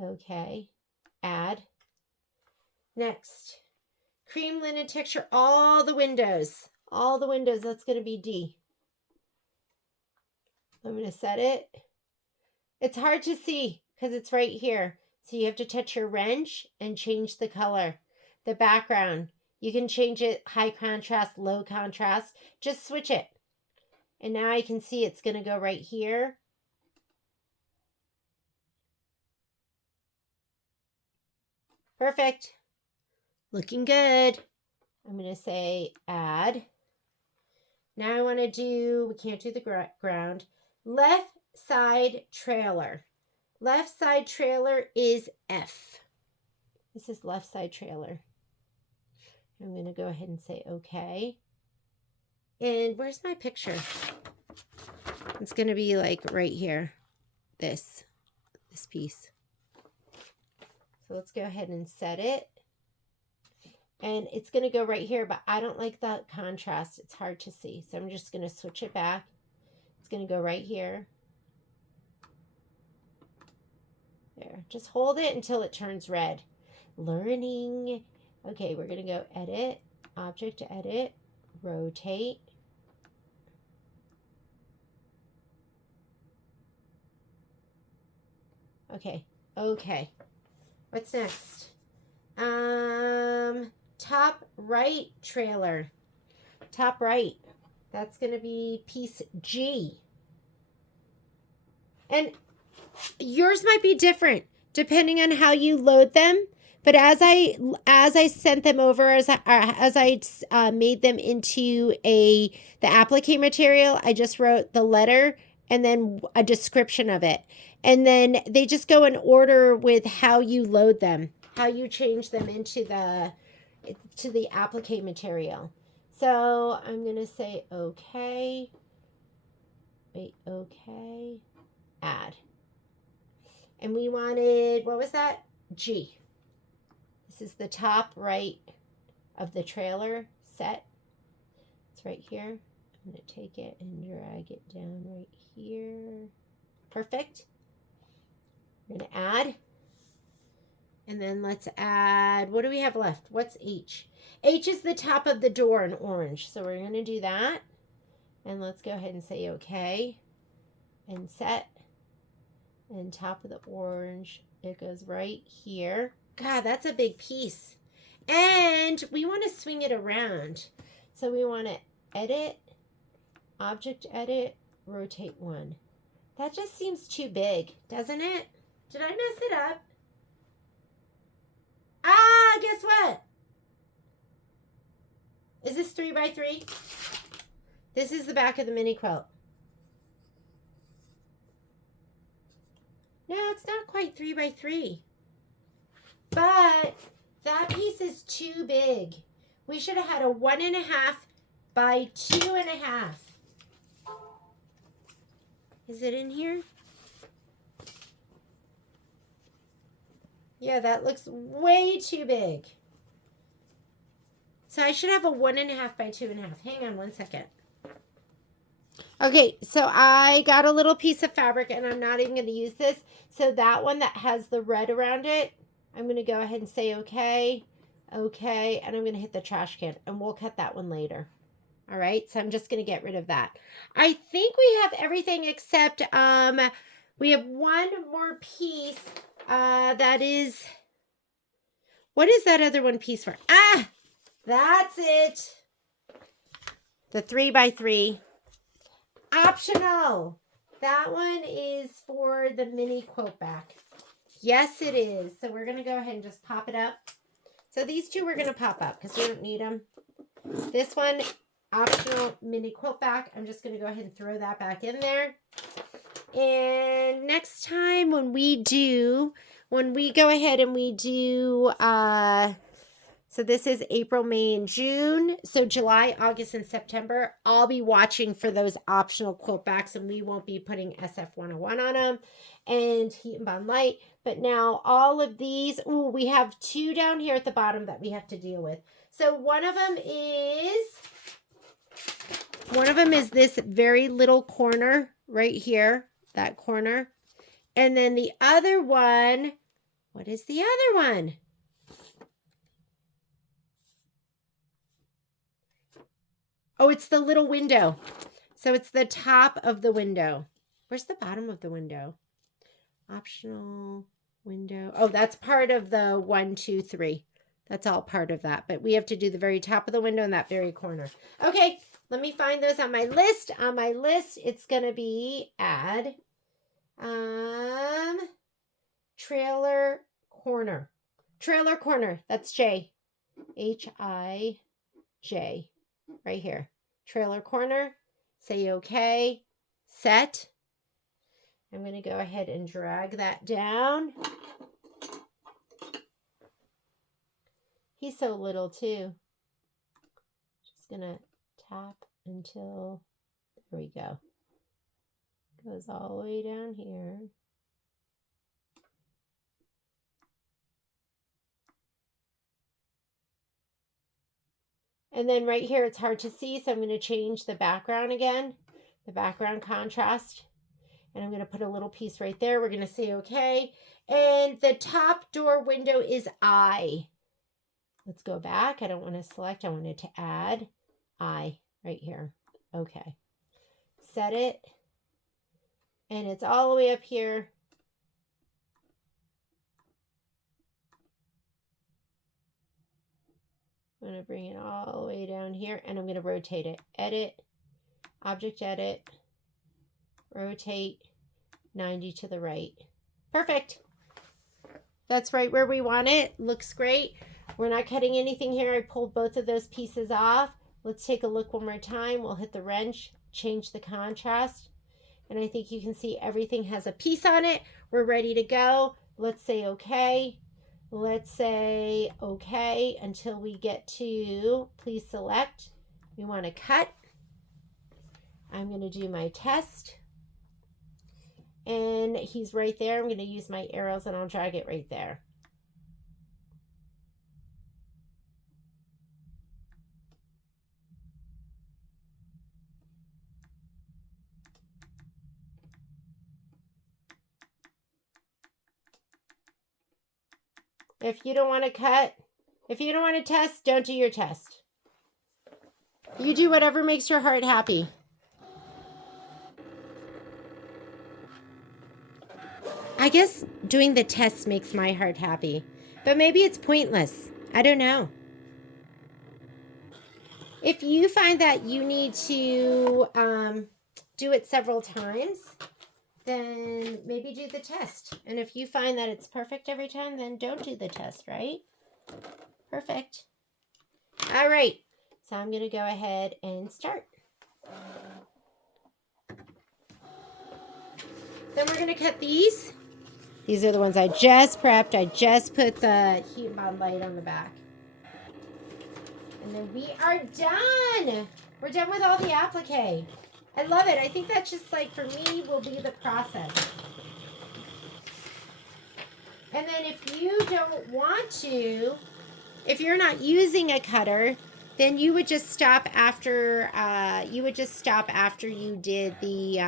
Okay. Add. Next. Cream linen texture. All the windows. All the windows. That's going to be D. I'm going to set it. It's hard to see because it's right here. So you have to touch your wrench and change the color. The background. You can change it high contrast, low contrast. Just switch it. And now I can see it's going to go right here. Perfect. Looking good. I'm going to say add. Now I want to do, we can't do the ground. Left side trailer. Left side trailer is F. This is left side trailer. I'm going to go ahead and say okay. And where's my picture? It's going to be like right here. This piece. So let's go ahead and set it. And it's going to go right here, but I don't like the contrast. It's hard to see. So I'm just going to switch it back. It's going to go right here. There. Just hold it until it turns red. Learning. Okay, we're going to go edit. Object edit. Rotate. Okay. Okay. What's next? Top right trailer. Top right. That's going to be piece G. And yours might be different depending on how you load them. But as I sent them over, as I made them into the applique material, I just wrote the letter and then a description of it. And then they just go in order with how you load them, how you change them into the to the applique material. So I'm going to say okay. Wait, okay. Add. And we wanted, what was that? G. This is the top right of the trailer set. It's right here. I'm going to take it and drag it down right here. Perfect. We're going to add. And then let's add, what do we have left? What's H? H is the top of the door in orange. So we're going to do that. And let's go ahead and say okay. And set. And top of the orange, it goes right here. God, that's a big piece. And we want to swing it around. So we want to edit, object edit, rotate 1. That just seems too big, doesn't it? Did I mess it up? Ah, guess what? Is this 3x3? This is the back of the mini quilt. No, it's not quite 3x3. But that piece is too big. We should have had a 1.5 by 2.5. Is it in here? Yeah, that looks way too big. So I should have a 1.5 by 2.5. Hang on one second. Okay, so I got a little piece of fabric and I'm not even going to use this. So that one that has the red around it, I'm going to go ahead and say okay, okay, and I'm going to hit the trash can and we'll cut that one later. All right, so I'm just going to get rid of that. I think we have everything except we have one more piece that is, what is that other one piece for? Ah, that's it. The 3x3. Optional. That one is for the mini quilt back. Yes, it is. So we're going to go ahead and just pop it up. So these two we're going to pop up because we don't need them. This one, optional mini quilt back. I'm just going to go ahead and throw that back in there. And next time when we go ahead and we do, so this is April, May, and June. So July, August, and September, I'll be watching for those optional quilt backs and we won't be putting SF101 on them and Heat and Bond Light. But now all of these, ooh, we have 2 down here at the bottom that we have to deal with. So one of them is this very little corner right here, that corner. And then the other one, what is the other one? Oh, it's the little window. So it's the top of the window. Where's the bottom of the window? Optional window. Oh, that's part of the 1, 2, 3. That's all part of that. But we have to do the very top of the window in that very corner. Okay, let me find those on my list. On my list, it's going to be add trailer corner. Trailer corner. That's J. H-I-J. Right here. Trailer corner. Say okay. Set. I'm going to go ahead and drag that down. He's so little too. Just going to tap until, there we go. Goes all the way down here. And then right here, it's hard to see, so I'm going to change the background again, the background contrast. And I'm going to put a little piece right there. We're going to say okay. And the top door window is I. Let's go back. I don't want to select. I wanted to add I right here. Okay. Set it. And it's all the way up here. I'm going to bring it all the way down here and I'm going to rotate it. Edit, object edit, rotate 90 to the right. Perfect. That's right where we want it. Looks great. We're not cutting anything here. I pulled both of those pieces off. Let's take a look one more time. We'll hit the wrench, change the contrast. And I think you can see everything has a piece on it. We're ready to go. Let's say okay. Let's say okay until we get to please select. We want to cut. I'm going to do my test. And he's right there. I'm going to use my arrows and I'll drag it right there. If you don't want to cut, if you don't want to test, don't do your test. You do whatever makes your heart happy. I guess doing the test makes my heart happy, but maybe it's pointless. I don't know. If you find that you need to do it several times, then maybe do the test. And if you find that it's perfect every time, then don't do the test, right? Perfect. All right. So I'm going to go ahead and start. Then we're going to cut these. These are the ones I just prepped. I just put the heat bond light on the back. And then we are done. We're done with all the applique. I love it. I think that's just like, for me, will be the process. And then if you don't want to, if you're not using a cutter, then you would just stop after, you did the,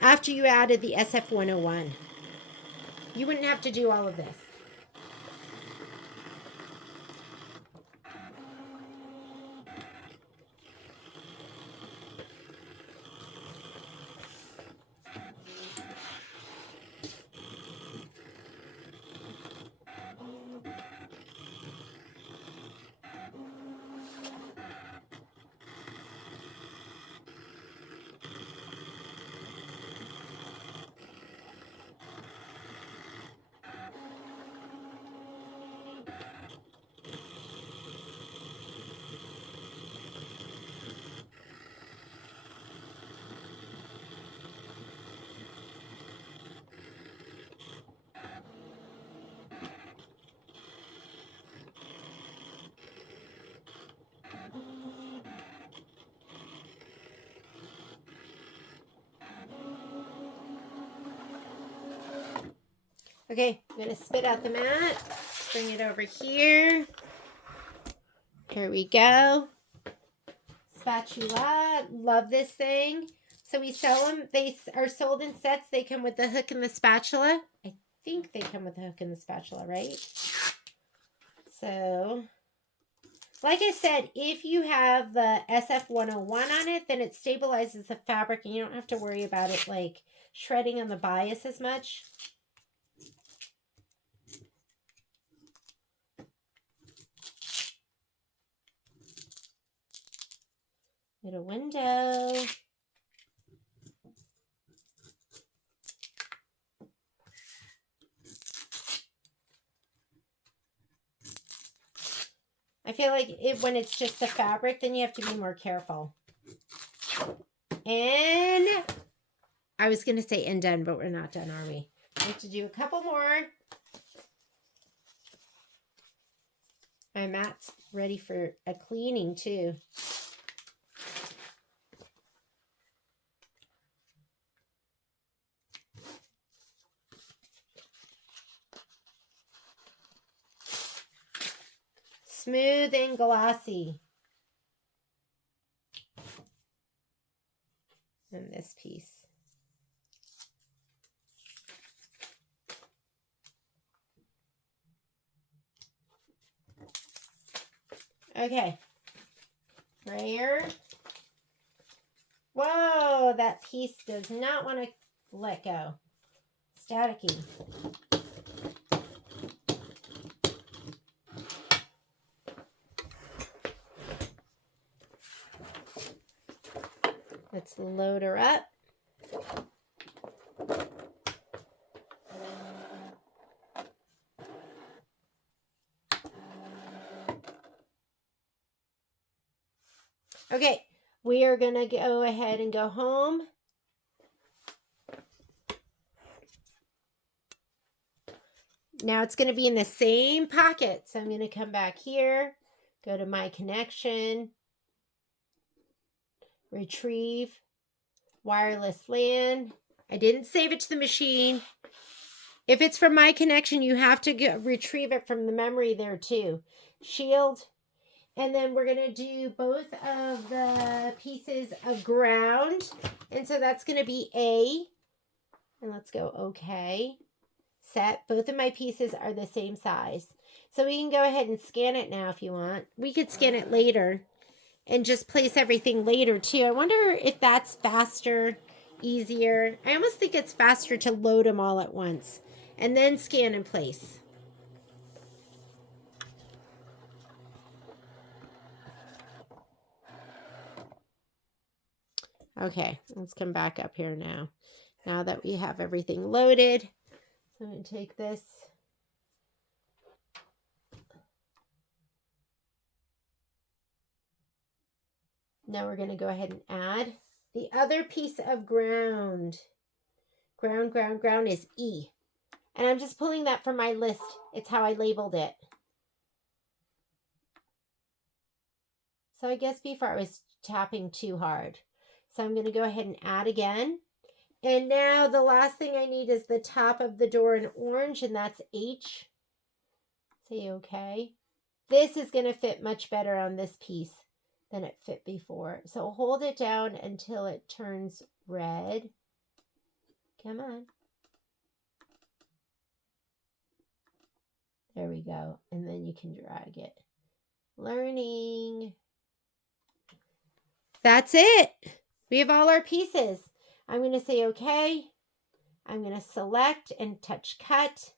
after you added the SF101. You wouldn't have to do all of this. Okay, I'm going to spit out the mat. Bring it over here. Here we go. Spatula. Love this thing. So we sell them. They are sold in sets. They come with the hook and the spatula. I think they come with the hook and the spatula, right? So, like I said, if you have the SF101 on it, then it stabilizes the fabric and you don't have to worry about it like shredding on the bias as much. Little window. I feel like when it's just the fabric, then you have to be more careful. And I was going to say and done, but we're not done, are we? We have to do a couple more. My mat's ready for a cleaning too. Smooth and glossy. And this piece. Okay. Right here. Whoa, that piece does not want to let go. Staticky. Let's load her up. Okay, we are going to go ahead and go home. Now it's going to be in the same pocket. So I'm going to come back here, go to my connection, retrieve, wireless LAN. I didn't save it to the machine. If it's from my connection, you have to retrieve it from the memory there too. Shield. And then we're going to do both of the pieces of ground. And so that's going to be A. And let's go okay. Set. Both of my pieces are the same size. So we can go ahead and scan it now if you want. We could scan it later and just place everything later too. I wonder if that's faster, easier. I almost think it's faster to load them all at once and then scan and place. Okay, let's come back up here now. Now that we have everything loaded, so I'm going to take this. Now we're going to go ahead and add the other piece of ground. Ground is E. And I'm just pulling that from my list. It's how I labeled it. So I guess before I was tapping too hard. So I'm going to go ahead and add again. And now the last thing I need is the top of the door in orange, and that's H. Say okay. This is going to fit much better on this piece than it fit before. So hold it down until it turns red. Come on. There we go. And then you can drag it. Learning. That's it. We have all our pieces. I'm going to say okay. I'm going to select and touch cut.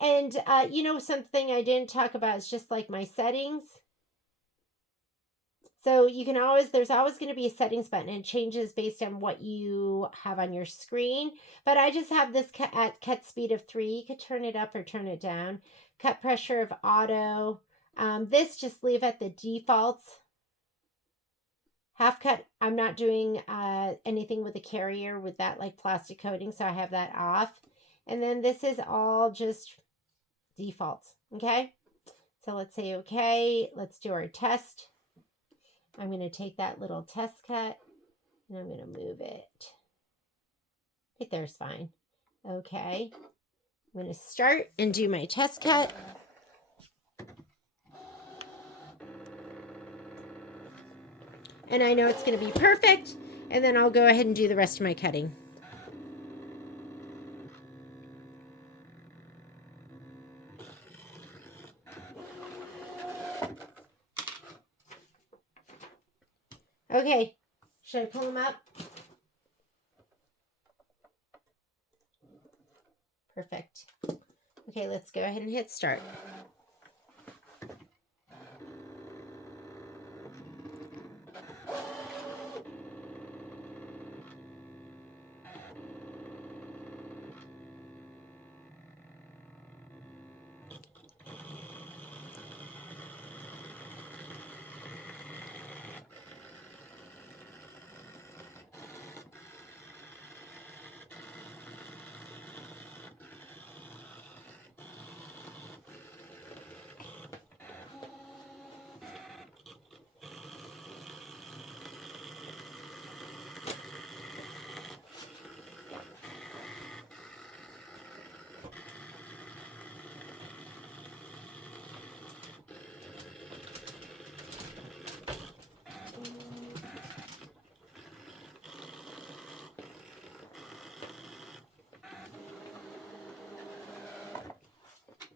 And you know, something I didn't talk about is just like my settings. So you can always, there's always going to be a settings button, and it changes based on what you have on your screen. But I just have this at cut speed of 3. You could turn it up or turn it down. Cut pressure of auto. This just leave at the defaults. Half cut, I'm not doing anything with a carrier with that like plastic coating, so I have that off. And then this is all just defaults, okay? So let's say okay, let's do our test. I'm going to take that little test cut and I'm going to move it. Right there's fine. Okay. I'm going to start and do my test cut. And I know it's going to be perfect. And then I'll go ahead and do the rest of my cutting. Okay. Should I pull them up? Perfect. Okay, let's go ahead and hit start.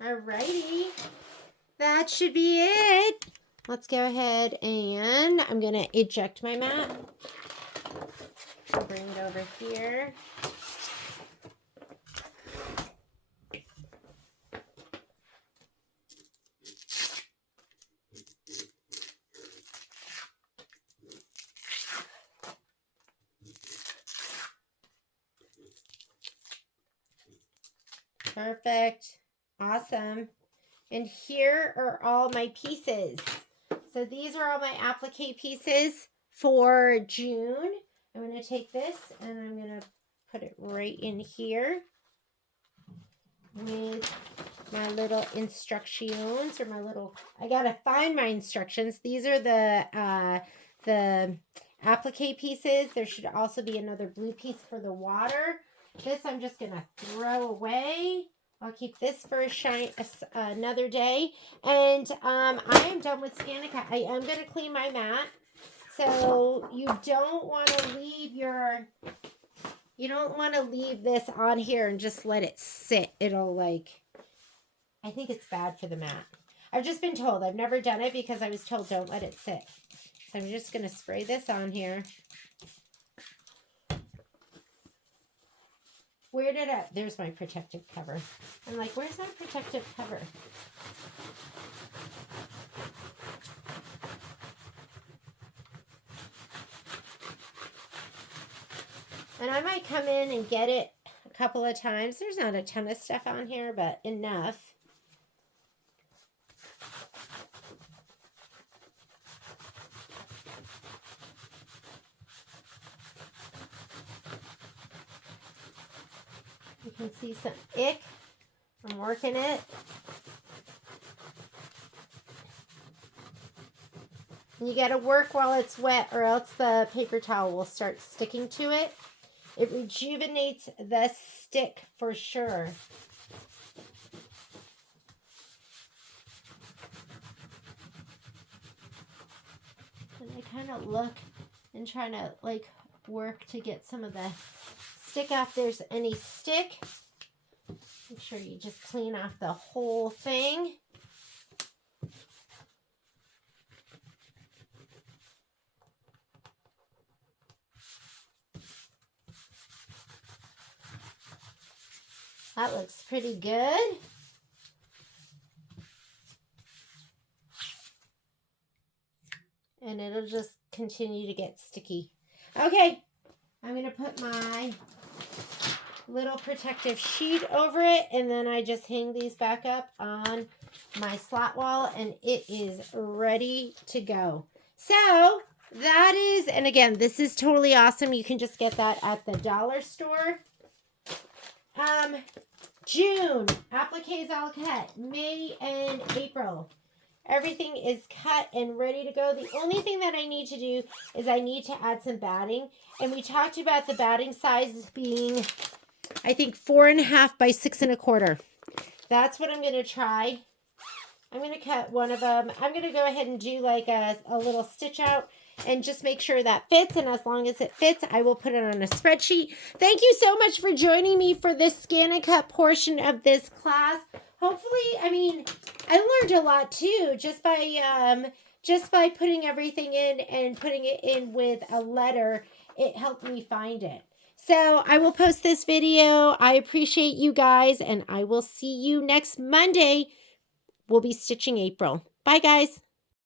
Alrighty, that should be it. Let's go ahead and I'm going to eject my mat. Bring it over here. Perfect. Awesome. And here are all my pieces. So these are all my applique pieces for June. I'm going to take this and I'm going to put it right in here with my little instructions, or my little, I gotta find my instructions. These are the applique pieces. There should also be another blue piece for the water. This I'm just gonna throw away. I'll keep this for another day. And I am done with ScanNCut. I am gonna clean my mat. So you don't want to leave this on here and just let it sit. It'll I think it's bad for the mat. I've just been told. I've never done it because I was told don't let it sit. So I'm just going to spray this on here. There's my protective cover. I'm like, where's my protective cover? And I might come in and get it a couple of times. There's not a ton of stuff on here, but enough. You can see some ick. I'm working it. You got to work while it's wet, or else the paper towel will start sticking to it. It rejuvenates the stick for sure. And I kind of look and try to work to get some of the stick off. There's any stick. Make sure you just clean off the whole thing. That looks pretty good. And it'll just continue to get sticky. Okay, I'm going to put my little protective sheet over it, and then I just hang these back up on my slot wall, and it is ready to go. So that is, and again, this is totally awesome. You can just get that at the dollar store. June, appliques all cut. May and April, everything is cut and ready to go. The only thing that I need to do is I need to add some batting. And we talked about the batting size being, I think, 4.5 by 6 1/4. That's what I'm going to try. I'm going to cut one of them. I'm going to go ahead and do a little stitch out and just make sure that fits. And as long as it fits, I will put it on a spreadsheet. Thank you so much for joining me for this ScanNCut portion of this class. Hopefully, I learned a lot too, just by putting everything in and putting it in with a letter. It helped me find it. So I will post this video. I appreciate you guys, and I will see you next Monday. We'll be stitching April. Bye, guys.